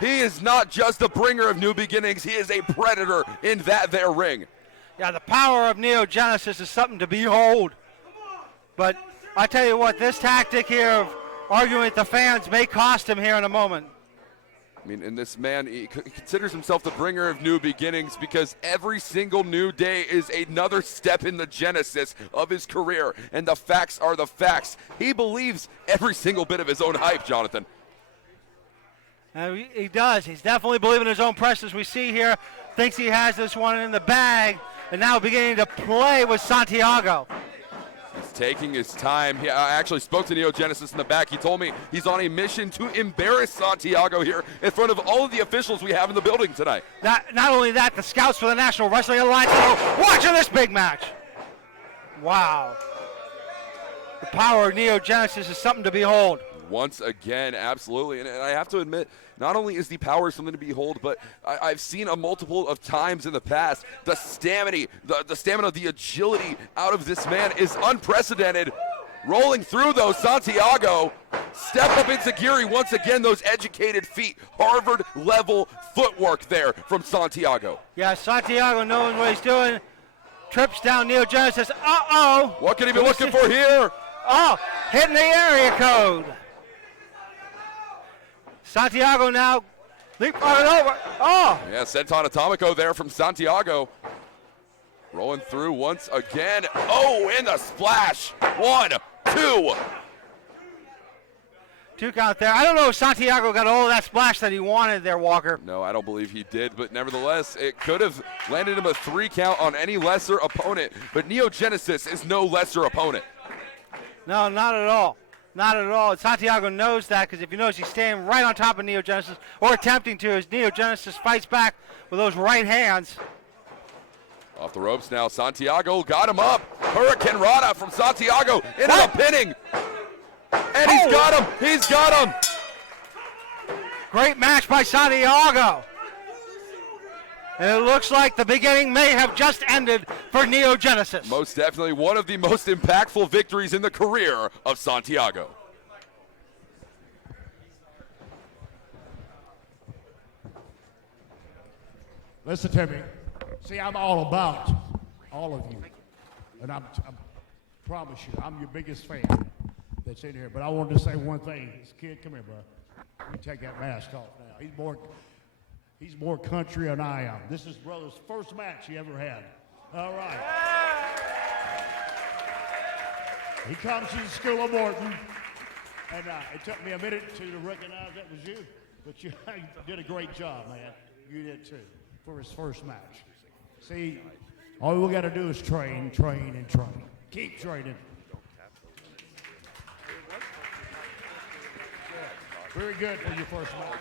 He is not just the bringer of new beginnings. He is a predator in that there ring. Yeah, the power of Neogenesis is something to behold. But I tell you what, this tactic here of arguing with the fans may cost him here in a moment. I mean, and this man, he considers himself the bringer of new beginnings because every single new day is another step in the genesis of his career, and the facts are the facts. He believes every single bit of his own hype, Jonathan. He does. He's definitely believing his own press, as we see here. Thinks he has this one in the bag, and now beginning to play with Santiago. He's taking his time. I actually spoke to Neogenesis in the back. He told me he's on a mission to embarrass Santiago here in front of all of the officials we have in the building tonight. Not only that, the scouts for the National Wrestling Alliance are watching this big match. Wow. The power of Neogenesis is something to behold. Once again, absolutely. And I have to admit, not only is the power something to behold, but I've seen a multiple of times in the past. The stamina, the agility out of this man is unprecedented. Rolling through, though, Santiago. Step up into Giri once again, those educated feet. Harvard-level footwork there from Santiago. Yeah, Santiago knows what he's doing. Trips down Neogenesis. Uh-oh. What could he be looking for here? Oh, hitting the area code. Santiago now leapfrogging over. Oh! Yeah, Senton Atomico there from Santiago. Rolling through once again. Oh, in the splash. 1, 2. 2 count there. I don't know if Santiago got all of that splash that he wanted there, Walker. No, I don't believe he did, but nevertheless, it could have landed him a 3 count on any lesser opponent, but Neogenesis is no lesser opponent. No, not at all. Not at all. Santiago knows that because if you notice, he's staying right on top of Neogenesis, or attempting to, as Neogenesis fights back with those right hands. Off the ropes now, Santiago got him up. Hurricane Rana from Santiago into the pinning. And he's got him. He's got him. Great match by Santiago. And it looks like the beginning may have just ended for Neogenesis. Most definitely one of the most impactful victories in the career of Santiago. Listen to me. See, I'm all about all of you. And I promise you, I'm your biggest fan that's in here. But I wanted to say one thing. This kid, come here, bro. You take that mask off now. He's more country than I am. This is brother's first match he ever had. All right. He comes to the School of Morton, and it took me a minute to recognize that was you, but you did a great job, man. You did too, for his first match. See, all we got to do is train, train, and train. Keep training. Very good for your first match.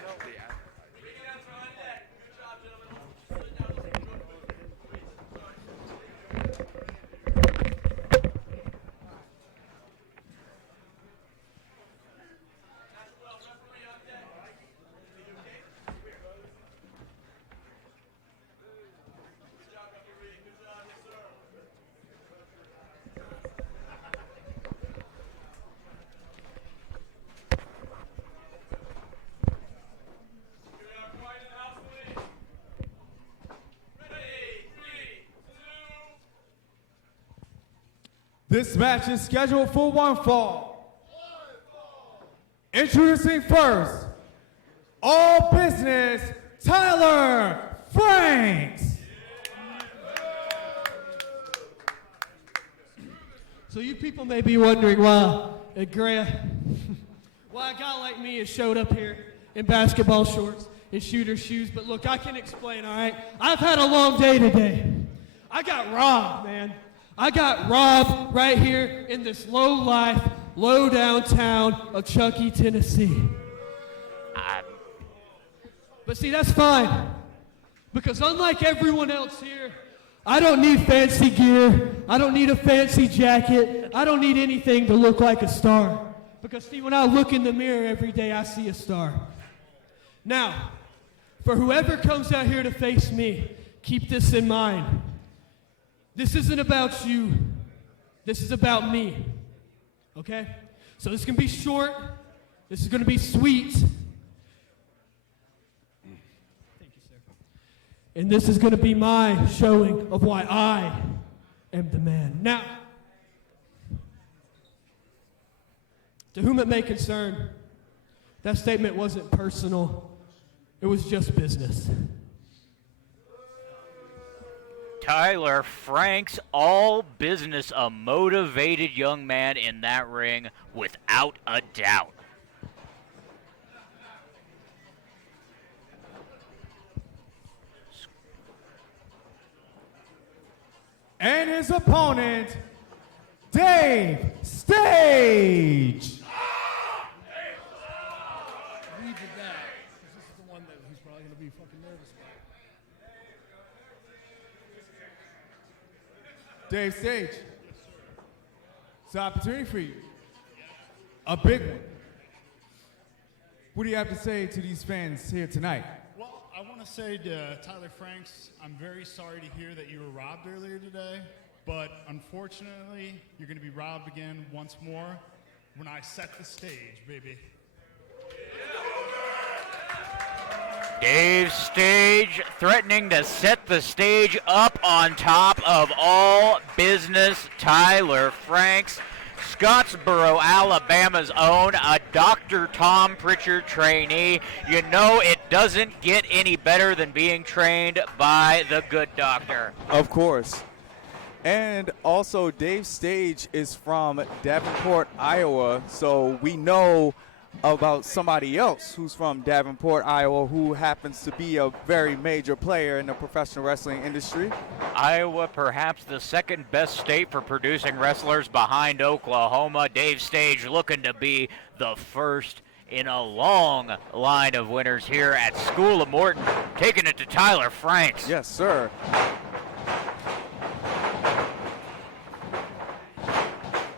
This match is scheduled for 1 fall. Introducing first, all business, Tyler Franks. So you people may be wondering why a guy like me has showed up here in basketball shorts and shooter shoes, but look, I can explain, all right? I've had a long day today. I got robbed, man. I got robbed right here in this low-life, low-down town of Chuckey, Tennessee. But see, that's fine, because unlike everyone else here, I don't need fancy gear. I don't need a fancy jacket. I don't need anything to look like a star. Because, see, when I look in the mirror every day, I see a star. Now, for whoever comes out here to face me, keep this in mind. This isn't about you. This is about me. Okay? So this is going to be short. This is going to be sweet. Thank you, sir. And this is going to be my showing of why I am the man. Now, to whom it may concern, that statement wasn't personal. It was just business. Tyler Franks, all business, a motivated young man in that ring without a doubt. And his opponent, Dave Stage. Leave with that, because this is the one that he's probably going to be fucking nervous about. Dave Stage. It's an opportunity for you. A big one. What do you have to say to these fans here tonight? Well, I want to say to Tyler Franks, I'm very sorry to hear that you were robbed earlier today, but unfortunately, you're going to be robbed again once more when I set the stage, baby. Dave Stage threatening to set the stage up on top of all business. Tyler Franks, Scottsboro, Alabama's own, a Dr. Tom Pritchard trainee. You know it doesn't get any better than being trained by the good doctor. Of course. And also, Dave Stage is from Davenport, Iowa, so we know about somebody else who's from Davenport, Iowa, who happens to be a very major player in the professional wrestling industry. Iowa, perhaps the second best state for producing wrestlers behind Oklahoma. Dave Stage looking to be the first in a long line of winners here at School of Morton, taking it to Tyler Franks. Yes, sir.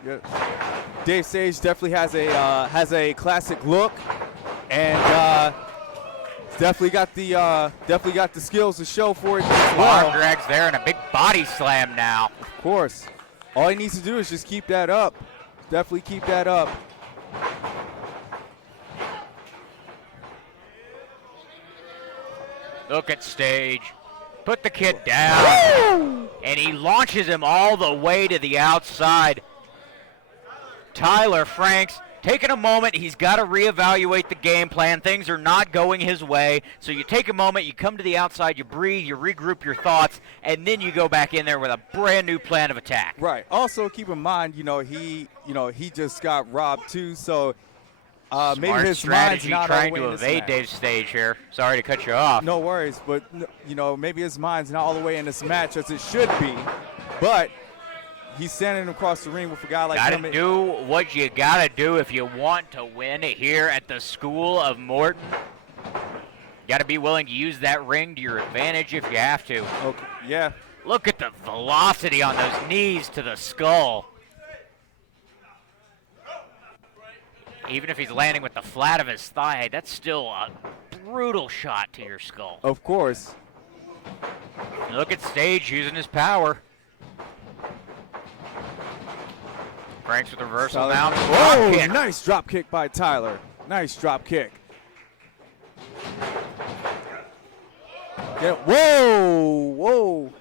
Yeah. Dave Sage definitely has a classic look, and definitely got the skills to show for it as well. Arm drags there and a big body slam now. Of course, all he needs to do is just keep that up. Definitely keep that up. Look at Stage. Put the kid down. And he launches him all the way to the outside. Tyler Franks taking a moment. He's got to reevaluate the game plan. Things are not going his way. So you take a moment, you come to the outside, you breathe, you regroup your thoughts, and then you go back in there with a brand new plan of attack. Right. Also, keep in mind, he just got robbed too. So maybe his strategy mind's not all the trying way to in this evade match. Dave Stage here. Sorry to cut you off. No worries, but maybe his mind's not all the way in this match as it should be. But he's standing across the ring with a guy like him. Gotta do what you gotta do if you want to win here at the School of Morton. Gotta be willing to use that ring to your advantage if you have to. Okay. Yeah. Look at the velocity on those knees to the skull. Even if he's landing with the flat of his thigh, that's still a brutal shot to your skull. Of course. Look at Stage using his power. Franks with reversal now. Oh, Drop kick. nice drop kick by Tyler. Nice drop kick. Yeah. Whoa.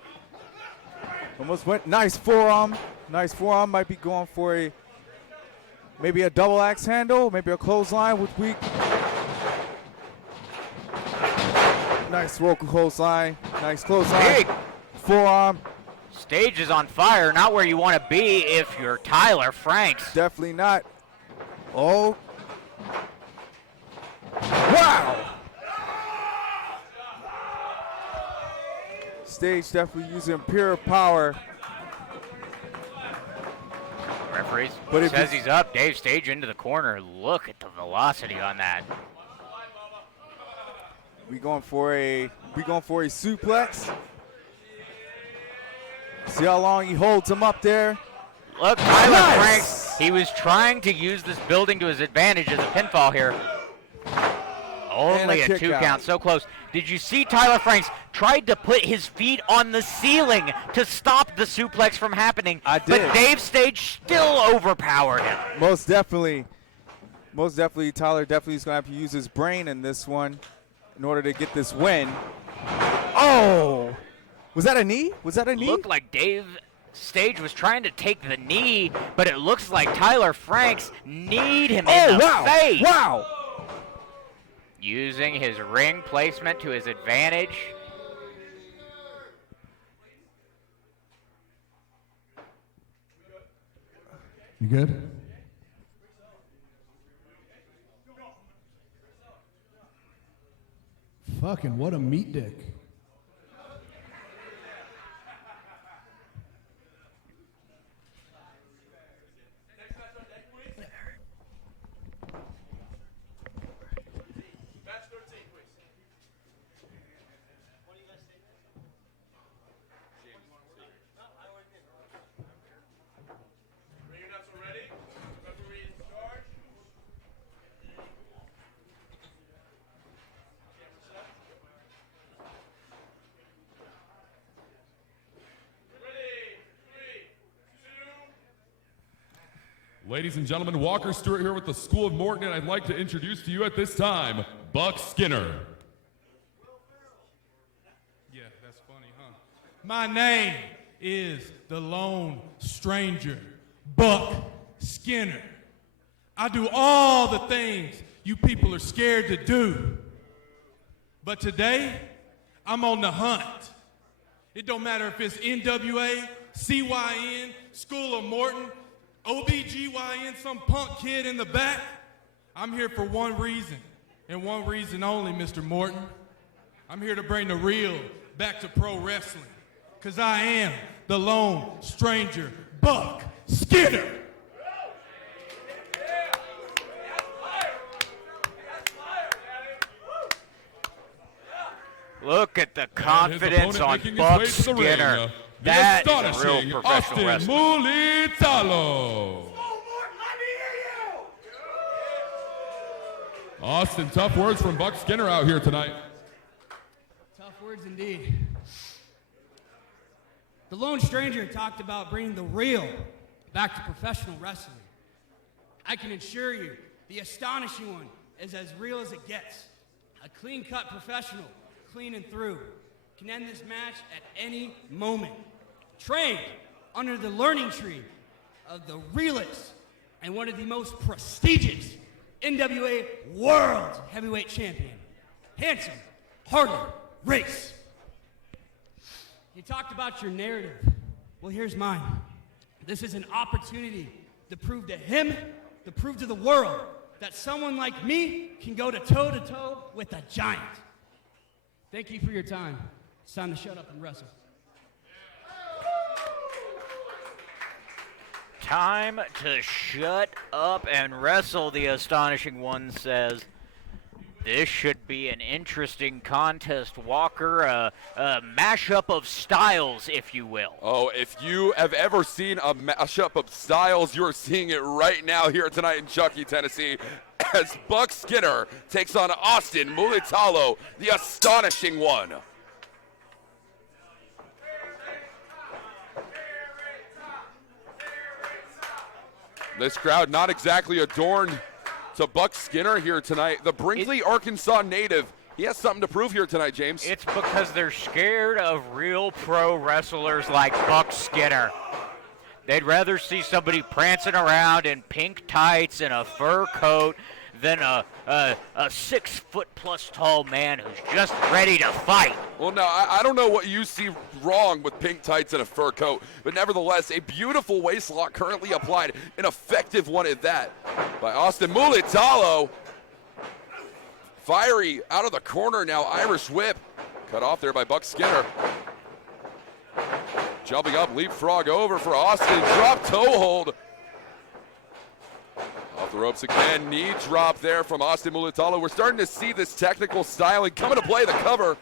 Almost went. Nice forearm. Might be going for maybe a double axe handle, maybe a clothesline with weak. Nice local clothesline. Nice clothesline. Big. Forearm. Stage is on fire, not where you want to be if you're Tyler Franks. Definitely not. Oh. Wow. Stage definitely using pure power. Referee But says he's up. Dave Stage into the corner. Look at the velocity on that. We going for a suplex. See how long he holds him up there. Look, Tyler Franks, he was trying to use this building to his advantage as a pinfall here. Only a 2 count, so close. Did you see Tyler Franks tried to put his feet on the ceiling to stop the suplex from happening? I did. But Dave Stage still overpowered him. Most definitely. Most definitely, Tyler definitely is going to have to use his brain in this one in order to get this win. Oh! Was that a knee? Was that a knee? Looked like Dave Stage was trying to take the knee, but it looks like Tyler Franks kneed him in the face. Wow! Using his ring placement to his advantage. You good? Fucking what a meat dick. Ladies and gentlemen, Walker Stewart here with the School of Morton, and I'd like to introduce to you at this time, Buck Skinner. Yeah, that's funny, huh? My name is the Lone Stranger, Buck Skinner. I do all the things you people are scared to do. But today, I'm on the hunt. It don't matter if it's NWA, CYN, School of Morton, OBGYN, some punk kid in the back. I'm here for one reason, and one reason only, Mr. Morton. I'm here to bring the real back to pro wrestling, because I am the Lone Stranger, Buck Skinner. Look at the confidence on Buck Skinner. That is a real professional wrestler. Mullitullo. Austin, tough words from Buck Skinner out here tonight. Tough words indeed. The Lone Stranger talked about bringing the real back to professional wrestling. I can assure you, the Astonishing One is as real as it gets. A clean-cut professional, clean and through, can end this match at any moment. Trained under the learning tree of the realest and one of the most prestigious NWA World Heavyweight Champion, handsome Harley Race. You talked about your narrative. Well, here's mine. This is an opportunity to prove to him, to prove to the world, that someone like me can go toe-to-toe with a giant. Thank you for your time. It's time to shut up and wrestle. Time to shut up and wrestle, the Astonishing One says. This should be an interesting contest, Walker, a mashup of styles, if you will. Oh, if you have ever seen a mashup of styles, you're seeing it right now here tonight in Chuckey, Tennessee, as Buck Skinner takes on Austin Mullitullo, the Astonishing One. This crowd not exactly adorned to Buck Skinner here tonight. The Brinkley, Arkansas native. He has something to prove here tonight, James. It's because they're scared of real pro wrestlers like Buck Skinner. They'd rather see somebody prancing around in pink tights and a fur coat than a 6 foot plus tall man who's just ready to fight. Well, now, I don't know what you see wrong with pink tights and a fur coat, but nevertheless, a beautiful waistlock currently applied, an effective one at that, by Austin Mullitullo. Fiery out of the corner now, Irish whip. Cut off there by Buck Skinner. Jumping up, leapfrog over for Austin, drop toe hold. Off the ropes again, knee drop there from Austin Mullitullo. We're starting to see this technical styling coming to play, the cover.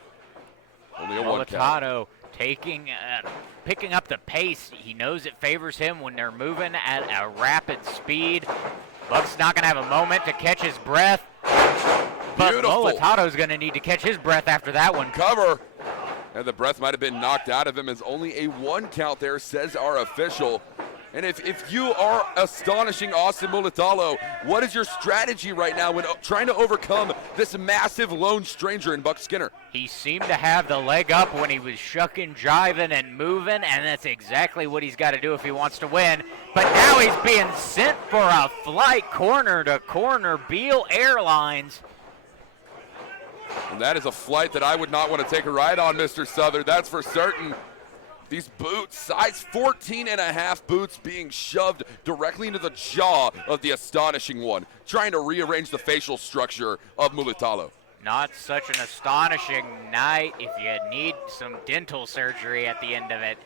Only a 1 count. Mullitullo taking picking up the pace. He knows it favors him when they're moving at a rapid speed. Buck's not going to have a moment to catch his breath. But Mullitullo's going to need to catch his breath after that one. Cover. And the breath might have been knocked out of him as only a 1 count there, says our official. And if you are astonishing Austin Mullitullo, what is your strategy right now when trying to overcome this massive lone stranger in Buck Skinner? He seemed to have the leg up when he was shucking, jiving, and moving, and that's exactly what he's got to do if he wants to win. But now he's being sent for a flight corner to corner, Beale Airlines. And that is a flight that I would not want to take a ride on, Mr. Southern, that's for certain. These boots, size 14.5 boots being shoved directly into the jaw of the astonishing one, trying to rearrange the facial structure of Mullitullo. Not such an astonishing night if you need some dental surgery at the end of it.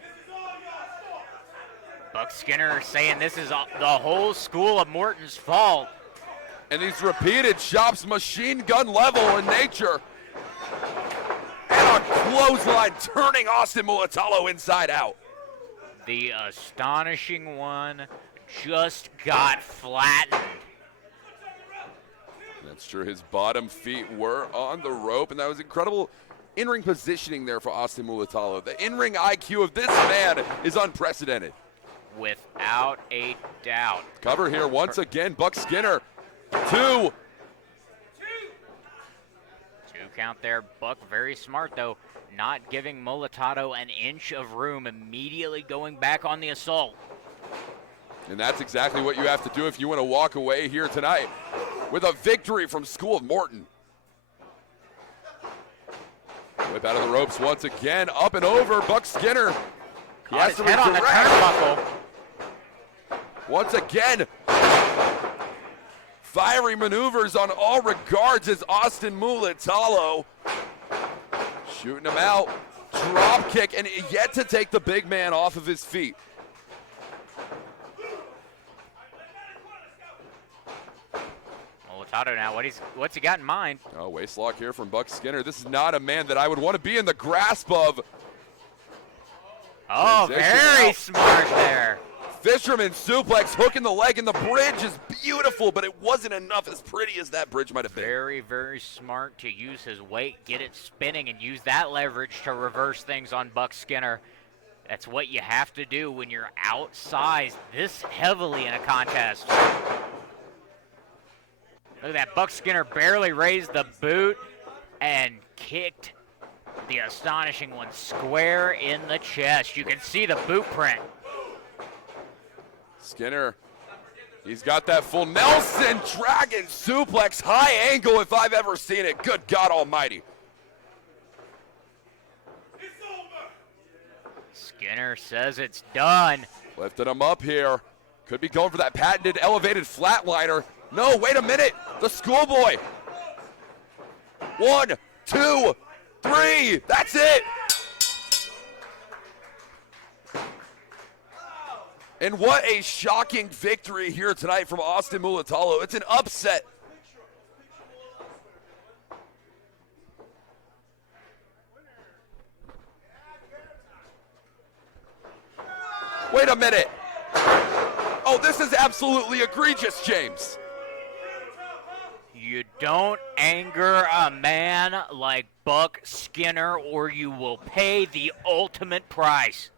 Buck Skinner saying this is the whole School of Morton's fault. And these repeated chops, machine gun level in nature. And a clothesline turning Austin Mullitullo inside out. The astonishing one just got flattened. That's true. His bottom feet were on the rope, and that was incredible in-ring positioning there for Austin Mullitullo. The in-ring IQ of this man is unprecedented. Without a doubt. Cover here once again. Buck Skinner, 2. 2 count there. Buck very smart, though, not giving Mullitullo an inch of room, immediately going back on the assault. And that's exactly what you have to do if you want to walk away here tonight with a victory from School of Morton. Whip out of the ropes once again, up and over. Buck Skinner. He has to head on the turnbuckle. Once again, fiery maneuvers on all regards as Austin Mullitullo shooting him out. Drop kick, and yet to take the big man off of his feet. Mullitullo now, what's he got in mind? Oh, waist lock here from Buck Skinner. This is not a man that I would want to be in the grasp of. Oh, very smart there. Fisherman suplex, hooking the leg, and the bridge is beautiful, but it wasn't enough, as pretty as that bridge might have been. Very, very smart to use his weight, get it spinning, and use that leverage to reverse things on Buck Skinner. That's what you have to do when you're outsized this heavily in a contest. Look at that, Buck Skinner barely raised the boot and kicked the astonishing one square in the chest. You can see the boot print. Skinner, he's got that full Nelson Dragon suplex, high angle if I've ever seen it. Good God almighty. Skinner says it's done. Lifting him up here. Could be going for that patented elevated flatliner. No, wait a minute. The schoolboy. 1, 2, 3. That's it. And what a shocking victory here tonight from Austin Mullitullo. It's an upset. Wait a minute. Oh, this is absolutely egregious, James. You don't anger a man like Buck Skinner, or you will pay the ultimate price.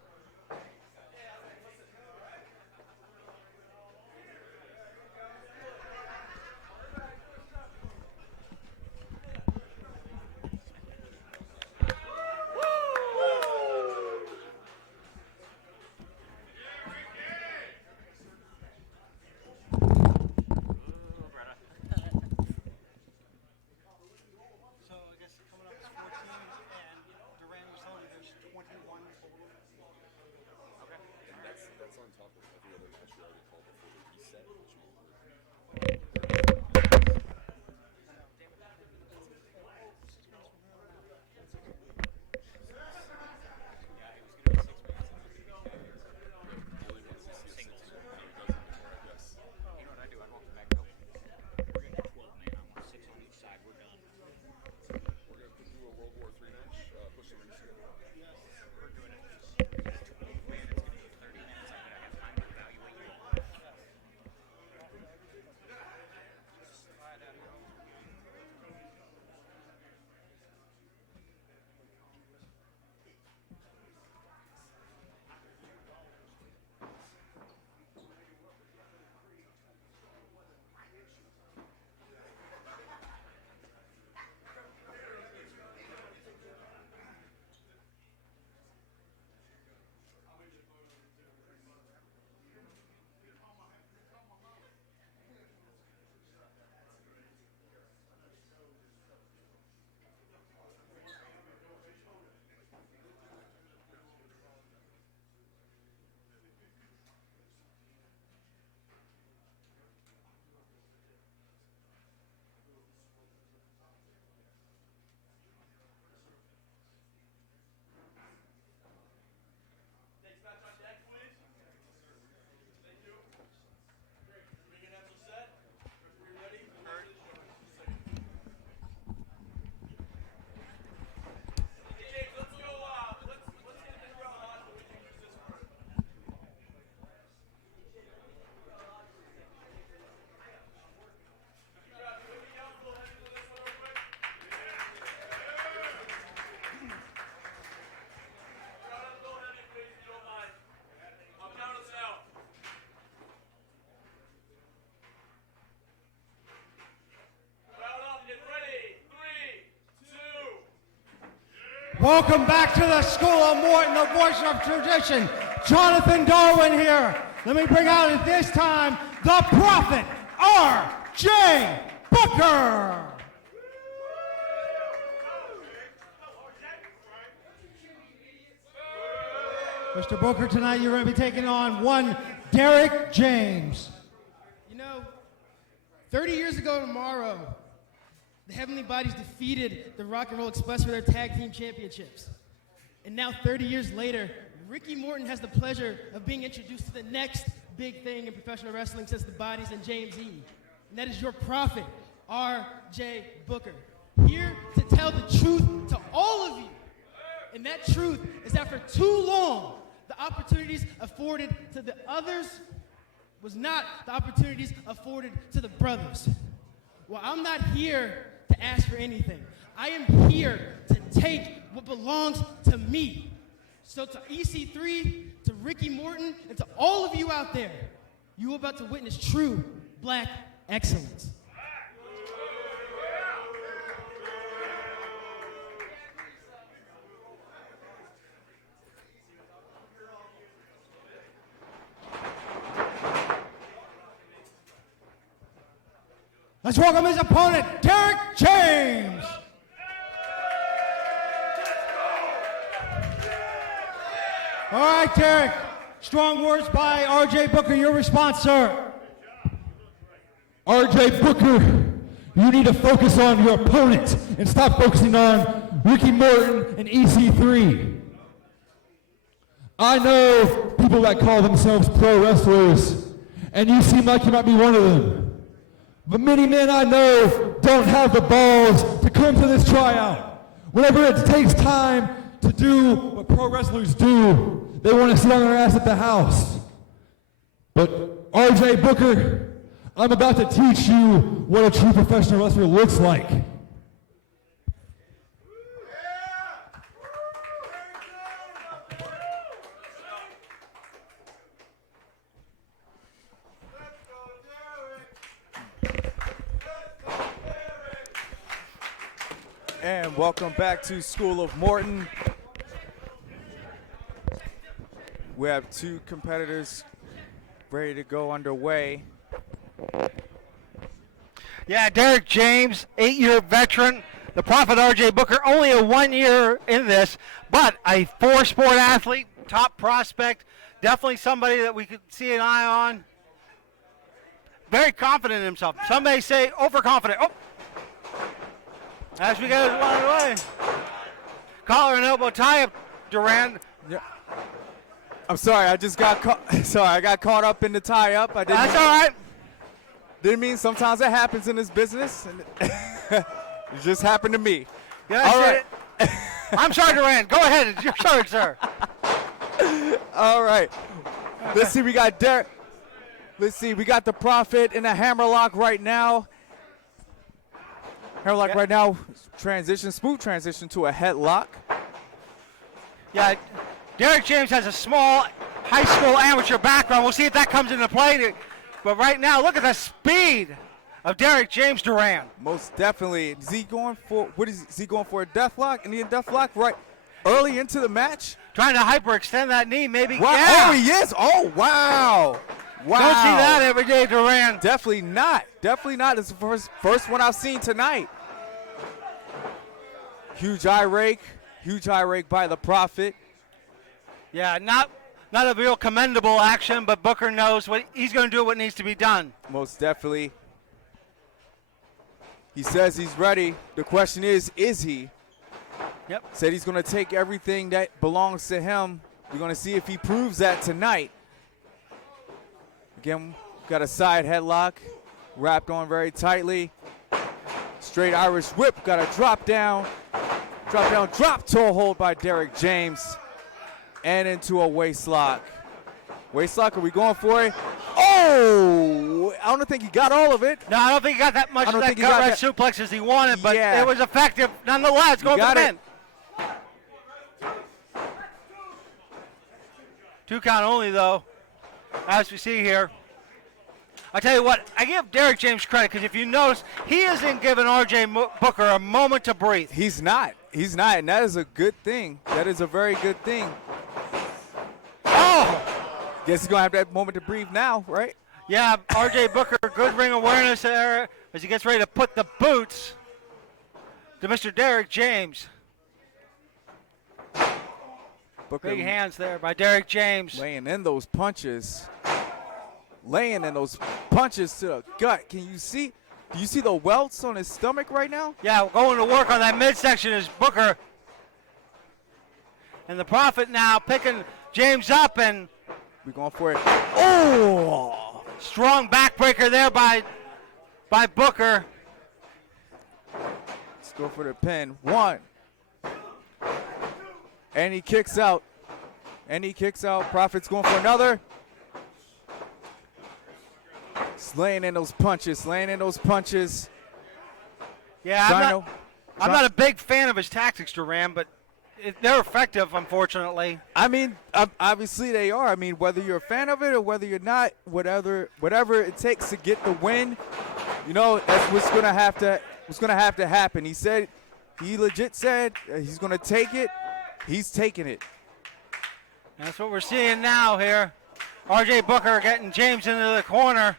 Welcome back to the School of Morton, the voice of tradition. Jonathan Darwin here. Let me bring out at this time the Prophet, R.J. Booker. Mr. Booker, tonight you're going to be taking on one Derek James. You know, 30 years ago tomorrow, the Heavenly Bodies defeated the Rock and Roll Express for their tag team championships. And now 30 years later, Ricky Morton has the pleasure of being introduced to the next big thing in professional wrestling since the Bodies and James E. And that is your prophet, R.J. Booker. Here to tell the truth to all of you. And that truth is that for too long, the opportunities afforded to the others was not the opportunities afforded to the brothers. Well, I'm not here to ask for anything. I am here to take what belongs to me. So to EC3, to Ricky Morton, and to all of you out there, you are about to witness true black excellence. Let's welcome his opponent, Derek James. All right, Derek. Strong words by R.J. Booker. Your response, sir. R.J. Booker, you need to focus on your opponent and stop focusing on Ricky Morton and EC3. I know people that call themselves pro wrestlers, and you seem like you might be one of them. But many men I know don't have the balls to come to this tryout. Whenever it takes time to do what pro wrestlers do, they want to sit on their ass at the house. But R.J. Booker, I'm about to teach you what a true professional wrestler looks like. And welcome back to School of Morton. We have two competitors ready to go underway. Yeah, Derek James, 8-year veteran. The Prophet R.J. Booker, only a 1 year in this, but a 4-sport athlete, top prospect. Definitely somebody that we could see an eye on. Very confident in himself. Some may say overconfident. Oh. As we go one away. Collar and elbow tie-up, Durant. Yeah. I'm sorry, I just got caught. Sorry, I got caught up in the tie-up. That's all right. Didn't mean sometimes it happens in this business. And it just happened to me. Yeah, all right. I'm sorry, Durant. Go ahead. It's your turn, sir. All right. Let's see. We got Derek. Let's see. We got the Prophet in a hammerlock right now. Hammerlock right now. Smooth transition to a headlock. Yeah. Derek James has a small high school amateur background. We'll see if that comes into play. But right now, look at the speed of Derek James Duran. Most definitely. Is he going for he going for a deathlock? Indian deathlock right early into the match? Trying to hyperextend that knee, maybe. Wow. Yeah. Oh, he is. Oh, wow. Wow. Don't see that every day, Duran. Definitely not. Definitely not. It's the first one I've seen tonight. Huge eye rake. Huge eye rake by the Prophet. Yeah, not a real commendable action, but Booker knows what he's going to do what needs to be done. Most definitely. He says he's ready. The question is he? Yep. Said he's going to take everything that belongs to him. We're going to see if he proves that tonight. Again, got a side headlock. Wrapped on very tightly. Straight Irish whip. Got a drop down. Drop toe hold by Derek James. And into a waist lock. Waist lock, are we going for it? Oh! I don't think he got all of it. No, I don't think he got that much of that gut wrench suplex as he wanted, but yeah. it was effective nonetheless. Going for the pin. 2 count only, though, as we see here. I tell you what, I give Derek James credit because if you notice, he isn't giving R.J. Booker a moment to breathe. He's not. He's not, and that is a good thing. That is a very good thing. Oh! Guess he's going to have that moment to breathe now, right? Yeah, R.J. Booker, good ring awareness there as he gets ready to put the boots to Mr. Derek James. Booker Big hands there by Derek James. laying in those punches. Laying in those punches to the gut. Can you see? Do you see the welts on his stomach right now? Yeah, going to work on that midsection is Booker. And the Prophet now picking James up, and we're going for it. Oh! Strong backbreaker there by Booker. Let's go for the pin. 1. And he kicks out. Prophet's going for another. He's laying in those punches. Yeah, I'm not a big fan of his tactics, Duran, but they're effective, unfortunately. I mean, obviously they are. I mean, whether you're a fan of it or whether you're not, whatever it takes to get the win, you know, that's what's gonna have to happen. He legit said he's gonna take it. He's taking it. That's what we're seeing now here. R.J. Booker getting James into the corner.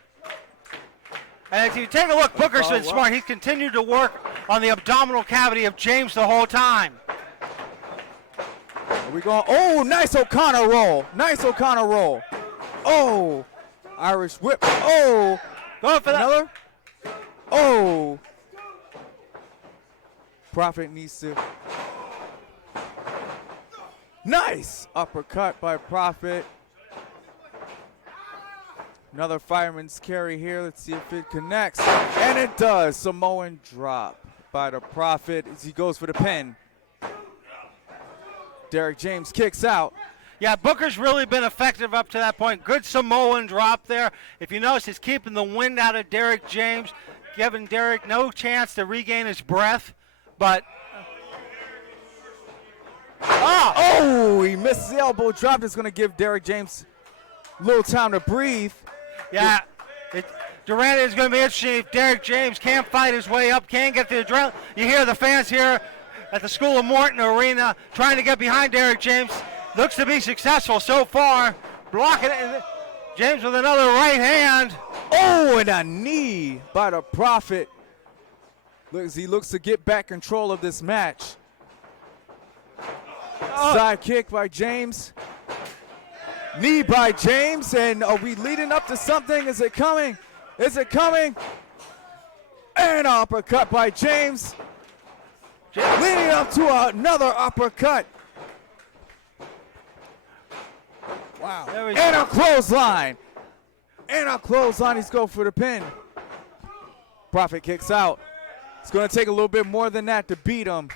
And if you take a look, Booker's been smart. He's continued to work on the abdominal cavity of James the whole time. Are we going? Oh, nice O'Connor roll. Oh, Irish whip. Oh, going for another. Oh, Prophet needs to. Nice uppercut by Prophet. Another fireman's carry here. Let's see if it connects. And it does. Samoan drop by the Prophet as he goes for the pin. Derek James kicks out. Yeah, Booker's really been effective up to that point. Good Samoan drop there. If you notice, he's keeping the wind out of Derek James, giving Derek no chance to regain his breath. But oh, he missed the elbow drop. It's going to give Derek James a little time to breathe. Yeah, Durant is going to be interesting if Derek James can't fight his way up, can't get the adrenaline. You hear the fans here at the School of Morton Arena trying to get behind Derek James. Looks to be successful so far. Blocking it. James with another right hand. Oh, and a knee by the Prophet. He looks to get back control of this match. Side kick by James. Knee by James, and are we leading up to something? Is it coming? And uppercut by James. Leading up to another uppercut. Wow. And a clothesline. He's going for the pin. Prophet kicks out. It's going to take a little bit more than that to beat him.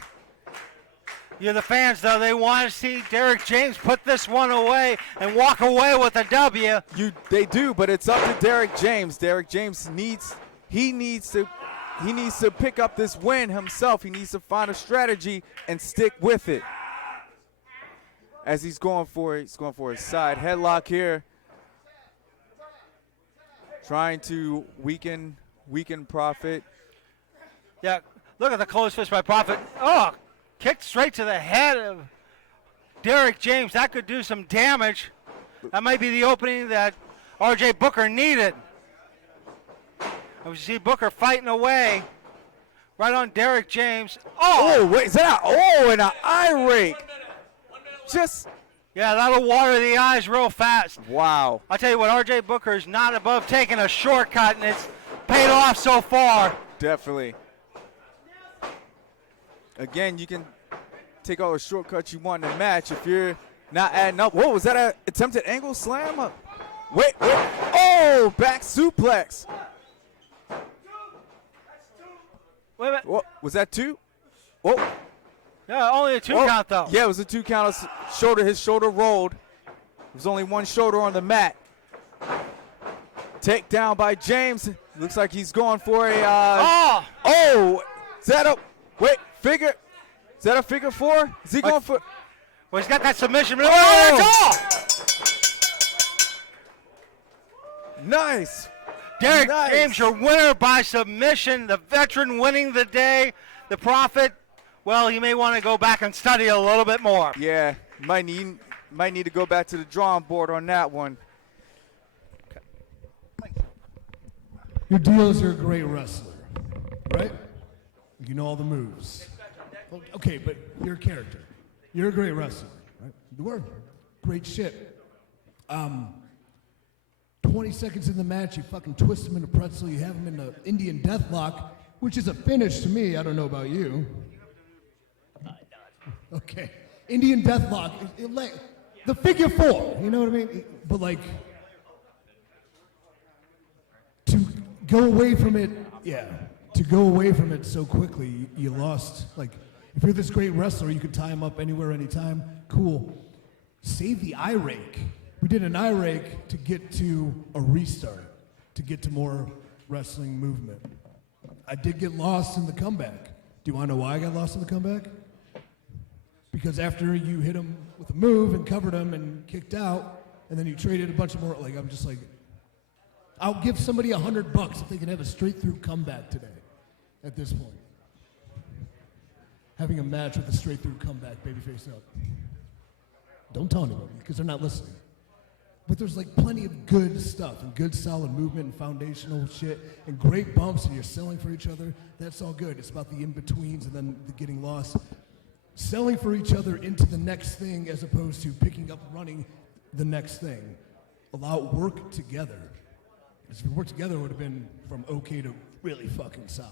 Yeah, the fans, though, they want to see Derek James put this one away and walk away with a W. They do, but it's up to Derek James. Derek James needs to pick up this win himself. He needs to find a strategy and stick with it. As he's going for his side headlock here. Trying to weaken Prophet. Yeah, look at the close fist by Prophet. Oh, kicked straight to the head of Derek James. That could do some damage. That might be the opening that R.J. Booker needed. We see Booker fighting away right on Derek James. Oh, wait, is that and an eye rake. Yeah, that'll water the eyes real fast. Wow. I'll tell you what, R.J. Booker is not above taking a shortcut, and it's paid off so far. Definitely. Again, you can take all the shortcuts you want in the match if you're not adding up. Whoa, was that an attempted angle slam? Wait. Oh, back suplex. Wait a minute. What, was that 2? Whoa. Yeah, only a 2 count, though. Yeah, it was a 2 count. His shoulder rolled. There was only one shoulder on the mat. Takedown by James. Looks like he's going for a. Is that a figure? Is that a figure 4? Is he going for? Well, he's got that submission. Oh, that's all. Nice. Derek James, your winner by submission. The veteran winning the day. The Prophet well, you may want to go back and study a little bit more. Yeah, might need to go back to the drawing board on that one. Your deal is you're a great wrestler, right? You know all the moves. Okay, but you're a character. You're a great wrestler, right? You were. Great shit. 20 seconds in the match, you fucking twist him in a pretzel, you have him in the Indian deathlock, which is a finish to me. I don't know about you. Okay. Indian deathlock, the figure four, you know what I mean? But like, to go away from it, to go away from it so quickly, you lost. Like, if you're this great wrestler, you could tie him up anywhere, anytime. Cool. Save the eye rake. We did an eye rake to get to a restart, to get to more wrestling movement. I did get lost in the comeback. Do you want to know why I got lost in the comeback? Because after you hit him with a move and covered him and kicked out, and then you traded a bunch of more, like, I'm just like, I'll give somebody $100 if they can have a straight through comeback today, at this point. Having a match with a straight through comeback, babyface up. Don't tell anybody, because they're not listening. But there's like plenty of good stuff and good solid movement and foundational shit and great bumps and you're selling for each other. That's all good. It's about the in-betweens and then the getting lost. Selling for each other into the next thing as opposed to picking up and running the next thing. Allow work together. Because if we worked together, it would have been from okay to really fucking solid.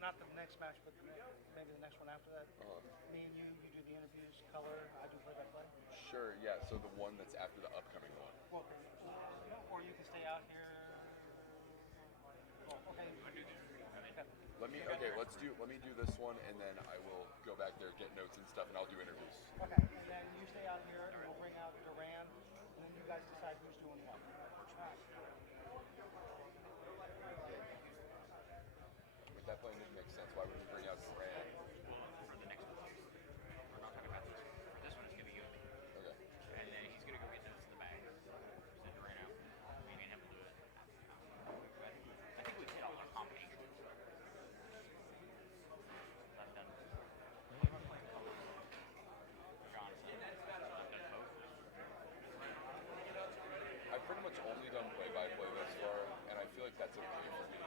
Not the next match, but maybe the next one after that. Me and you do the interviews, color, I do play-by-play. Sure, yeah, so the one that's after the upcoming one. Well, or you can stay out here. Oh, okay. Let me do this one, and then I will go back there, get notes and stuff, and I'll do interviews. Okay, and then you stay out here, and we'll bring out Duran, and then you guys decide who's doing what. That play makes sense. Why would we bring out Duran? For the next one. We're not talking about this one. For this one, it's going to be you and me. Okay. And then he's going to go get this in the bag. Send Duran out. Me and him will do it. I think we've hit all our combinations. I've done play-by-play color. Johnson. I've done both. I've pretty much only done play-by-play thus far, and I feel like that's okay for me.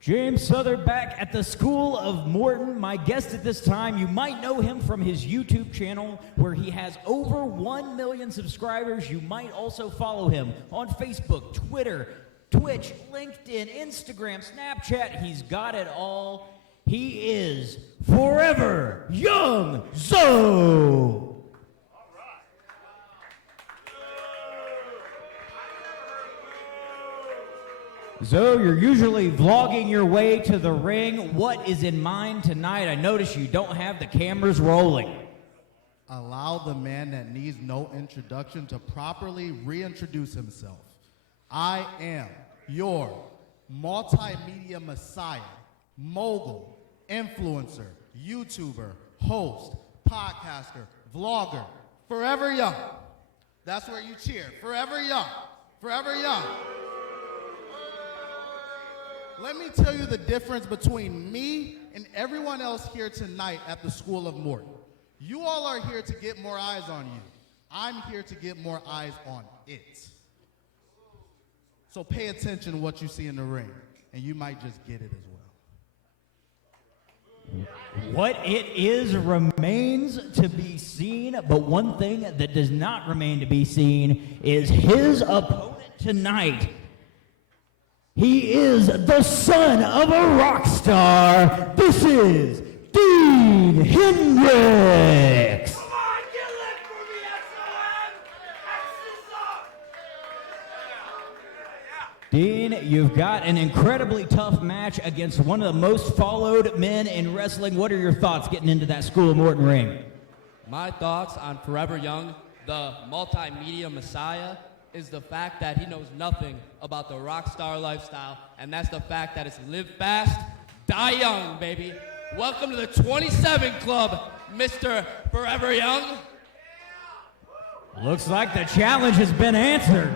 James Southern back at the School of Morton. My guest at this time, you might know him from his YouTube channel where he has over 1 million subscribers. You might also follow him on Facebook, Twitter, Twitch, LinkedIn, Instagram, Snapchat. He's got it all. He is Forever Young Zoe. Zoe, you're usually vlogging your way to the ring. What is in mind tonight? I notice you don't have the cameras rolling. Allow the man that needs no introduction to properly reintroduce himself. I am your multimedia messiah, mogul, influencer, YouTuber, host, podcaster, vlogger, forever young. That's where you cheer. Forever young. Forever young. Let me tell you the difference between me and everyone else here tonight at the School of Morton. You all are here to get more eyes on you. I'm here to get more eyes on it. So pay attention to what you see in the ring, and you might just get it as well. What it is remains to be seen, but one thing that does not remain to be seen is his opponent tonight. He is the son of a rock star. This is Dean Hendricks. Come on, get lit for me, that's all. Dean, you've got an incredibly tough match against one of the most followed men in wrestling. What are your thoughts getting into that School of Morton ring? My thoughts on Forever Young, the multimedia messiah, is the fact that he knows nothing about the rock star lifestyle, and that's the fact that it's live fast, die young, baby. Welcome to the 27 Club, Mr. Forever Young. Looks like the challenge has been answered.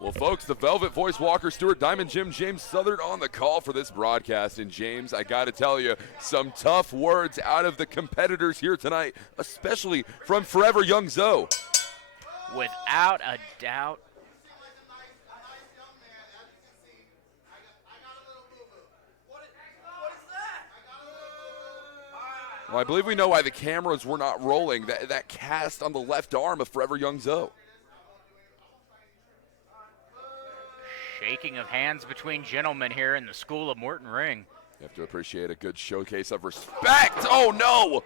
Well, folks, the Velvet Voice Walker Stewart, Diamond Jim, James Southern on the call for this broadcast. And James, I got to tell you, some tough words out of the competitors here tonight, especially from Forever Young Zoe. Without a doubt. Well, I believe we know why the cameras were not rolling. That cast on the left arm of Forever Young Zoe. Shaking of hands between gentlemen here in the School of Morton ring. You have to appreciate a good showcase of respect. Oh, no.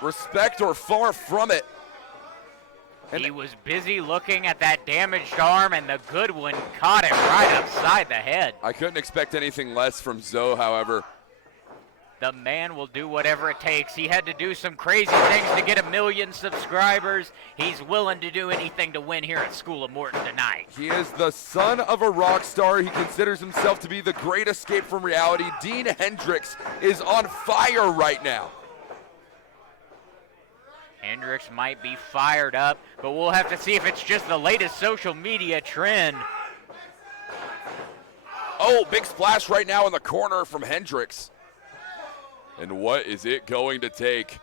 Respect or far from it. And he was busy looking at that damaged arm, and the good one caught him right upside the head. I couldn't expect anything less from Zoe, however. The man will do whatever it takes. He had to do some crazy things to get 1 million subscribers. He's willing to do anything to win here at School of Morton tonight. He is the son of a rock star. He considers himself to be the great escape from reality. Dean Hendricks is on fire right now. Hendricks might be fired up, but we'll have to see if it's just the latest social media trend. Oh, big splash right now in the corner from Hendricks. And what is it going to take?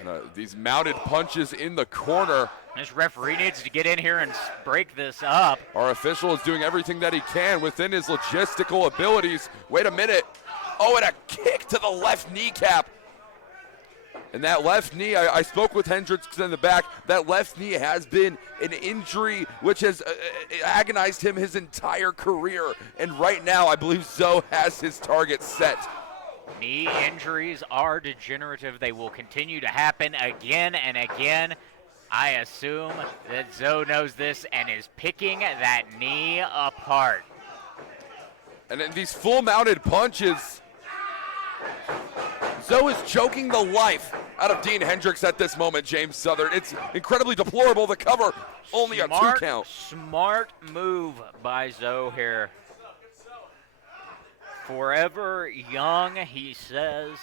And, these mounted punches in the corner. This referee needs to get in here and break this up. Our official is doing everything that he can within his logistical abilities. Wait a minute. Oh, and a kick to the left kneecap. And that left knee, I spoke with Hendricks in the back. That left knee has been an injury which has agonized him his entire career. And right now, I believe Zoe has his target set. Knee injuries are degenerative. They will continue to happen again and again. I assume that Zoe knows this and is picking that knee apart. And then these full-mounted punches. Zoe is choking the life out of Dean Hendricks at this moment, James Southern. It's incredibly deplorable. The cover only a 2 count. Smart move by Zoe here. Forever young, he says.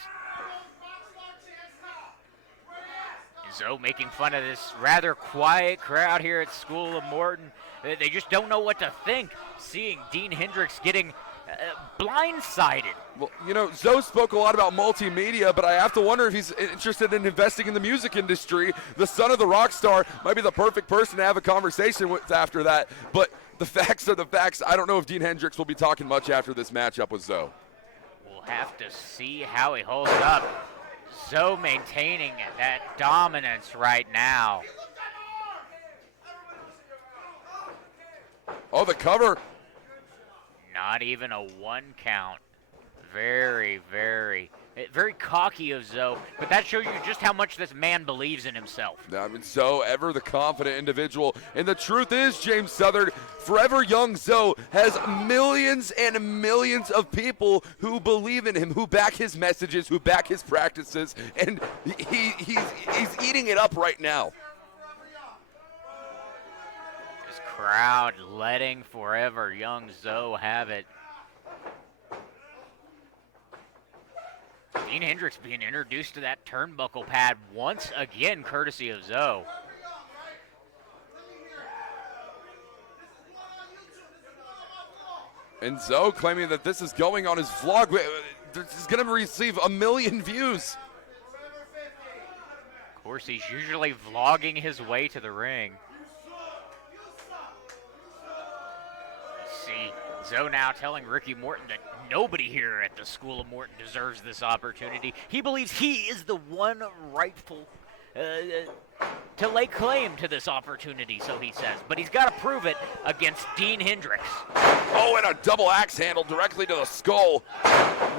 Zoe making fun of this rather quiet crowd here at School of Morton. They just don't know what to think, seeing Dean Hendricks getting blindsided. Well, you know, Zoe spoke a lot about multimedia, but I have to wonder if he's interested in investing in the music industry. The son of the rock star might be the perfect person to have a conversation with after that. But the facts are the facts. I don't know if Dean Hendricks will be talking much after this matchup with Zoe. We'll have to see how he holds up. Zoe maintaining that dominance right now. Oh, the cover. Not even a 1 count. Very, very cocky of Zoe, but that shows you just how much this man believes in himself. I mean, Zoe, ever the confident individual. And the truth is, James Southern, Forever Young Zoe has millions and millions of people who believe in him, who back his messages, who back his practices, and he's eating it up right now. This crowd letting Forever Young Zoe have it. Dean Hendricks being introduced to that turnbuckle pad once again, courtesy of Zoe. And Zoe claiming that this is going on his vlog. This is going to receive 1 million views. Of course, he's usually vlogging his way to the ring. See, Zoe now telling Ricky Morton that nobody here at the School of Morton deserves this opportunity. He believes he is the one rightful to lay claim to this opportunity, so he says. But he's got to prove it against Dean Hendricks. Oh, and a double axe handle directly to the skull.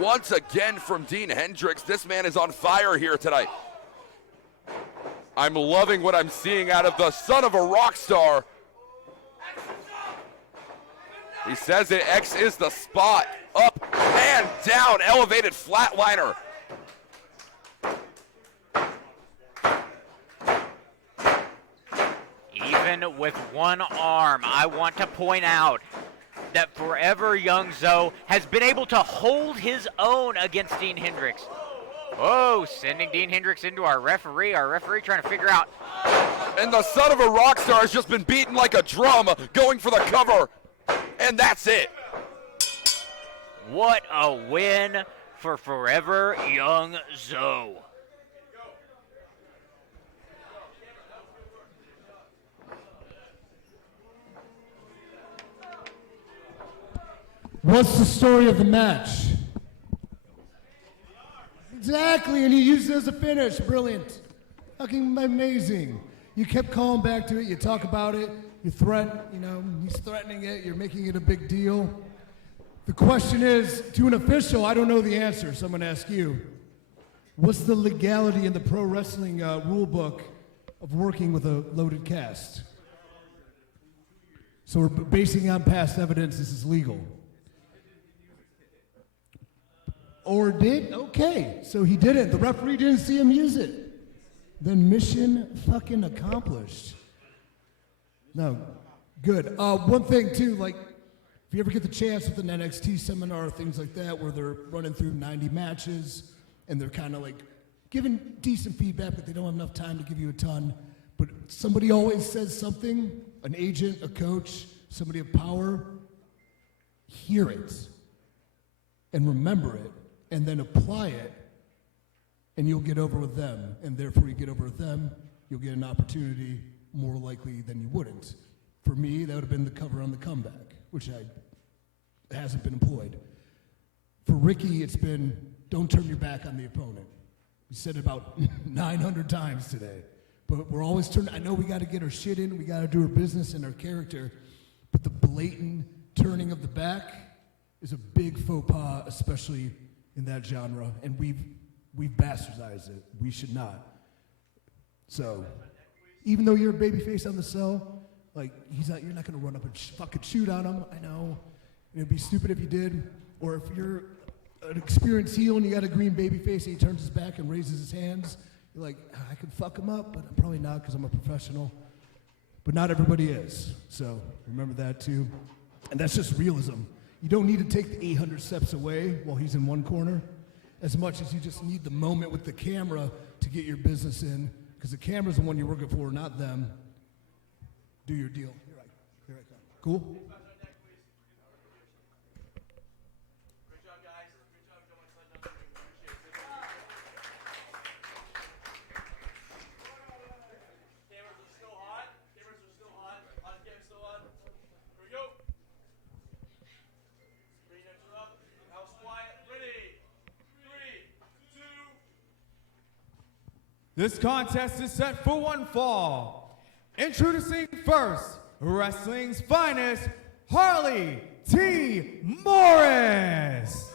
Once again from Dean Hendricks. This man is on fire here tonight. I'm loving what I'm seeing out of the son of a rock star. He says it. X is the spot. Up and down. Elevated flatliner. Even with one arm, I want to point out that Forever Young Zoe has been able to hold his own against Dean Hendricks. Oh, sending Dean Hendricks into our referee. Our referee trying to figure out. And the son of a rock star has just been beaten like a drum, going for the cover. And that's it. What a win for Forever Young Zoe. What's the story of the match? Exactly, and you used it as a finish. Brilliant. Fucking amazing. You kept calling back to it. You talk about it. You threaten, he's threatening it. You're making it a big deal. The question is, to an official, I don't know the answer, so I'm going to ask you. What's the legality in the pro wrestling rule book of working with a loaded cast? So we're basing on past evidence this is legal. Or did? Okay, so he didn't. The referee didn't see him use it. Then mission fucking accomplished. No, good. One thing too, like, if you ever get the chance with an NXT seminar, things like that, where they're running through 90 matches, and they're kind of like giving decent feedback, but they don't have enough time to give you a ton. But somebody always says something, an agent, a coach, somebody of power, hear it, and remember it, and then apply it, and you'll get over with them. And therefore you get over with them, you'll get an opportunity more likely than you wouldn't. For me, that would have been the cover on the comeback, which hasn't been employed. For Ricky, it's been, don't turn your back on the opponent. We said it about 900 times today. But we're always turning, I know we got to get our shit in, we got to do our business and our character, but the blatant turning of the back is a big faux pas, especially in that genre, and we've bastardized it. We should not. So, even though you're a babyface on the cell, like, you're not going to run up and fucking shoot on him. I know. It'd be stupid if you did. Or if you're an experienced heel and you got a green babyface and he turns his back and raises his hands, you're like, I could fuck him up, but I'm probably not because I'm a professional. But not everybody is. So, remember that too. And that's just realism. You don't need to take the 800 steps away while he's in one corner as much as you just need the moment with the camera to get your business in, because the camera's the one you're working for, not them. Do your deal. Here I come. Cool? Great job, guys. Great job going to let them Cameras are still hot. Cameras are still hot. Hot camera's still on. Here we go. Screen enter up. House quiet. Ready. 3, 2. This contest is set for one fall. Introducing first, wrestling's finest, Harley T. Morris.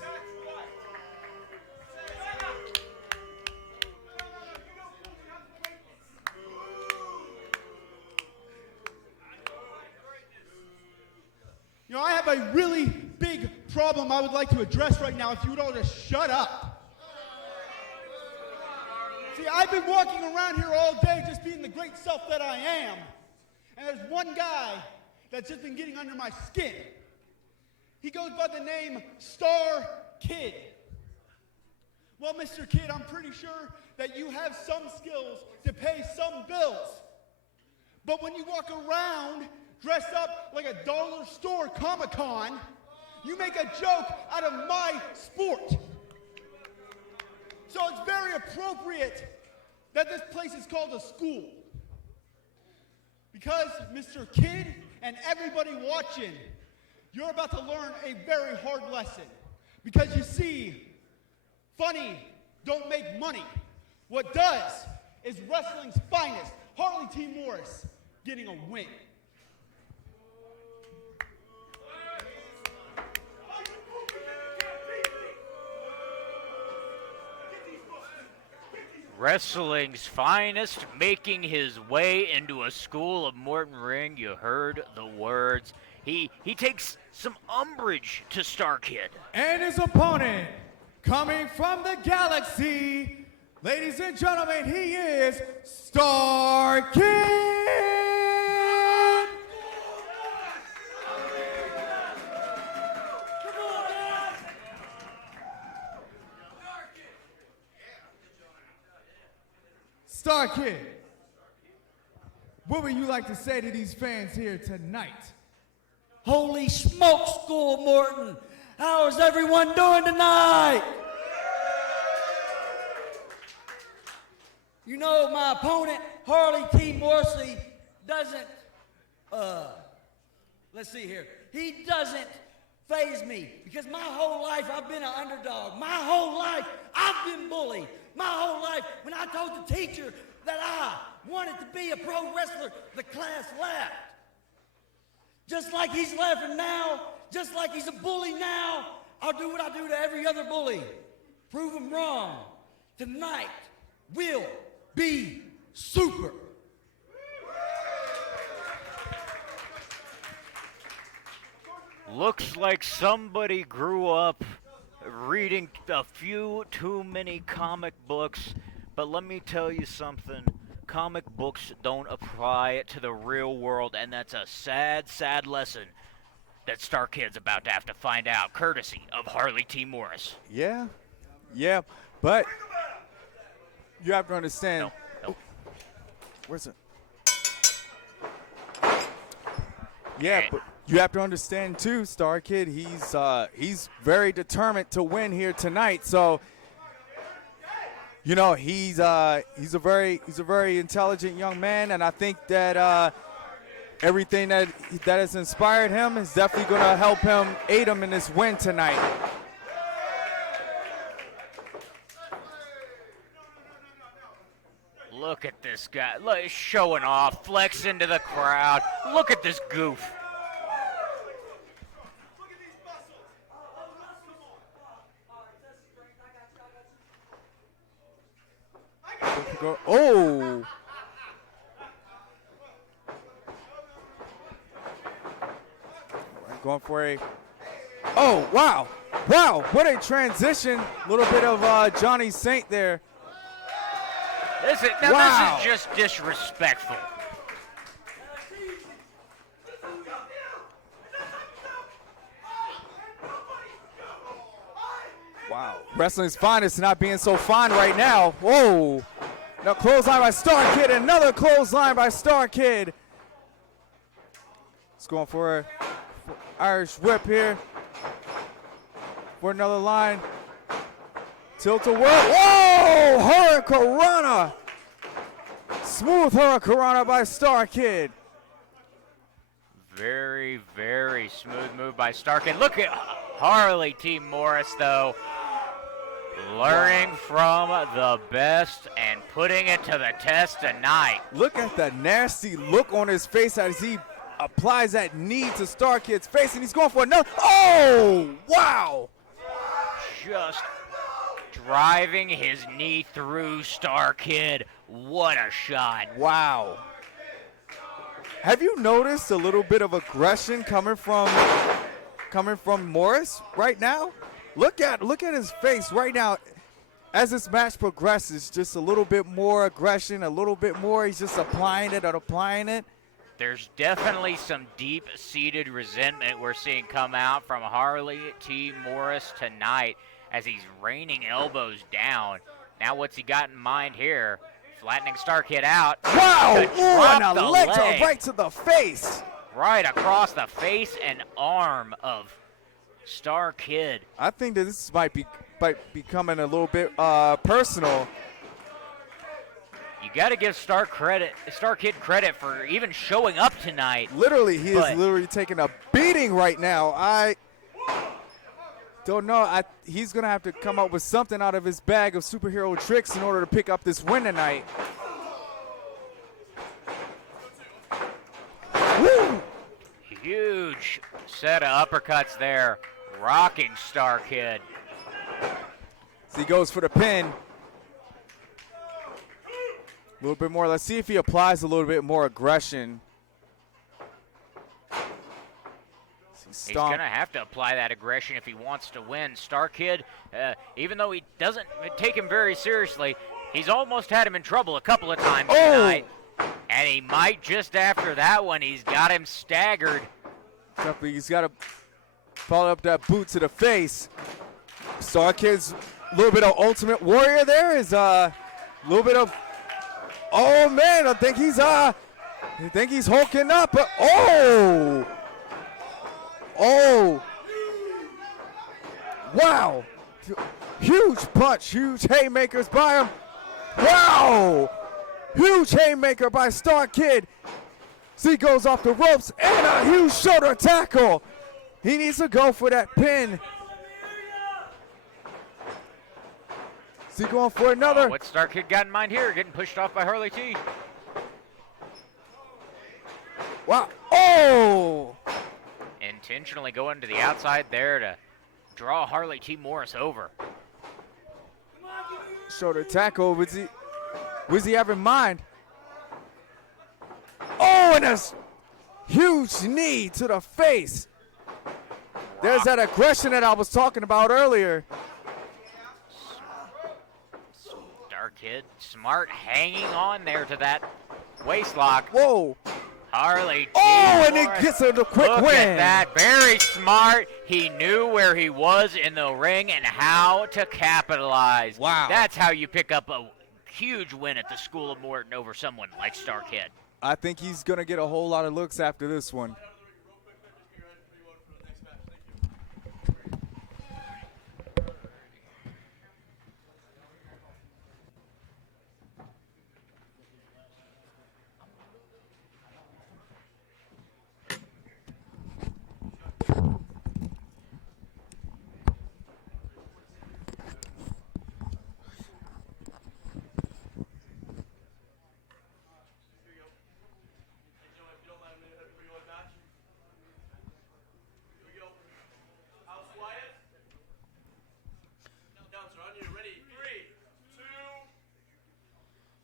I have a really big problem I would like to address right now if you would all just shut up. See, I've been walking around here all day just being the great self that I am. And there's one guy that's just been getting under my skin. He goes by the name Star Kid. Well, Mr. Kid, I'm pretty sure that you have some skills to pay some bills. But when you walk around dressed up like a dollar store Comic-Con, you make a joke out of my sport. So it's very appropriate that this place is called a school. Because, Mr. Kid and everybody watching, you're about to learn a very hard lesson. Because you see, funny don't make money. What does is wrestling's finest, Harley T. Morris, getting a win. Wrestling's finest, making his way into a School of Morton ring. You heard the words. He takes some umbrage to Star Kid. And his opponent, coming from the galaxy, ladies and gentlemen, he is Star Kid! Star Kid, what would you like to say to these fans here tonight? Holy smoke, School of Morton! How is everyone doing tonight? You know, my opponent, Harley T. Morrissey, doesn't, let's see here. He doesn't faze me because my whole life I've been an underdog. My whole life I've been bullied. My whole life, when I told the teacher that I wanted to be a pro wrestler, the class laughed. Just like he's laughing now, just like he's a bully now, I'll do what I do to every other bully. Prove him wrong. Tonight will be super. Looks like somebody grew up reading a few too many comic books, but let me tell you something. Comic books don't apply to the real world, and that's a sad, sad lesson that Star Kid's about to have to find out, courtesy of Harley T. Morris. Yeah, but you have to understand. No. Where's it? Yeah, but you have to understand too, Star Kid. He's very determined to win here tonight. So, you know, he's a very intelligent young man, and I think that everything that has inspired him is definitely going to help him, aid him in this win tonight. Look at this guy. Look, he's showing off, flexing to the crowd. Look at this goof. Oh! Going for a. Oh, wow. Wow, what a transition. A little bit of Johnny Saint there. This is just disrespectful. Wow. Wrestling's finest not being so fine right now. Whoa. Now clothesline by Star Kid. Another clothesline by Star Kid. It's going for an Irish whip here. For another line. Tilt-a-whirl. Whoa! Hurricanrana. Smooth Hurricanrana by Star Kid. Very, very smooth move by Star Kid. Look at Harley T. Morris, though. Learning from the best and putting it to the test tonight. Look at the nasty look on his face as he applies that knee to Star Kid's face, and he's going for another. Oh, wow. Just driving his knee through Star Kid. What a shot. Wow. Have you noticed a little bit of aggression coming from Morris right now? Look at his face right now. As this match progresses, just a little bit more aggression, a little bit more. He's just applying it. There's definitely some deep-seated resentment we're seeing come out from Harley T. Morris tonight as he's raining elbows down. Now what's he got in mind here? Flattening Star Kid out. Wow! To drop and a leg drop right to the face. Right across the face and arm of Star Kid. I think that this might be becoming a little bit personal. You got to give Star Kid credit for even showing up tonight. Literally, he is literally taking a beating right now. I don't know. He's going to have to come up with something out of his bag of superhero tricks in order to pick up this win tonight. Huge set of uppercuts there. Rocking Star Kid. So he goes for the pin. A little bit more. Let's see if he applies a little bit more aggression. He's going to have to apply that aggression if he wants to win. Star Kid, even though he doesn't take him very seriously, he's almost had him in trouble a couple of times tonight. And he might just after that one. He's got him staggered. Definitely, he's got to follow up that boot to the face. Star Kid's a little bit of Ultimate Warrior there. Is a little bit of, oh man, I think he's hulking up. But wow, huge punch, huge haymakers by him. Wow, huge haymaker by Star Kid. So he goes off the ropes and a huge shoulder tackle. He needs to go for that pin. Is he going for another? What Star Kid got in mind here? Getting pushed off by Harley T. Wow. Oh! Intentionally going to the outside there to draw Harley T. Morris over. Shoulder tackle. What's he have in mind? Oh, and a huge knee to the face. There's that aggression that I was talking about earlier. Star Kid, smart, hanging on there to that waist lock. Whoa. Harley T. Oh, and Morris. he gets a quick Look win. at that. Very smart. He knew where he was in the ring and how to capitalize. Wow. That's how you pick up a huge win at the School of Morton over someone like Star Kid. I think he's going to get a whole lot of looks after this one.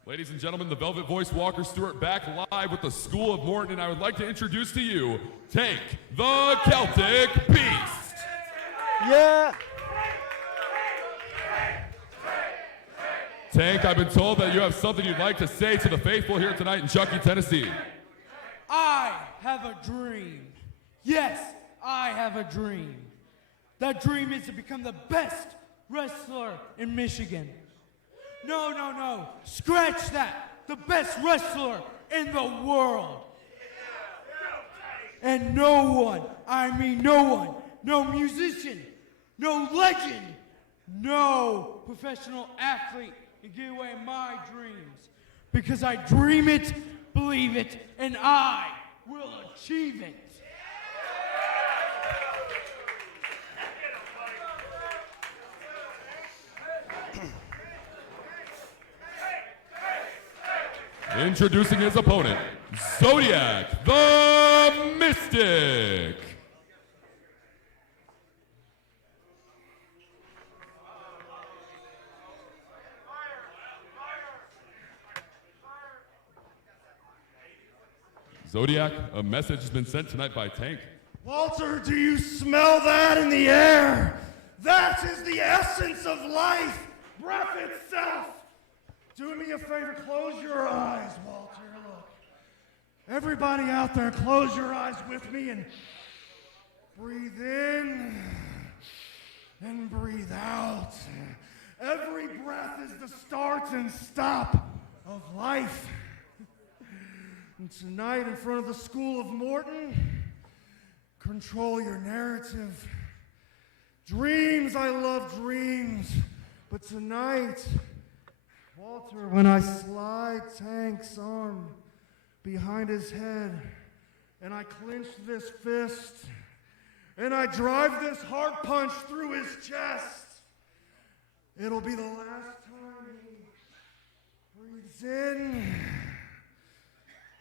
Ladies and gentlemen, the Velvet Voice Walker Stewart back live with the School of Morton, and I would like to introduce to you Tank, the Celtic Beast. Yeah. Tank, I've been told that you have something you'd like to say to the faithful here tonight in Chuckey, Tennessee. I have a dream. Yes, I have a dream. That dream is to become the best wrestler in Michigan. No. Scratch that. The best wrestler in the world. And no one, I mean no one, no musician, no legend, no professional athlete can get away my dreams. Because I dream it, believe it, and I will achieve it. Introducing his opponent, Zodiac, the Mystic. Zodiac, a message has been sent tonight by Tank. Walter, do you smell that in the air? That is the essence of life, breath itself. Do me a favor, close your eyes, Walter. Look. Everybody out there, close your eyes with me and breathe in and breathe out. Every breath is the start and stop of life. And tonight, in front of the School of Morton, control your narrative. Dreams, I love dreams. But tonight, Walter, when I slide Tank's arm behind his head, and I clench this fist, and I drive this hard punch through his chest, it'll be the last time he breathes in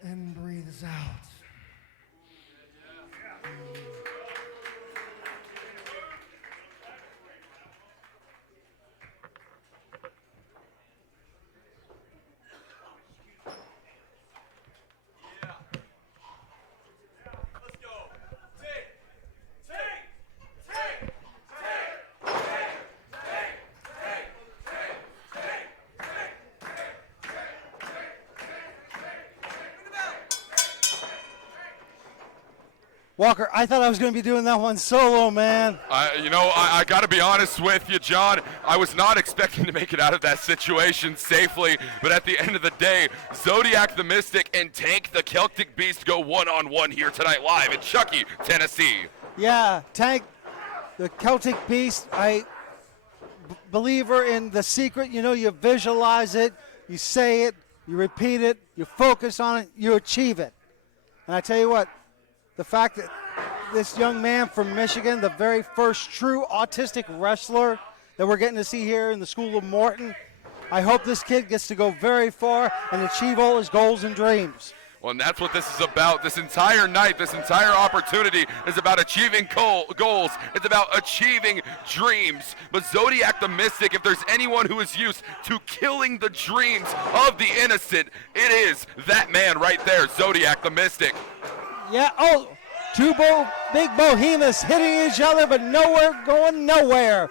and breathes out. Walker, I thought I was going to be doing that one solo, man. I got to be honest with you, John. I was not expecting to make it out of that situation safely, but at the end of the day, Zodiac the Mystic and Tank the Celtic Beast go one-on-one here tonight live in Chuckey, Tennessee. Yeah, Tank, the Celtic Beast, believer in the secret. You know, you visualize it, you say it, you repeat it, you focus on it, you achieve it. And I tell you what, the fact that this young man from Michigan, the very first true autistic wrestler that we're getting to see here in the School of Morton, I hope this kid gets to go very far and achieve all his goals and dreams. Well, and that's what this is about. This entire night, this entire opportunity is about achieving goals. It's about achieving dreams. But Zodiac the Mystic, if there's anyone who is used to killing the dreams of the innocent, it is that man right there, Zodiac the Mystic. Yeah, two big behemoths hitting each other, but going nowhere.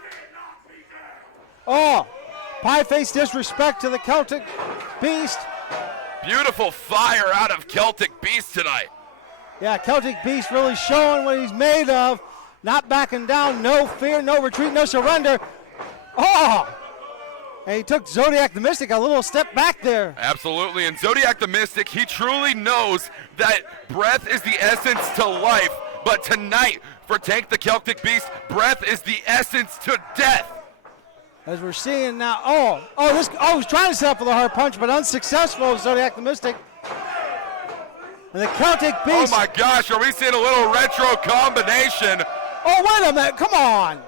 Pie-face disrespect to the Celtic Beast. Beautiful fire out of Celtic Beast tonight. Yeah, Celtic Beast really showing what he's made of. Not backing down, no fear, no retreat, no surrender. And he took Zodiac the Mystic a little step back there. Absolutely, and Zodiac the Mystic, he truly knows that breath is the essence to life, but tonight, for Tank the Celtic Beast, breath is the essence to death. As we're seeing now, he's trying to set up for the hard punch, but unsuccessful, Zodiac the Mystic. And the Celtic Beast. Oh my gosh, are we seeing a little retro combination? Oh, wait a minute, come on.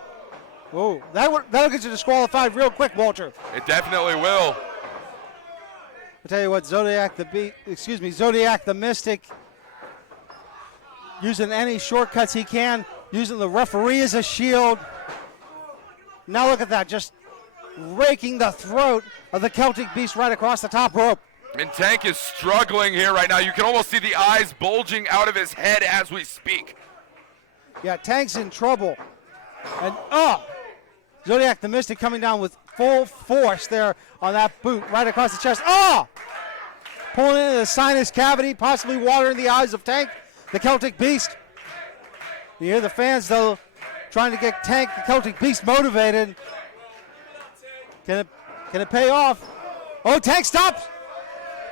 Whoa, that'll get you disqualified real quick, Walter. It definitely will. I'll tell you what, Zodiac the Mystic, using any shortcuts he can, using the referee as a shield. Now look at that, just raking the throat of the Celtic Beast right across the top rope. And Tank is struggling here right now. You can almost see the eyes bulging out of his head as we speak. Yeah, Tank's in trouble. And Zodiac the Mystic coming down with full force there on that boot right across the chest. Pulling into the sinus cavity, possibly watering the eyes of Tank, the Celtic Beast. You hear the fans, though, trying to get Tank, the Celtic Beast, motivated. Can it pay off? Tank stops.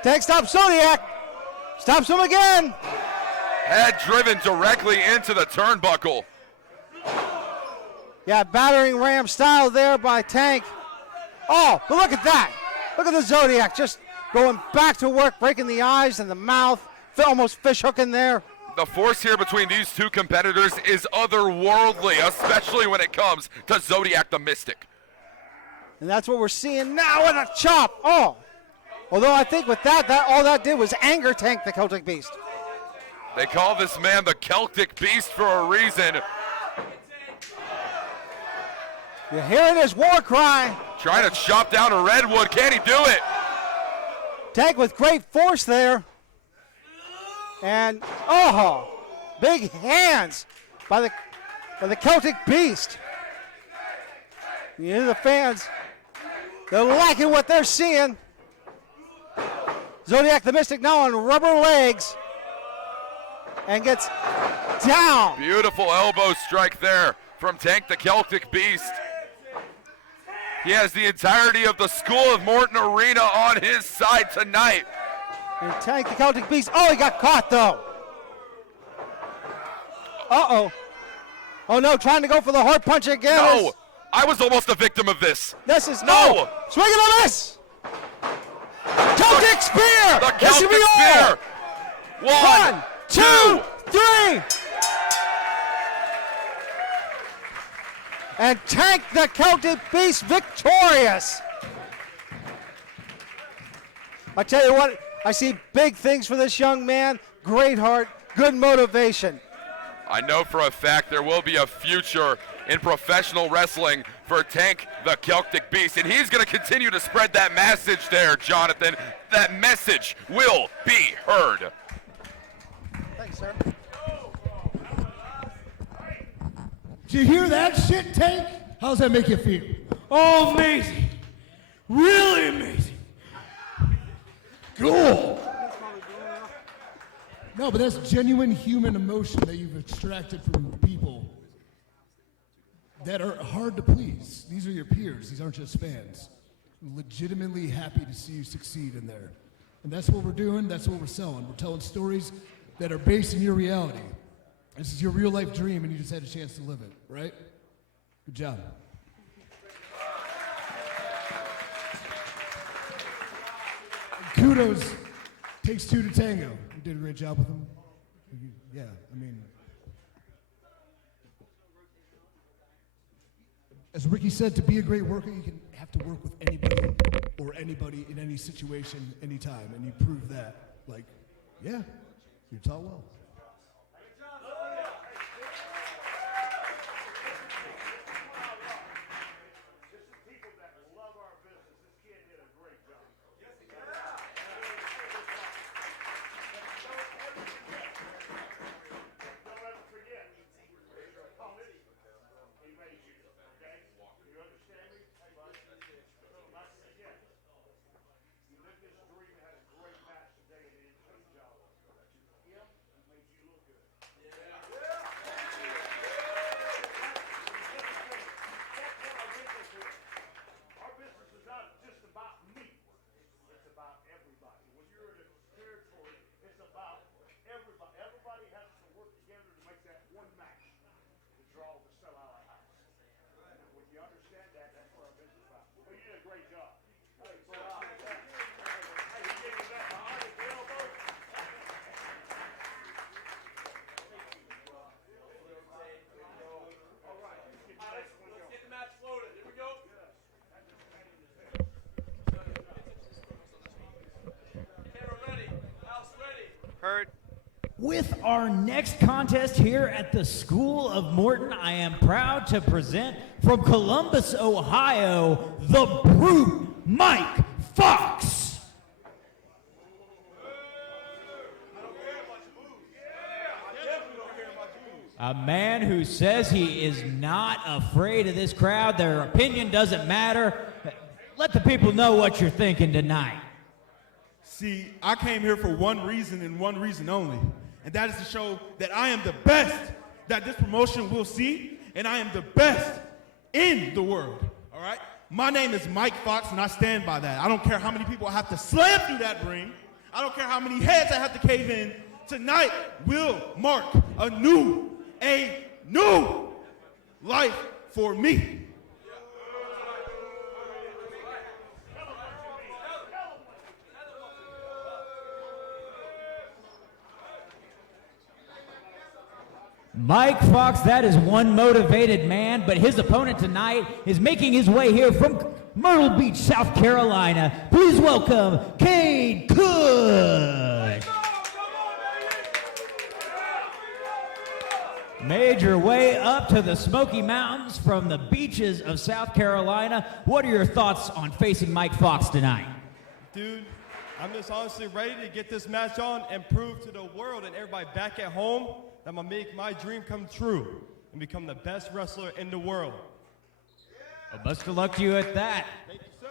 Tank stops Zodiac. Stops him again. Head driven directly into the turnbuckle. Yeah, battering ram style there by Tank. But look at that. Look at the Zodiac just going back to work, breaking the eyes and the mouth, almost fish hooking there. The force here between these two competitors is otherworldly, especially when it comes to Zodiac the Mystic. And that's what we're seeing now in a chop. Although I think with that all that did was anger Tank the Celtic Beast. They call this man the Celtic Beast for a reason. You hear his war cry. Trying to chop down a redwood. Can he do it? Tank with great force there. And, big hands by the Celtic Beast. You hear the fans. They're liking what they're seeing. Zodiac the Mystic now on rubber legs. And gets down. Beautiful elbow strike there from Tank the Celtic Beast. He has the entirety of the School of Morton Arena on his side tonight. And Tank the Celtic Beast. He got caught though. Oh no, trying to go for the hard punch again. No, I was almost a victim of this. This is no. Swing and a miss. Celtic Spear. The Celtic Spear. One, 2, 3. And Tank the Celtic Beast victorious. I tell you what, I see big things for this young man. Great heart, good motivation. I know for a fact there will be a future in professional wrestling for Tank the Celtic Beast, and he's going to continue to spread that message there, Jonathan. That message will be heard. Thanks, sir. Did you hear that shit, Tank? How's that make you feel? Amazing. Really amazing. Cool. No, but that's genuine human emotion that you've extracted from people that are hard to please. These are your peers. These aren't just fans. Legitimately happy to see you succeed in there. And that's what we're doing. That's what we're selling. We're telling stories that are based in your reality. This is your real life dream, and you just had a chance to live it, right? Good job. And kudos. Takes two to tango. You did a great job with them. Yeah, I mean, as Ricky said, to be a great worker, you can have to work with anybody or anybody in any situation, anytime, and you prove that. Like, yeah, you taught well. With our next contest here at the School of Morton, I am proud to present from Columbus, Ohio, the Brute, Mike Fouch. A man who says he is not afraid of this crowd. Their opinion doesn't matter. Let the people know what you're thinking tonight. See, I came here for one reason and one reason only, and that is to show that I am the best that this promotion will see, and I am the best in the world, all right? My name is Mike Fouch, and I stand by that. I don't care how many people I have to slam through that ring. I don't care how many heads I have to cave in. Tonight will mark a new life for me. Mike Fouch, that is one motivated man, but his opponent tonight is making his way here from Myrtle Beach, South Carolina. Please welcome Kid Cush. Made your way up to the Smoky Mountains from the beaches of South Carolina. What are your thoughts on facing Mike Fouch tonight? Dude, I'm just honestly ready to get this match on and prove to the world and everybody back at home that I'm going to make my dream come true and become the best wrestler in the world. Well, best of luck to you at that. Thank you, sir.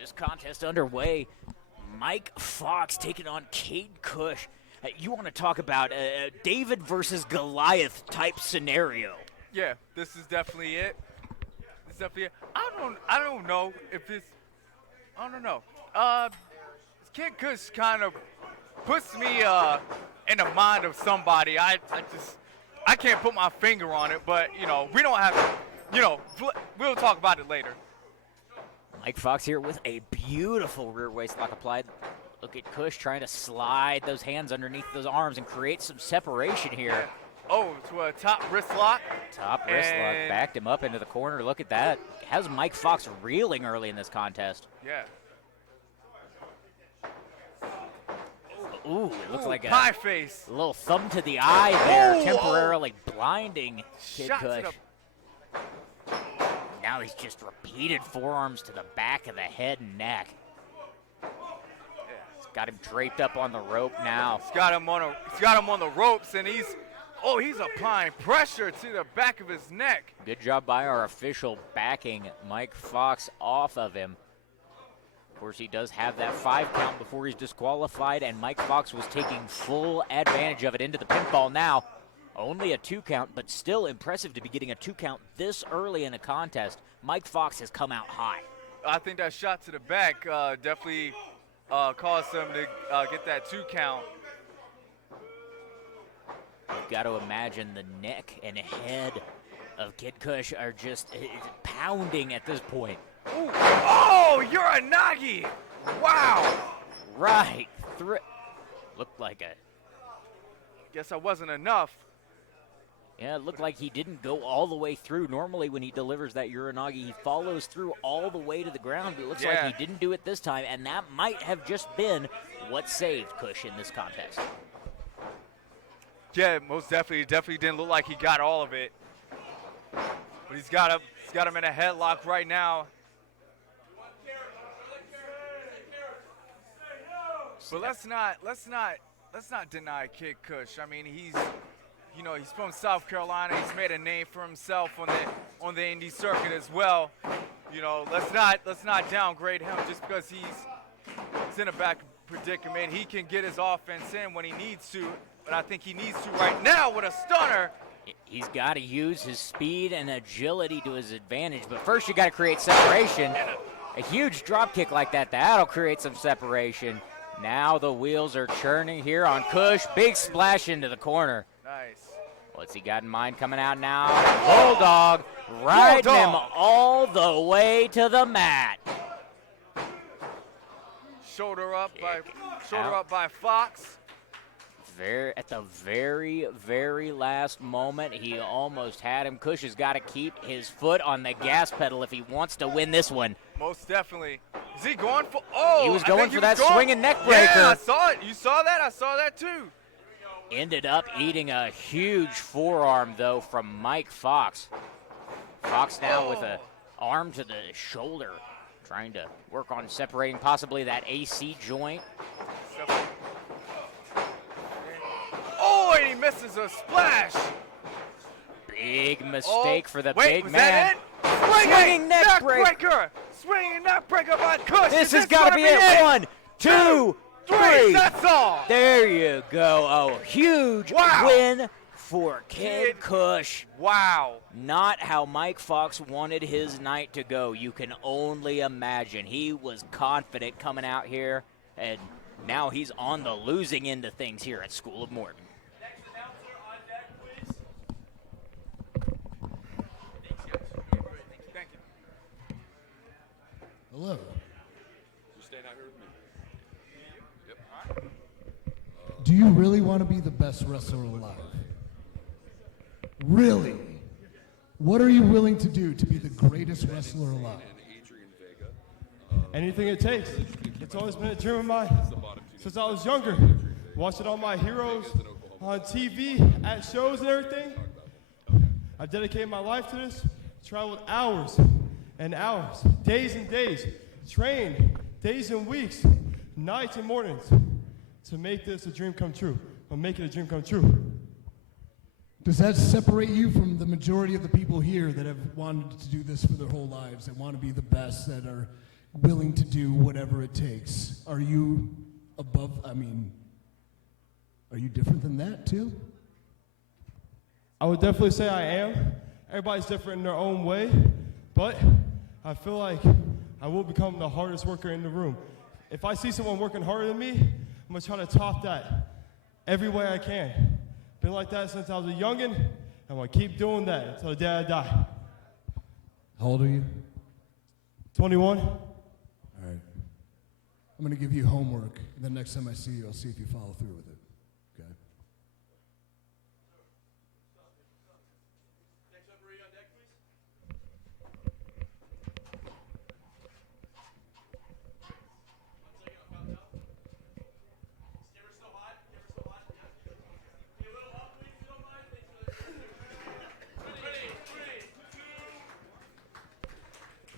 This contest underway. Mike Fouch taking on Kid Cush. You want to talk about a David versus Goliath type scenario? Yeah, this is definitely it. This is definitely it. I don't know if this. I don't know. Kid Cush kind of puts me in the mind of somebody. I can't put my finger on it, but you know we don't have to. You know, we'll talk about it later. Mike Fouch here with a beautiful rear waist lock applied. Look at Cush trying to slide those hands underneath those arms and create some separation here. Oh, to a top wrist lock. Top wrist lock, backed him up into the corner. Look at that. Has Mike Fouch reeling early in this contest. Yeah. Ooh, it looks like pie face. A little thumb to the eye there, temporarily blinding Kid Cush. Now he's just repeated forearms to the back of the head and neck. Got him draped up on the rope now. He's got him on the ropes, and he's applying pressure to the back of his neck. Good job by our official backing Mike Fox off of him. Of course, he does have that 5 count before he's disqualified, and Mike Fox was taking full advantage of it into the pinfall now. Only a 2 count, but still impressive to be getting a 2 count this early in a contest. Mike Fox has come out high. I think that shot to the back definitely caused him to get that 2 count. You've got to imagine the neck and head of Kid Cush are just pounding at this point. Ooh. Oh, you're a Nagi! Wow! Right through. Looked like a. Guess I wasn't enough. Yeah, it looked like he didn't go all the way through. Normally when he delivers that Uranagi, he follows through all the way to the ground. It looks like he didn't do it this time, and that might have just been what saved Cush in this contest. Yeah, most definitely. It definitely didn't look like he got all of it. But he's got him in a headlock right now. But let's not deny Kid Cush. I mean, he's from South Carolina. He's made a name for himself on the indie circuit as well. You know, let's not downgrade him just because he's in a back predicament. He can get his offense in when he needs to, but I think he needs to right now with a stunner. He's got to use his speed and agility to his advantage, but first you got to create separation. A huge drop kick like that'll create some separation. Now the wheels are churning here on Cush. Big splash into the corner. Nice. What's he got in mind coming out now? Bulldog riding him all the way to the mat. Shoulder up by Fox. At the very, very last moment, he almost had him. Cush has got to keep his foot on the gas pedal if he wants to win this one. Most definitely. Is he going for? Oh, he was going for that swinging neck breaker. Yeah, I saw it. You saw that? I saw that too. Ended up eating a huge forearm though from Mike Fox. Fox now with an arm to the shoulder, trying to work on separating possibly that AC joint. Oh, and he misses a splash. Big mistake for the big was man. That it? Swinging neck breaker. Swinging neck breaker by Cush. This has got to be it. 1, 2, 3. That's all. There you go. A huge win for Kid Cush. Wow. Not how Mike Fox wanted his night to go. You can only imagine. He was confident coming out here, and now he's on the losing end of things here at School of Morton. Hello. You're staying out here with me. Yep. Do you really want to be the best wrestler alive? Really? What are you willing to do to be the greatest wrestler alive? Adrian, Vega. Anything it takes. It's always been a dream of mine since I was younger. Watching all my heroes on TV, at shows and everything. I've dedicated my life to this. Traveled hours and hours, days and days, trained days and weeks, nights and mornings to make this a dream come true, or make it a dream come true. Does that separate you from the majority of the people here that have wanted to do this for their whole lives, that want to be the best, that are willing to do whatever it takes? Are you above, are you different than that too? I would definitely say I am. Everybody's different in their own way, but I feel like I will become the hardest worker in the room. If I see someone working harder than me, I'm gonna try to top that every way I can. Been like that since I was a youngin'. I'm gonna keep doing that until the day I die. How old are you? 21. All right. I'm gonna give you homework. The next time I see you, I'll see if you follow through with it. Okay?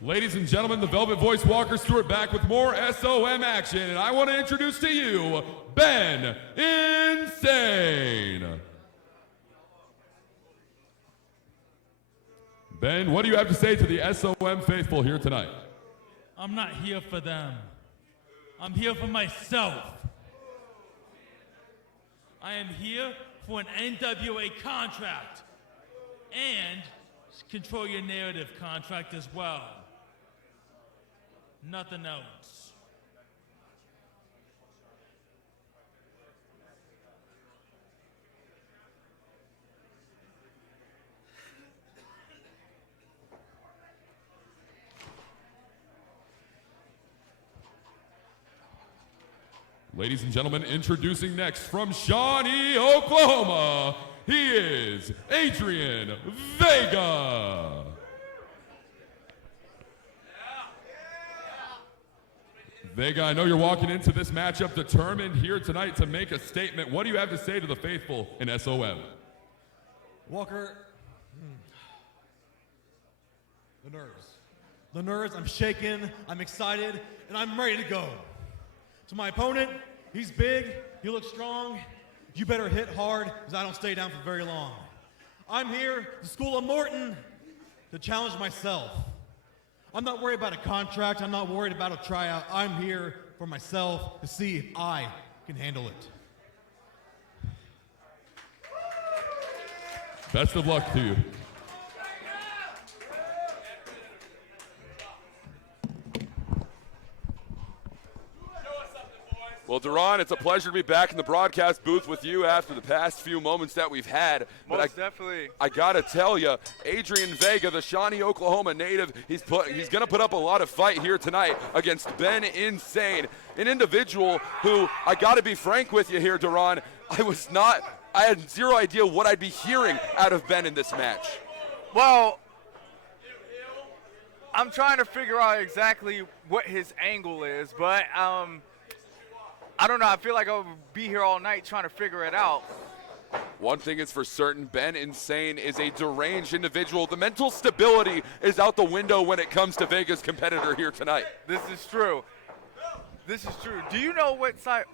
Ladies and gentlemen, the Velvet Voice Walker Stewart back with more SOM action, and I want to introduce to you Ben Insane. Ben, what do you have to say to the SOM faithful here tonight? I'm not here for them. I'm here for myself. I am here for an NWA contract and control your narrative contract as well. Nothing else. Ladies and gentlemen, introducing next from Shawnee, Oklahoma, he is Adrian Vega. Vega, I know you're walking into this matchup determined here tonight to make a statement. What do you have to say to the faithful in SOM? Walker, the nerves. The nerves, I'm shaking, I'm excited, and I'm ready to go. To my opponent, he's big, he looks strong. You better hit hard, because I don't stay down for very long. I'm here, the School of Morton, to challenge myself. I'm not worried about a contract, I'm not worried about a tryout. I'm here for myself to see if I can handle it. Best of luck to you. Well, Duran, it's a pleasure to be back in the broadcast booth with you after the past few moments that we've had. Most definitely. I gotta tell you, Adrian Vega, the Shawnee, Oklahoma native, he's gonna put up a lot of fight here tonight against Ben Insane, an individual who, I gotta be frank with you here, Duran, I had zero idea what I'd be hearing out of Ben in this match. Well, I'm trying to figure out exactly what his angle is, but I don't know. I feel like I'll be here all night trying to figure it out. One thing is for certain, Ben Insane is a deranged individual. The mental stability is out the window when it comes to Vega's competitor here tonight. This is true. This is true. Do you know what psych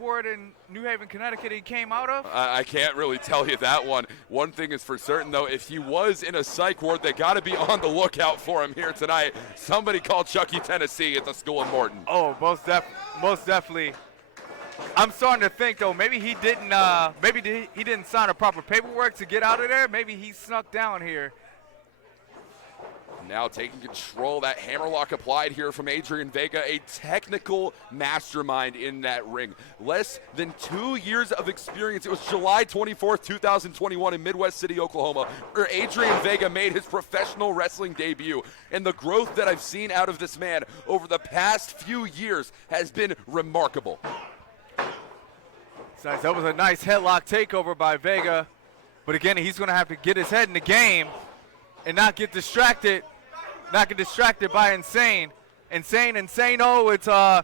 ward in New Haven, Connecticut he came out of? I can't really tell you that one. One thing is for certain, though, if he was in a psych ward, they got to be on the lookout for him here tonight. Somebody called Chucky, Tennessee at the School of Morton. Oh, most definitely. I'm starting to think, though, maybe he didn't sign a proper paperwork to get out of there. Maybe he snuck down here. Now taking control, that hammerlock applied here from Adrian Vega, a technical mastermind in that ring. Less than 2 years of experience. It was July 24th, 2021 in Midwest City, Oklahoma, where Adrian Vega made his professional wrestling debut. And the growth that I've seen out of this man over the past few years has been remarkable. Nice. That was a nice headlock takeover by Vega. But again, he's going to have to get his head in the game and not get distracted. Not get distracted by Insane. Oh, it's I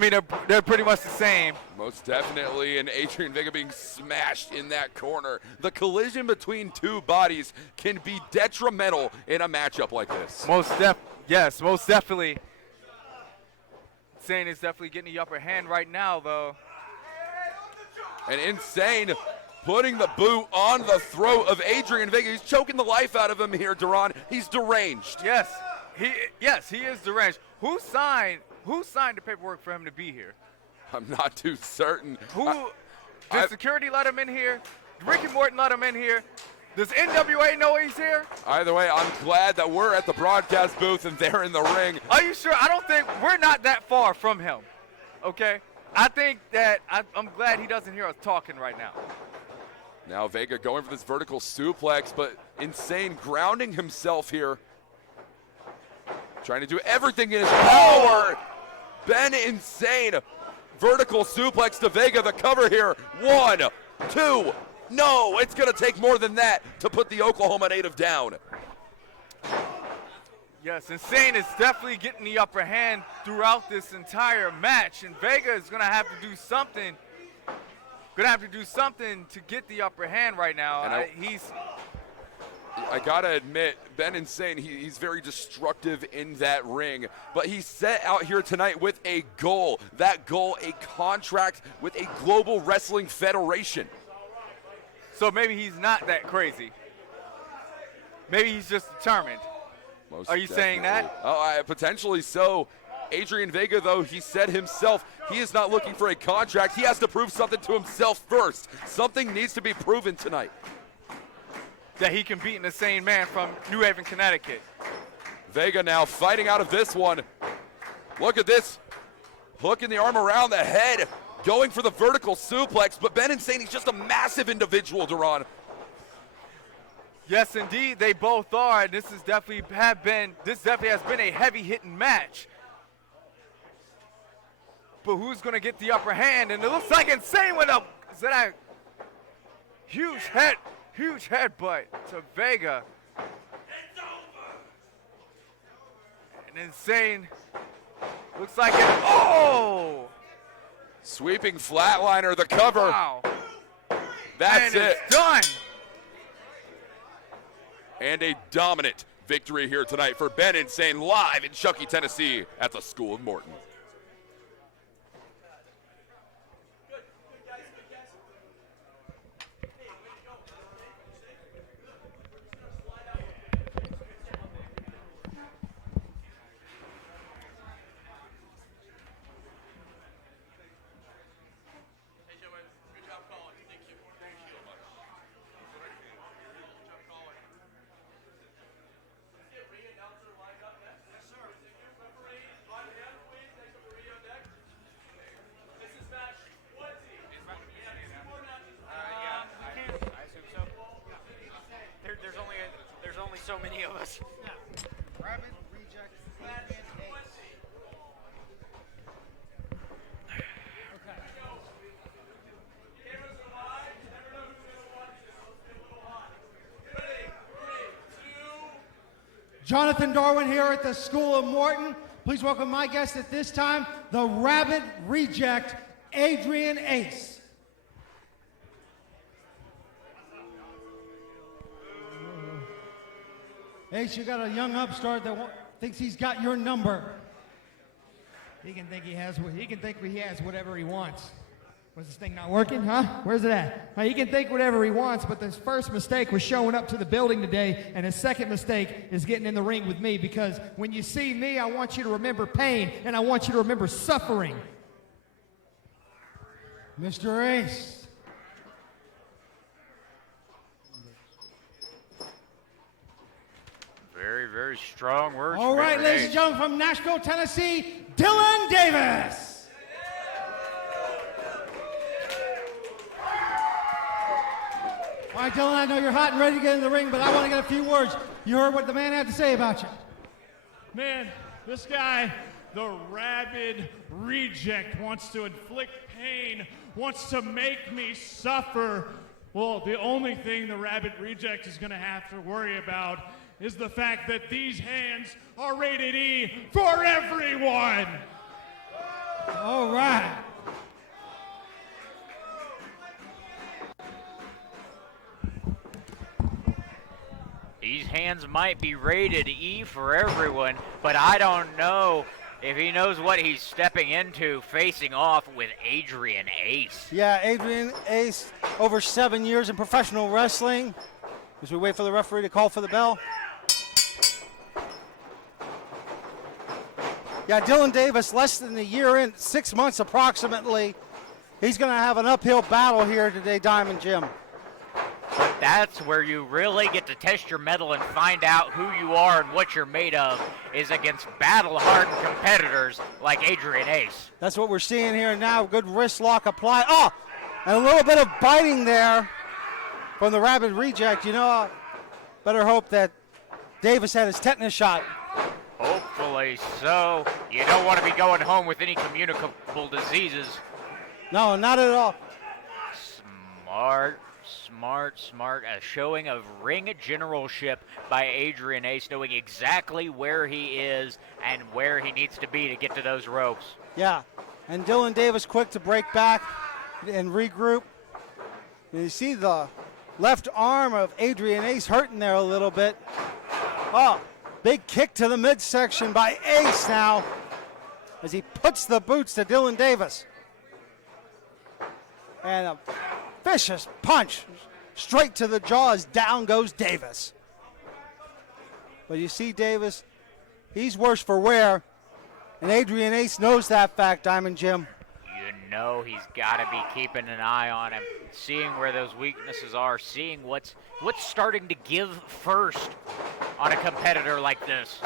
mean, they're pretty much the same. Most definitely, and Adrian Vega being smashed in that corner. The collision between two bodies can be detrimental in a matchup like this. Yes, most definitely. Insane is definitely getting the upper hand right now, though. And Insane putting the boot on the throat of Adrian Vega. He's choking the life out of him here, Duran. He's deranged. Yes, he is deranged. Who signed the paperwork for him to be here? I'm not too certain. Did security let him in here? Did Ricky Morton let him in here? Does NWA know he's here? Either way, I'm glad that we're at the broadcast booth and they're in the ring. Are you sure? I don't think we're not that far from him. Okay? I think that I'm glad he doesn't hear us talking right now. Now Vega going for this vertical suplex, but Insane grounding himself here. Trying to do everything in his power. Ben Insane, vertical suplex to Vega, the cover here. 1, 2, no, it's gonna take more than that to put the Oklahoma native down. Yes, Insane is definitely getting the upper hand throughout this entire match, and Vega is gonna have to do something. Gonna have to do something to get the upper hand right now. I gotta admit, Ben Insane, he's very destructive in that ring, but he's set out here tonight with a goal. That goal, a contract with a global wrestling federation. So maybe he's not that crazy. Maybe he's just determined. Most Are you saying that? Oh, potentially so. Adrian Vega, though, he said himself, he is not looking for a contract. He has to prove something to himself first. Something needs to be proven tonight. That he can beat an insane man from New Haven, Connecticut. Vega now fighting out of this one. Look at this. Hooking the arm around the head, going for the vertical suplex, but Ben Insane, he's just a massive individual, Duran. Yes, indeed, they both are, and this definitely has been a heavy-hitting match. But who's going to get the upper hand? And it looks like Insane with a huge headbutt to Vega. And Insane looks like it. Oh! Sweeping flatliner, the cover. Wow. That's and it. It's done. And a dominant victory here tonight for Ben Insane, live in Chuckey, Tennessee at the School of Morton. So many of us. Rabbit, reject, and ace. Jonathan Darwin here at the School of Morton. Please welcome my guest at this time, the Rabbit Reject, Adrian Ace. Ace, you got a young upstart that thinks he's got your number. He can think he has whatever he wants. Was this thing not working, huh? Where's it at? He can think whatever he wants, but his first mistake was showing up to the building today, and his second mistake is getting in the ring with me, because when you see me, I want you to remember pain, and I want you to remember suffering. Mr. Ace. Very, very strong words. All right, ladies and gentlemen, from Nashville, Tennessee, Dylan Davis. All right, Dylan, I know you're hot and ready to get in the ring, but I want to get a few words. You heard what the man had to say about you. Man, this guy, the Rabid Reject, wants to inflict pain, wants to make me suffer. Well, the only thing the Rabid Reject is going to have to worry about is the fact that these hands are rated E for everyone. All right. These hands might be rated E for everyone, but I don't know if he knows what he's stepping into facing off with Adrian Ace. Yeah, Adrian Ace, over 7 years in professional wrestling. As we wait for the referee to call for the bell. Yeah, Dylan Davis, less than a year in, 6 months approximately. He's going to have an uphill battle here today, Diamond Jim. But that's where you really get to test your mettle and find out who you are and what you're made of, is against battle-hardened competitors like Adrian Ace. That's what we're seeing here now. Good wrist lock applied. Oh, and a little bit of biting there from the Rabid Reject. You know, better hope that Davis had his tetanus shot. Hopefully so. You don't want to be going home with any communicable diseases. No, not at all. Smart. A showing of ring generalship by Adrian Ace, knowing exactly where he is and where he needs to be to get to those ropes. Yeah, and Dylan Davis quick to break back and regroup. And you see the left arm of Adrian Ace hurting there a little bit. Oh, big kick to the midsection by Ace now as he puts the boots to Dylan Davis. And a vicious punch straight to the jaw as down goes Davis. But you see Davis, he's worse for wear, and Adrian Ace knows that fact, Diamond Jim. You know he's got to be keeping an eye on him, seeing where those weaknesses are, seeing what's starting to give first on a competitor like this.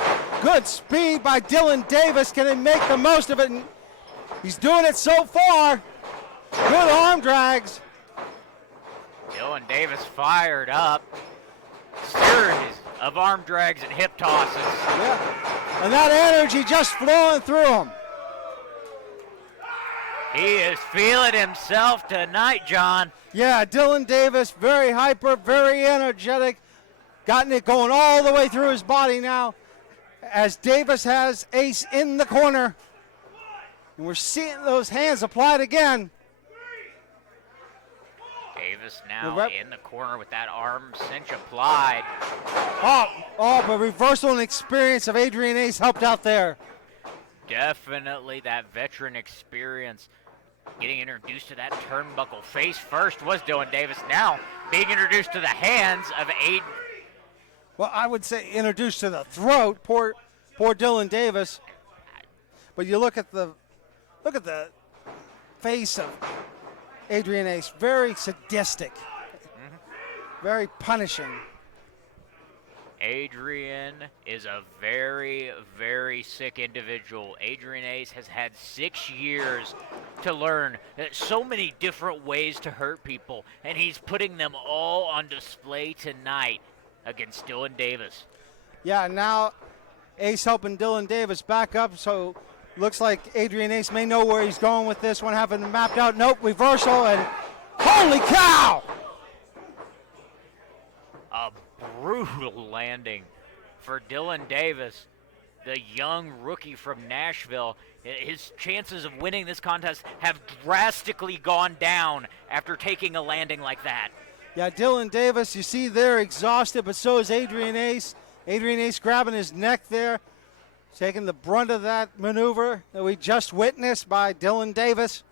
Good speed by Dylan Davis. Can he make the most of it? And he's doing it so far. Good arm drags. Dylan Davis fired up. Series of arm drags and hip tosses. Yeah, and that energy just flowing through him. He is feeling himself tonight, John. Yeah, Dylan Davis, very hyper, very energetic. Gotten it going all the way through his body now as Davis has Ace in the corner. And we're seeing those hands applied again. Davis now in the corner with that arm cinch applied. But reversal and experience of Adrian Ace helped out there. Definitely that veteran experience. Getting introduced to that turnbuckle face first was Dylan Davis. Now being introduced to the hands of Adrian. Well, I would say introduced to the throat. Poor Dylan Davis. But you look at the face of Adrian Ace. Very sadistic. Very punishing. Adrian is a very, very sick individual. Adrian Ace has had 6 years to learn so many different ways to hurt people, and he's putting them all on display tonight against Dylan Davis. Yeah, now Ace helping Dylan Davis back up, so looks like Adrian Ace may know where he's going with this one, having mapped out. Nope, reversal, and holy cow! A brutal landing for Dylan Davis, the young rookie from Nashville. His chances of winning this contest have drastically gone down after taking a landing like that. Yeah, Dylan Davis, you see there, exhausted, but so is Adrian Ace. Adrian Ace grabbing his neck there, taking the brunt of that maneuver that we just witnessed by Dylan Davis.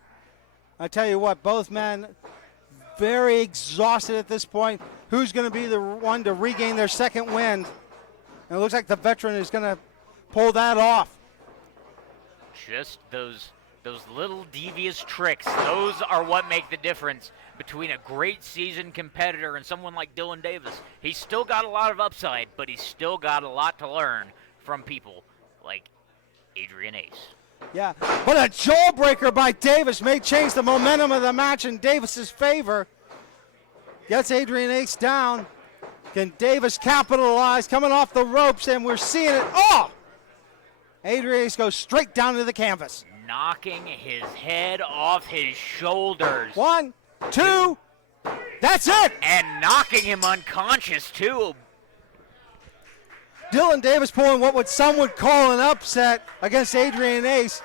I tell you what, both men very exhausted at this point. Who's going to be the one to regain their second wind? And it looks like the veteran is going to pull that off. Just those little devious tricks, those are what make the difference between a great seasoned competitor and someone like Dylan Davis. He's still got a lot of upside, but he's still got a lot to learn from people like Adrian Ace. Yeah, but a jawbreaker by Davis may change the momentum of the match in Davis's favor. Gets Adrian Ace down. Can Davis capitalize? Coming off the ropes, and we're seeing it. Oh! Adrian Ace goes straight down to the canvas. Knocking his head off his shoulders. 1, 2, that's it! And knocking him unconscious, too. Dylan Davis pulling what some would call an upset against Adrian Ace.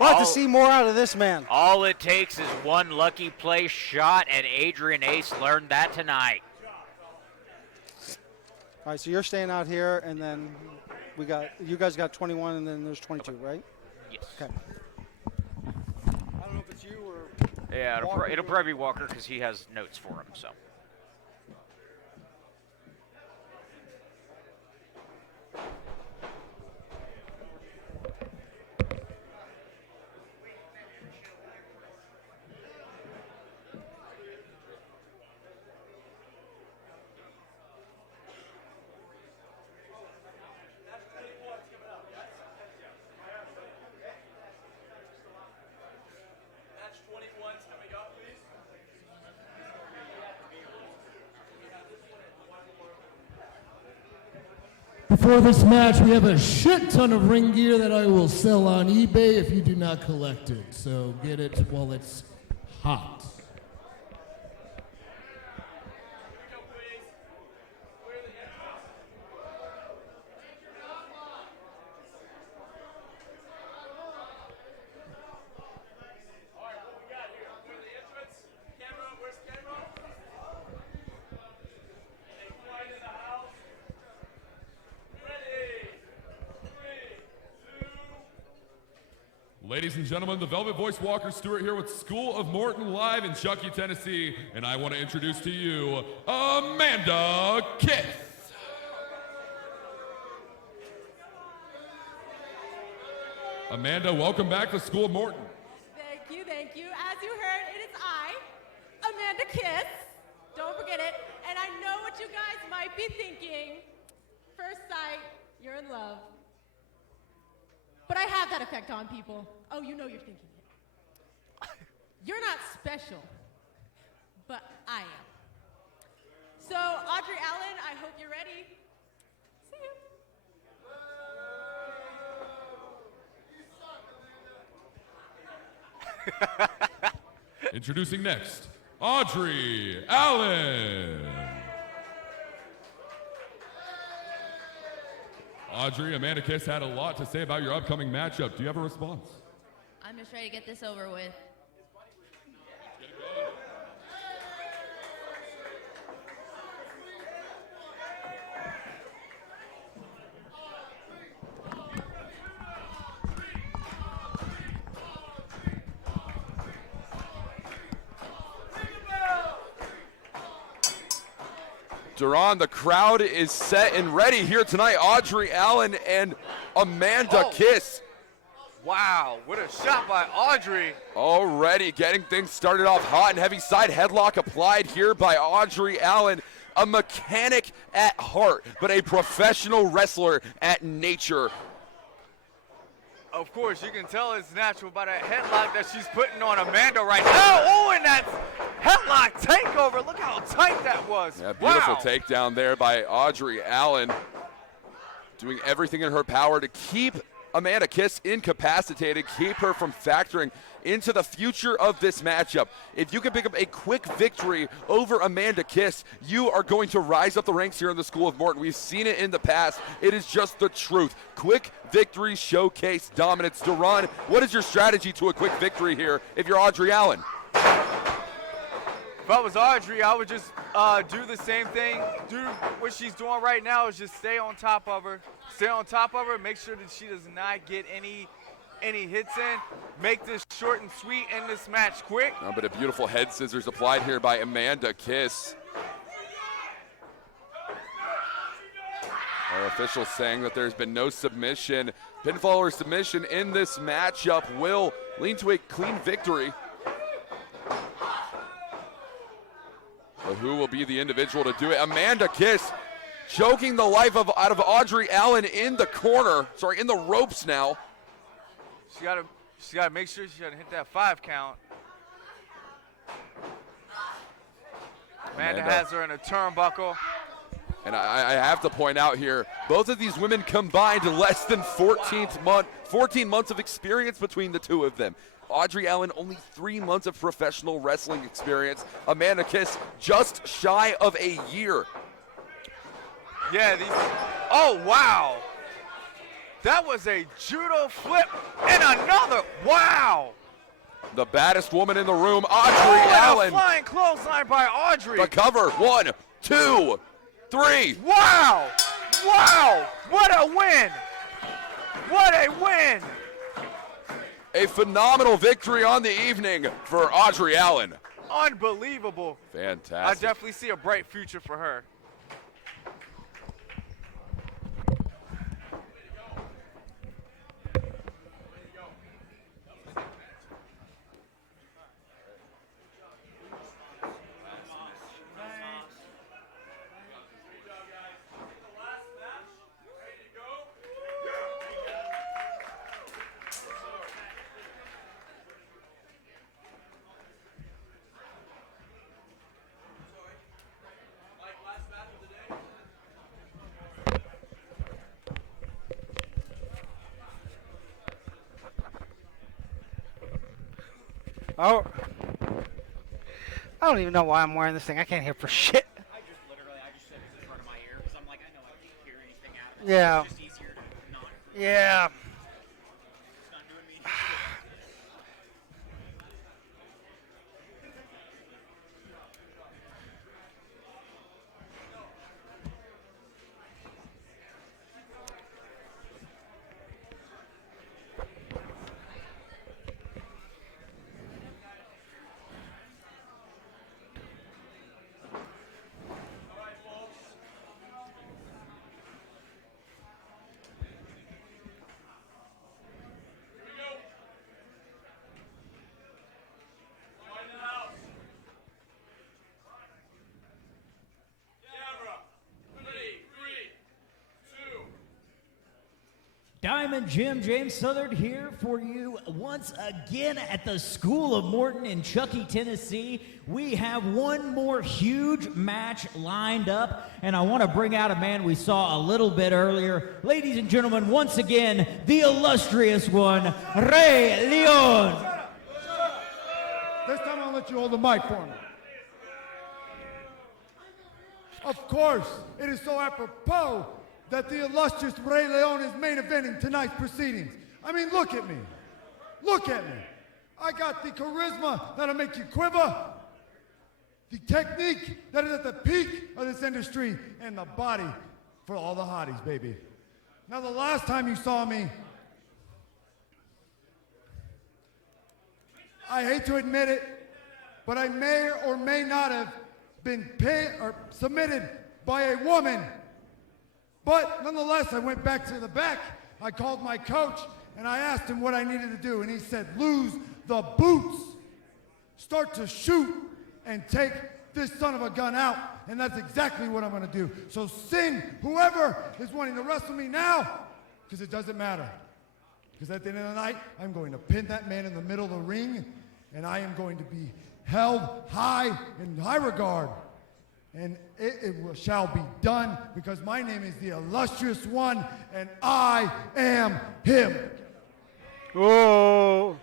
We'll have to see more out of this man. All it takes is one lucky play shot, and Adrian Ace learned that tonight. All right, so you're staying out here, and then you guys got 21, and then there's 22, right? Yes. Okay. I don't know if it's you or... Yeah, it'll probably be Walker because he has notes for him, so. Before this match, we have a shit ton of ring gear that I will sell on eBay if you do not collect it. So get it while it's hot. Ladies and gentlemen, the Velvet Voice Walker Stewart here with School of Morton live in Chuckey, Tennessee, and I want to introduce to you Amanda Kiss. Amanda, welcome back to School of Morton. Thank you, thank you. As you heard, it is I, Amanda Kiss. Don't forget it. And I know what you guys might be thinking. First sight, you're in love. But I have that effect on people. Oh, you know you're thinking it. You're not special, but I am. So, Audrey Allen, I hope you're ready. See you. Introducing next, Audrey Allen. Audrey, Amanda Kiss had a lot to say about your upcoming matchup. Do you have a response? I'm just ready to get this over with. Duran, the crowd is set and ready here tonight. Audrey Allen and Amanda Kiss. Wow, what a shot by Audrey. Already getting things started off hot and heavy. Side headlock applied here by Audrey Allen. A mechanic at heart, but a professional wrestler at nature. Of course, you can tell it's natural by that headlock that she's putting on Amanda right now. Oh, and that headlock takeover. Look how tight that was. Yeah, beautiful wow. takedown there by Audrey Allen. Doing everything in her power to keep Amanda Kiss incapacitated, keep her from factoring into the future of this matchup. If you can pick up a quick victory over Amanda Kiss, you are going to rise up the ranks here in the School of Morton. We've seen it in the past. It is just the truth. Quick victories showcase dominance. Duran, what is your strategy to a quick victory here if you're Audrey Allen? If I was Audrey, I would just do the same thing. Do what she's doing right now is just stay on top of her. Stay on top of her, make sure that she does not get any hits in. Make this short and sweet, end this match quick. Oh, but a beautiful head scissors applied here by Amanda Kiss. Our officials saying that there's been no submission. Pinfall or submission in this matchup will lead to a clean victory. But who will be the individual to do it? Amanda Kiss choking the life out of Audrey Allen in the corner. Sorry, in the ropes now. She gotta make sure she doesn't hit that 5 count. Amanda has her in a turnbuckle. And I have to point out here, both of these women combined less than 14 months of experience between the two of them. Audrey Allen, only 3 months of professional wrestling experience. Amanda Kiss, just shy of a year. Yeah, oh, wow. That was a judo flip and another, wow. The baddest woman in the room, Audrey Allen. A flying clothesline by Audrey. The cover, 1, 2, 3. Wow, wow, what a win. What a win. A phenomenal victory on the evening for Audrey Allen. Unbelievable. Fantastic. I definitely see a bright future for her. Oh, I don't even know why I'm wearing this thing. I can't hear for shit. I just said this in front of my ear because I'm like, I know I can't hear anything out of it. Yeah. It's just easier to not. Yeah. It's not doing me. Diamond Jim, James Southern here for you once again at the School of Morton in Chuckey, Tennessee. We have one more huge match lined up, and I want to bring out a man we saw a little bit earlier. Ladies and gentlemen, once again, the illustrious one, Rey Leon. This time I'll let you hold the mic for me. Of course, it is so apropos that the illustrious Rey Leon is main eventing tonight's proceedings. I mean, look at me. Look at me. I got the charisma that'll make you quiver, the technique that is at the peak of this industry, and the body for all the hotties, baby. Now, the last time you saw me, I hate to admit it, but I may or may not have been paid or submitted by a woman. But nonetheless, I went back to the back. I called my coach and I asked him what I needed to do. And he said, lose the boots, start to shoot, and take this son of a gun out. And that's exactly what I'm going to do. So sing whoever is wanting to wrestle me now, because it doesn't matter. Because at the end of the night, I'm going to pin that man in the middle of the ring, and I am going to be held high in high regard. And it shall be done, because my name is the illustrious one, and I am him. Oh.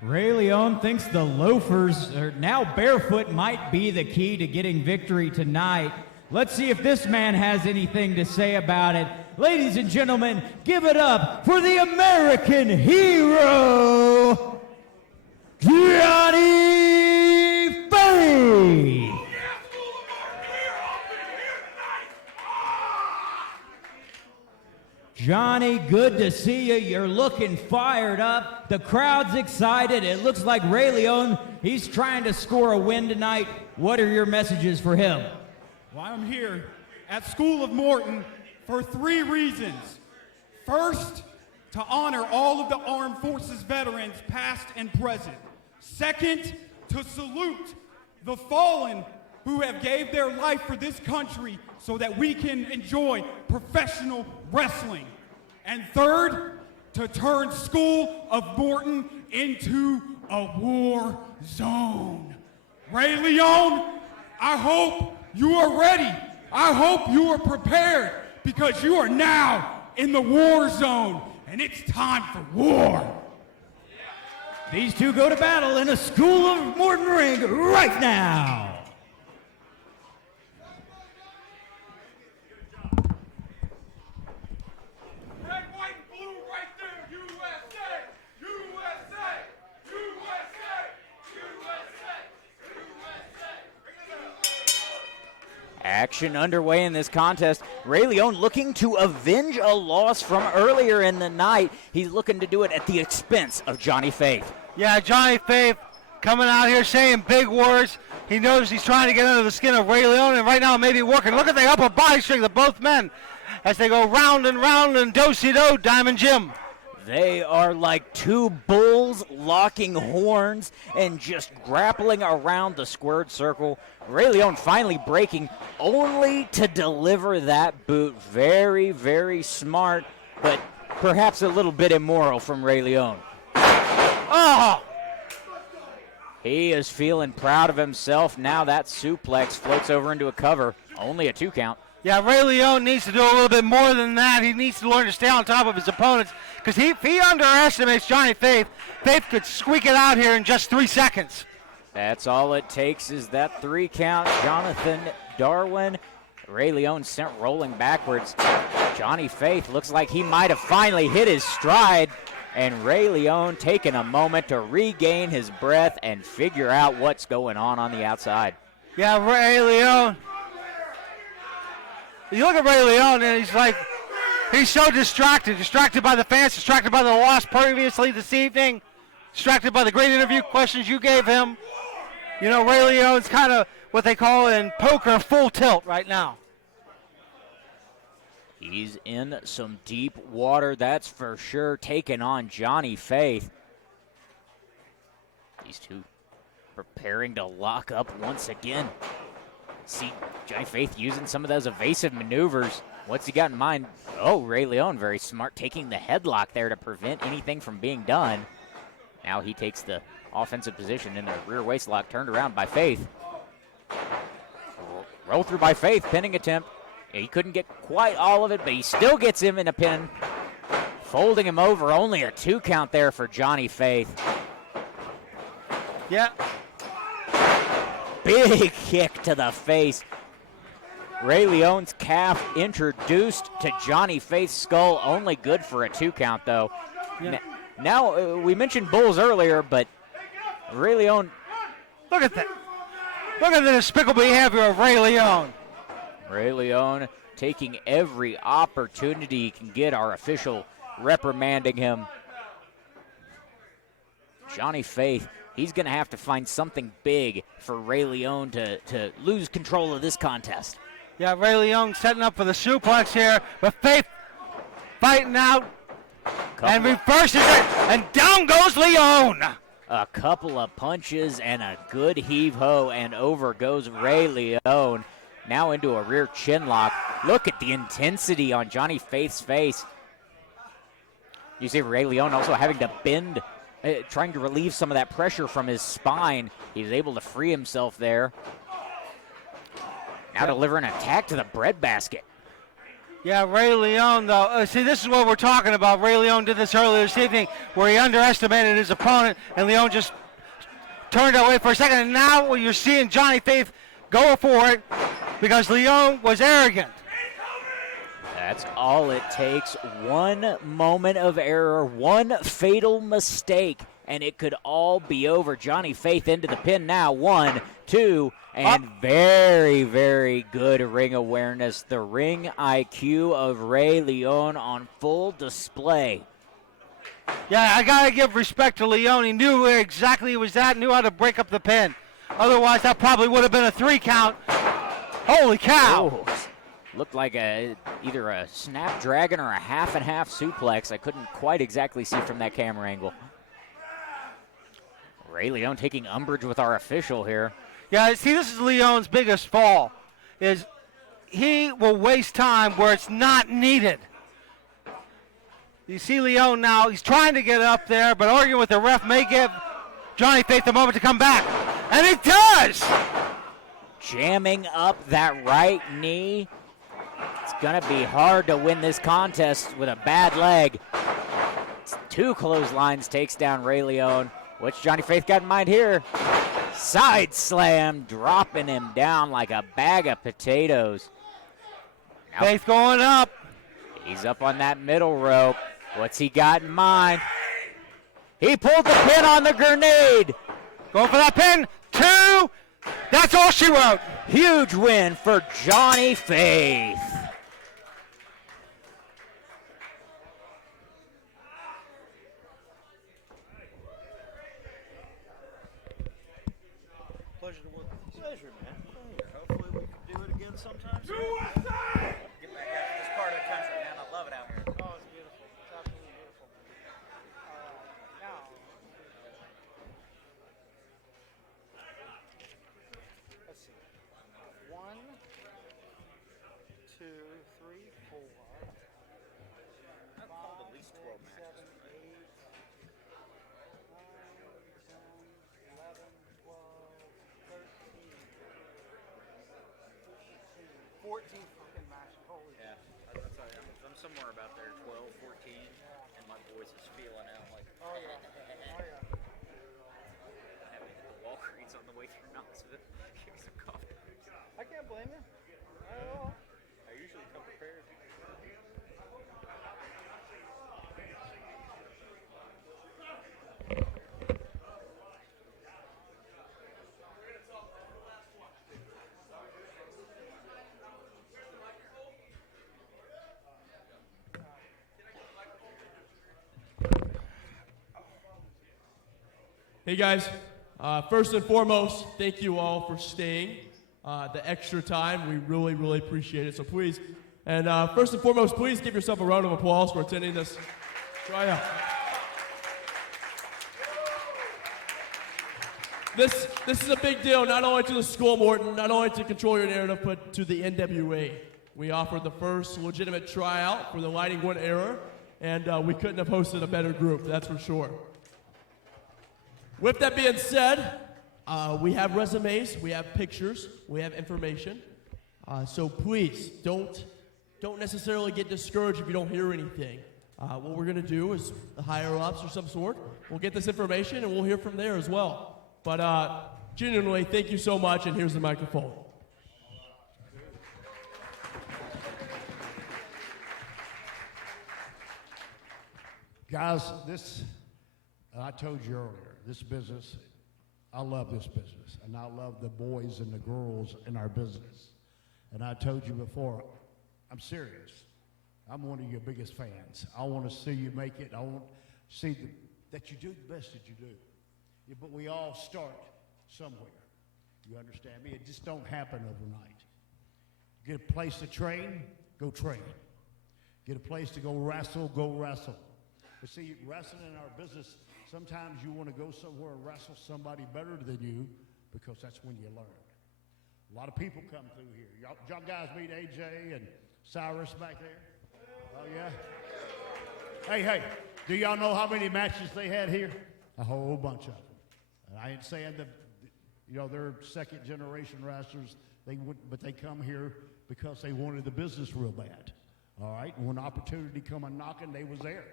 Rey Leon thinks the loafers, or now barefoot, might be the key to getting victory tonight. Let's see if this man has anything to say about it. Ladies and gentlemen, give it up for the American hero, Johnny Faith! Johnny, good to see you. You're looking fired up. The crowd's excited. It looks like Rey Leon, he's trying to score a win tonight. What are your messages for him? Well, I'm here at School of Morton for 3 reasons. First, to honor all of the Armed Forces veterans, past and present. Second, to salute the fallen who have gave their life for this country so that we can enjoy professional wrestling. And third, to turn School of Morton into a war zone. Rey Leon, I hope you are ready. I hope you are prepared, because you are now in the war zone, and it's time for war. These two go to battle in a School of Morton ring right now. Red, white, and blue right there. USA! USA! USA! USA! Action underway in this contest. Rey Leon looking to avenge a loss from earlier in the night. He's looking to do it at the expense of Johnny Faith. Yeah, Johnny Faith coming out here saying big words. He knows he's trying to get under the skin of Rey Leon, and right now maybe working. Look at the upper body strength of both men as they go round and do-si-do, Diamond Jim. They are like two bulls locking horns and just grappling around the squared circle. Rey Leon finally breaking, only to deliver that boot. Very, very smart, but perhaps a little bit immoral from Rey Leon. Oh! He is feeling proud of himself. Now that suplex floats over into a cover. Only a 2 count. Yeah, Rey Leon needs to do a little bit more than that. He needs to learn to stay on top of his opponents, because if he underestimates Johnny Faith, Faith could squeak it out here in just 3 seconds. That's all it takes is that 3 count. Jonathan Darwin. Rey Leon sent rolling backwards. Johnny Faith looks like he might have finally hit his stride. And Rey Leon taking a moment to regain his breath and figure out what's going on the outside. Yeah, Rey Leon. You look at Rey Leon and he's so distracted by the fans, distracted by the loss previously this evening, distracted by the great interview questions you gave him. You know, Rey Leon's kind of what they call in poker full tilt right now. He's in some deep water, that's for sure, taking on Johnny Faith. These two preparing to lock up once again. See Johnny Faith using some of those evasive maneuvers. What's he got in mind? Oh, Ray Leon, very smart, taking the headlock there to prevent anything from being done. Now he takes the offensive position in the rear waist lock, turned around by Faith. Roll through by Faith, pinning attempt. He couldn't get quite all of it, but he still gets him in a pin. Folding him over, only a 2 count there for Johnny Faith. Yeah. Big kick to the face. Ray Leon's calf introduced to Johnny Faith's skull, only good for a 2 count though. Yeah. Now, we mentioned bulls earlier, but Ray Leon. Look at that. Look at the despicable behavior of Ray Leon. Ray Leon taking every opportunity he can get, our official reprimanding him. Johnny Faith, he's going to have to find something big for Ray Leon to lose control of this contest. Yeah, Ray Leon setting up for the suplex here, but Faith fighting out and reverses it, and down goes Leon. A couple of punches and a good heave-ho, and over goes Ray Leon. Now into a rear chin lock. Look at the intensity on Johnny Faith's face. You see Ray Leon also having to bend, trying to relieve some of that pressure from his spine. He's able to free himself there. Now delivering an attack to the breadbasket. Yeah, Ray Leon, though. See, this is what we're talking about. Ray Leon did this earlier this evening where he underestimated his opponent, and Leon just turned away for a second. And now you're seeing Johnny Faith go for it because Leon was arrogant. That's all it takes. One moment of error, one fatal mistake, and it could all be over. Johnny Faith into the pin now. 1, 2, and very, very good ring awareness. The ring IQ of Ray Leon on full display. Yeah, I got to give respect to Leon. He knew where exactly he was at, knew how to break up the pin. Otherwise, that probably would have been a 3 count. Holy cow. Oh, looked like either a snapdragon or a half and half suplex. I couldn't quite exactly see from that camera angle. Ray Leon taking umbrage with our official here. Yeah, see, this is Leon's biggest fall, is he will waste time where it's not needed. You see Leon now, he's trying to get up there, but arguing with the ref may give Johnny Faith the moment to come back. And it does! Jamming up that right knee. It's going to be hard to win this contest with a bad leg. 2 clotheslines takes down Ray Leon. What's Johnny Faith got in mind here? Side slam, dropping him down like a bag of potatoes. Now, Faith going up. He's up on that middle rope. What's he got in mind? He pulled the pin on the grenade. Going for that pin. 2. That's all she wrote. Huge win for Johnny Faith. Pleasure to work with you. Pleasure, man. Pleasure. Hopefully we can do it again sometime soon. Get back out to this part of the country, man. I love it out here. Oh, it's beautiful. It's absolutely beautiful. Now, let's see. 1, 2, 3, 4. I've called at least 12 matches. 7, 8. 14 fucking matches. Holy yeah, that's how I'm somewhere about there, 12, 14, and my voice is feeling out like. Oh yeah, oh yeah. Having hit the Walgreens on the way through Knoxville. Give me some coffee. I can't blame you. Not at all. I usually come prepared. Hey guys, first and foremost, thank you all for staying the extra time. We really, really appreciate it. So please, and first and foremost, please give yourself a round of applause for attending this tryout. This This is a big deal, not only to the School of Morton, not only to control your narrative, but to the NWA. We offered the first legitimate tryout for the Lighting One era, and we couldn't have hosted a better group, that's for sure. With that being said, we have resumes, we have pictures, we have information. So please, don't necessarily get discouraged if you don't hear anything. What we're gonna do is the higher ups or some sort, we'll get this information and we'll hear from there as well. But genuinely, thank you so much, and here's the microphone. Guys, I told you earlier, this business, I love this business, and I love the boys and the girls in our business. And I told you before, I'm serious. I'm one of your biggest fans. I want to see you make it. I want to see that you do the best that you do. Yeah, but we all start somewhere. You understand me? It just don't happen overnight. Get a place to train, go train. Get a place to go wrestle, go wrestle. But see, wrestling in our business, sometimes you want to go somewhere and wrestle somebody better than you because that's when you learn. A lot of people come through here. Y'all guys meet AJ and Cyrus back there? Oh, yeah? Hey, do y'all know how many matches they had here? A whole bunch of them. And I ain't saying that, they're second generation wrestlers, but they come here because they wanted the business real bad. All right? And when opportunity come a knocking, they was there.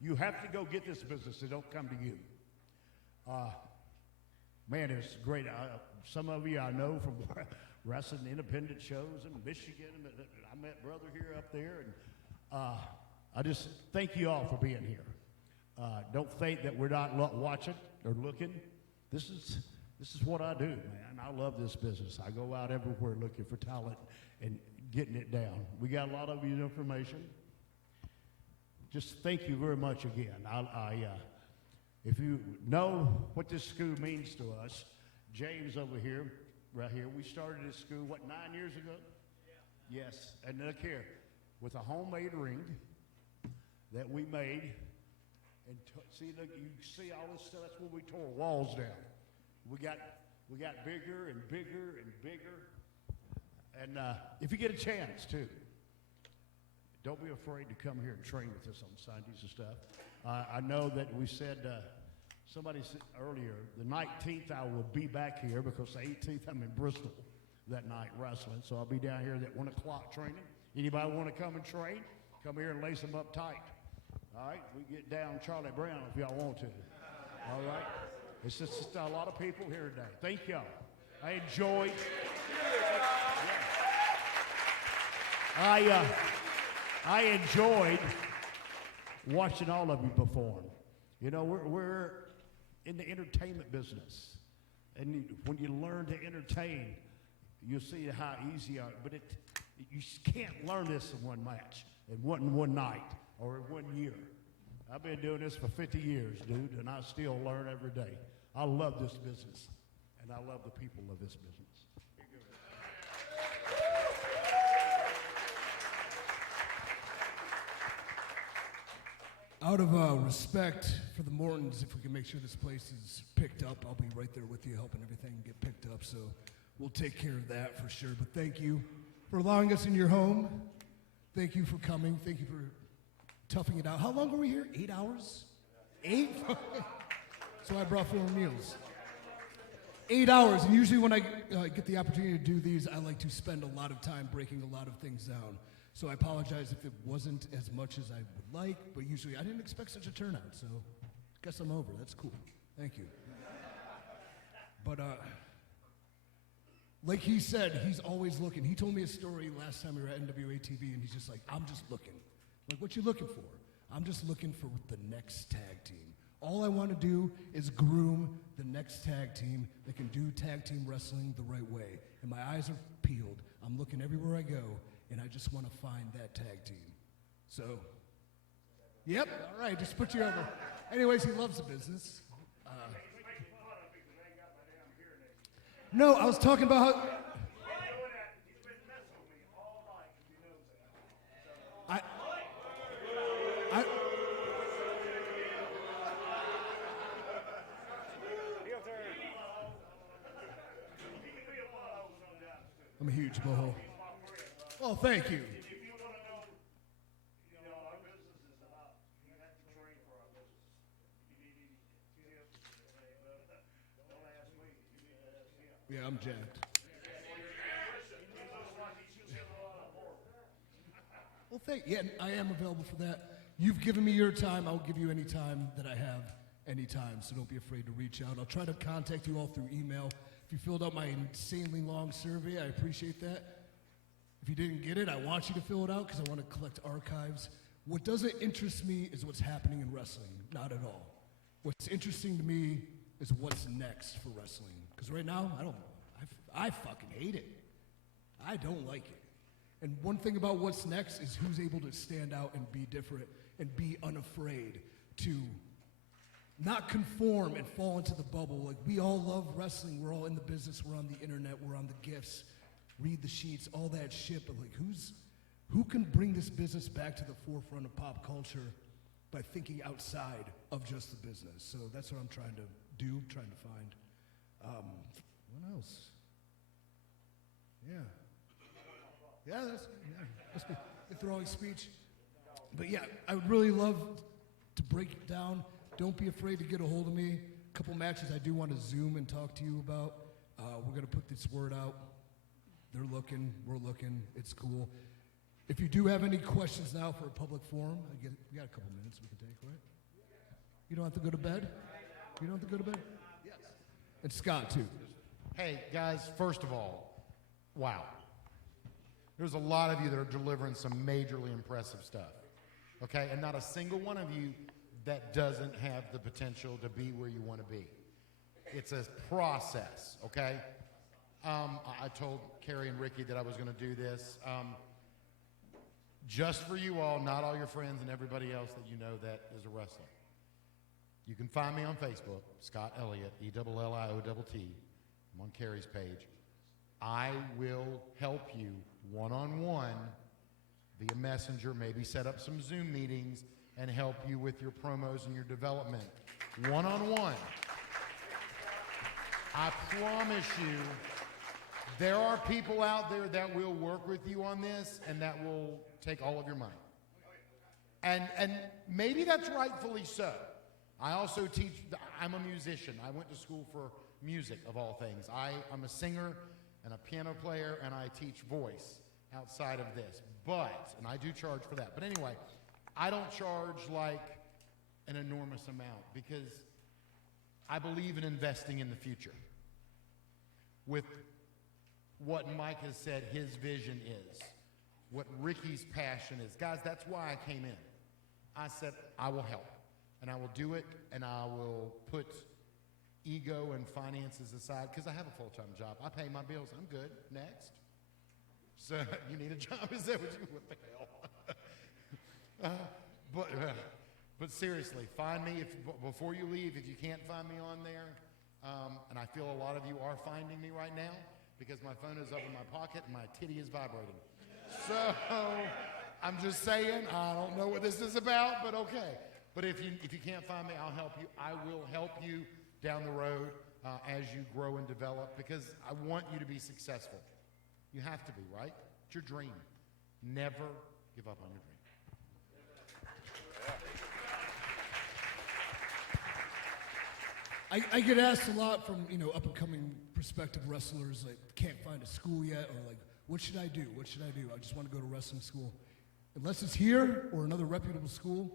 You have to go get this business. It don't come to you. Man, it's great. Some of you I know from wrestling independent shows in Michigan. I met Brother here up there. And I just thank you all for being here. Don't think that we're not watching or looking. This is what I do, man. I love this business. I go out everywhere looking for talent and getting it down. We got a lot of your information. Just thank you very much again. If you know what this school means to us, James over here, right here, we started this school, 9 years ago? Yeah. Yes, and look here, with a homemade ring that we made, and see, look, you see all this stuff, that's when we tore walls down. We got bigger and bigger and bigger, and if you get a chance, too, don't be afraid to come here and train with us on Sundays and stuff. I know that we said, somebody said earlier, the 19th I will be back here because the 18th I'm in Bristol that night wrestling. So I'll be down here at 1 o'clock training. Anybody want to come and train? Come here and lace them up tight. All right? We get down Charlie Brown if y'all want to. All right? It's just a lot of people here today. Thank y'all. I enjoyed. I enjoyed watching all of you perform. We're in the entertainment business. And when you learn to entertain, you'll see how easy it is. But you can't learn this in one match, in one night, or in 1 year. I've been doing this for 50 years, dude, and I still learn every day. I love this business, and I love the people of this business. Out of respect for the Mortons, if we can make sure this place is picked up, I'll be right there with you helping everything get picked up, so we'll take care of that for sure. But thank you for allowing us in your home. Thank you for coming. Thank you for toughing it out. How long were we here? 8 hours? 8? So I brought 4 meals. 8 hours, and usually when I get the opportunity to do these, I like to spend a lot of time breaking a lot of things down. So I apologize if it wasn't as much as I would like, but usually I didn't expect such a turnout, so guess I'm over. That's cool. Thank you. But like he said, he's always looking. He told me a story last time we were at NWA TV, and he's just like, I'm just looking. Like, what you looking for? I'm just looking for the next tag team. All I want to do is groom the next tag team that can do tag team wrestling the right way. And my eyes are peeled. I'm looking everywhere I go, and I just want to find that tag team. So, yep, all right, just put you over. Anyways, he loves the business. No, I was talking about how... I'm a huge boho. Well, thank you. Yeah, I'm jacked. Well, I am available for that. You've given me your time. I'll give you any time that I have, anytime, so don't be afraid to reach out. I'll try to contact you all through email. If you filled out my insanely long survey, I appreciate that. If you didn't get it, I want you to fill it out because I want to collect archives. What doesn't interest me is what's happening in wrestling, not at all. What's interesting to me is what's next for wrestling. Because right now, I fucking hate it. I don't like it. And one thing about what's next is who's able to stand out and be different and be unafraid to not conform and fall into the bubble. Like, we all love wrestling. We're all in the business. We're on the internet. We're on the gifts. Read the sheets, all that shit. But like, who can bring this business back to the forefront of pop culture by thinking outside of just the business? So that's what I'm trying to do, trying to find. What else? That's me throwing speech. But yeah, I would really love to break it down. Don't be afraid to get a hold of me. A couple matches I do want to Zoom and talk to you about. We're going to put this word out. They're looking, we're looking, it's cool. If you do have any questions now for a public forum, we got a couple minutes we can take, right? You don't have to go to bed? You don't have to go to bed? Yes. And Scott, too. Hey, guys, first of all, wow. There's a lot of you that are delivering some majorly impressive stuff, okay? And not a single one of you that doesn't have the potential to be where you want to be. It's a process, okay? I told Carrie and Ricky that I was going to do this. Just for you all, not all your friends and everybody else that you know that is a wrestler. You can find me on Facebook, Scott Elliott, ELLIOTT. I'm on Carrie's page. I will help you one-on-one via Messenger, maybe set up some Zoom meetings and help you with your promos and your development. One-on-one. I promise you, there are people out there that will work with you on this and that will take all of your money. And maybe that's rightfully so. I also teach, I'm a musician. I went to school for music, of all things. I'm a singer and a piano player, and I teach voice outside of this. And I do charge for that. But anyway, I don't charge like an enormous amount because I believe in investing in the future. With what Mike has said his vision is, what Ricky's passion is. Guys, that's why I came in. I said, I will help, and I will do it, and I will put ego and finances aside, because I have a full-time job. I pay my bills. I'm good. Next. So, you need a job? Is that what the hell? But seriously, find me before you leave. If you can't find me on there, and I feel a lot of you are finding me right now, because my phone is up in my pocket and my titty is vibrating. So, I'm just saying, I don't know what this is about, but okay. But if you can't find me, I'll help you. I will help you down the road as you grow and develop, because I want you to be successful. You have to be, right? It's your dream. Never give up on your dream. I get asked a lot from, up-and-coming prospective wrestlers, like, can't find a school yet, or like, what should I do? What should I do? I just want to go to wrestling school. Unless it's here or another reputable school,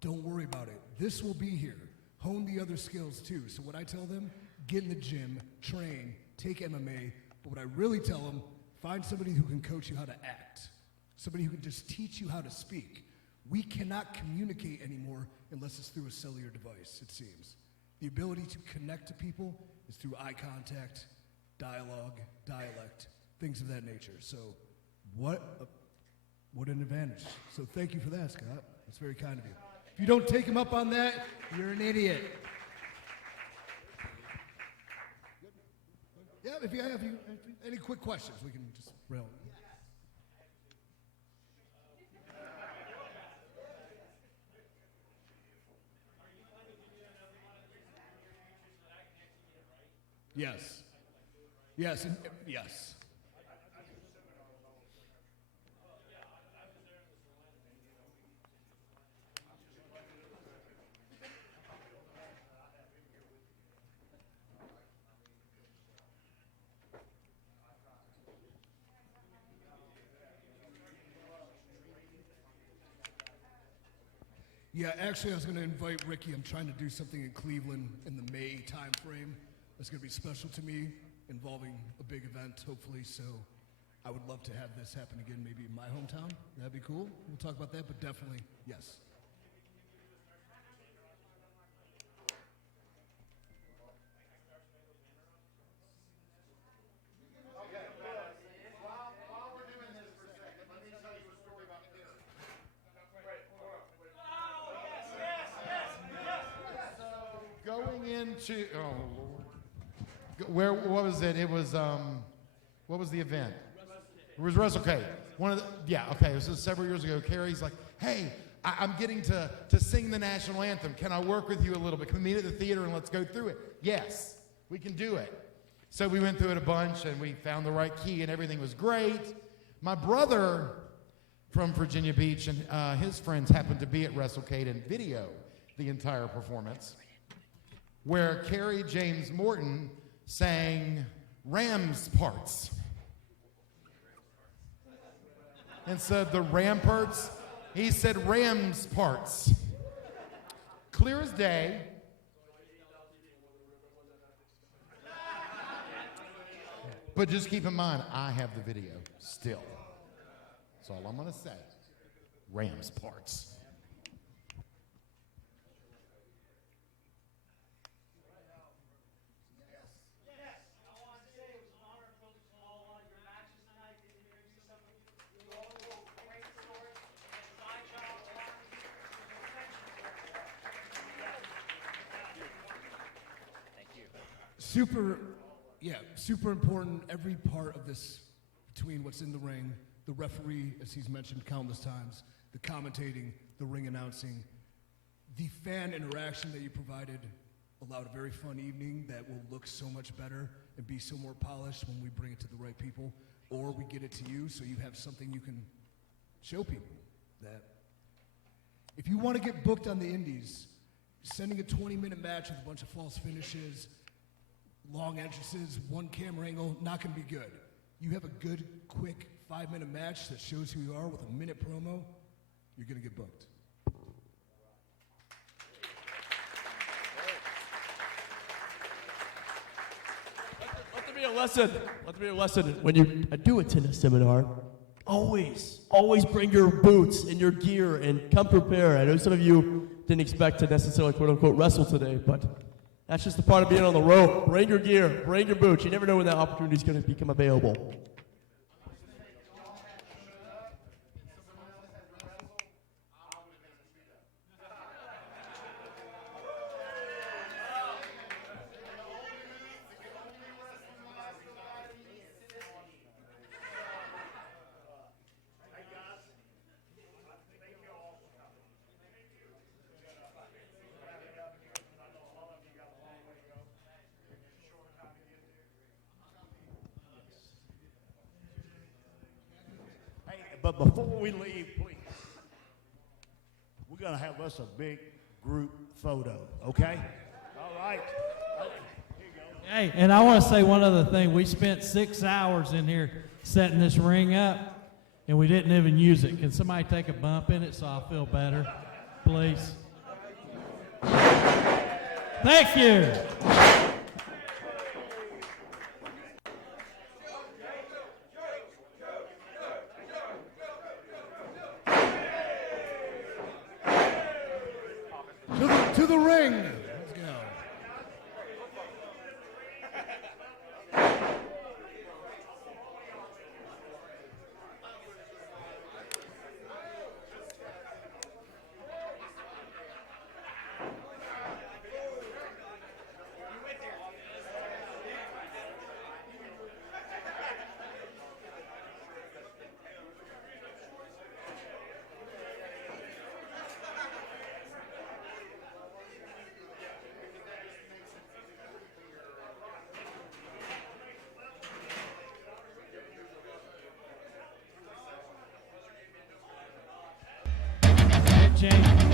don't worry about it. This will be here. Hone the other skills too. So what I tell them, get in the gym, train, take MMA. But what I really tell them, find somebody who can coach you how to act. Somebody who can just teach you how to speak. We cannot communicate anymore unless it's through a cellular device, it seems. The ability to connect to people is through eye contact, dialogue, dialect, things of that nature. So what an advantage. So thank you for that, Scott. That's very kind of you. If you don't take him up on that, you're an idiot. Yeah, if you have any quick questions, we can just rail. Yes. Yes. Yeah, actually, I was going to invite Ricky. I'm trying to do something in Cleveland in the May time frame. That's going to be special to me, involving a big event, hopefully. So I would love to have this happen again, maybe in my hometown. That'd be cool. We'll talk about that, but definitely, yes. Going into, oh Lord. What was it? It was, what was the event? It was WrestleCade. It was several years ago. Carrie's like, hey, I'm getting to sing the national anthem. Can I work with you a little bit? Can we meet at the theater and let's go through it? Yes, we can do it. So we went through it a bunch and we found the right key and everything was great. My brother from Virginia Beach and his friends happened to be at WrestleCade and video the entire performance, where Carrie James Morton sang Rams parts. Instead of the Ramparts, he said Rams parts. Clear as day. But just keep in mind, I have the video still. That's all I'm gonna say. Rams parts. Super important, every part of this, between what's in the ring, the referee, as he's mentioned countless times, the commentating, the ring announcing, the fan interaction that you provided allowed a very fun evening that will look so much better and be so more polished when we bring it to the right people, or we get it to you so you have something you can show people. That if you want to get booked on the indies, sending a 20-minute match with a bunch of false finishes, long entrances, one camera angle, not going to be good. You have a good, quick 5-minute match that shows who you are with a minute promo, you're going to get booked. Let there be a lesson. Let there be a lesson. When you do attend a seminar, always bring your boots and your gear and come prepared. I know some of you didn't expect to necessarily, quote unquote, wrestle today, but that's just the part of being on the road. Bring your gear, bring your boots. You never know when that opportunity is going to become available. But before we leave, please, we're going to have us a big group photo, okay? All right. Hey, and I want to say one other thing. We spent 6 hours in here setting this ring up, and we didn't even use it. Can somebody take a bump in it so I feel better, please? Thank you. To the ring. Let's go. James.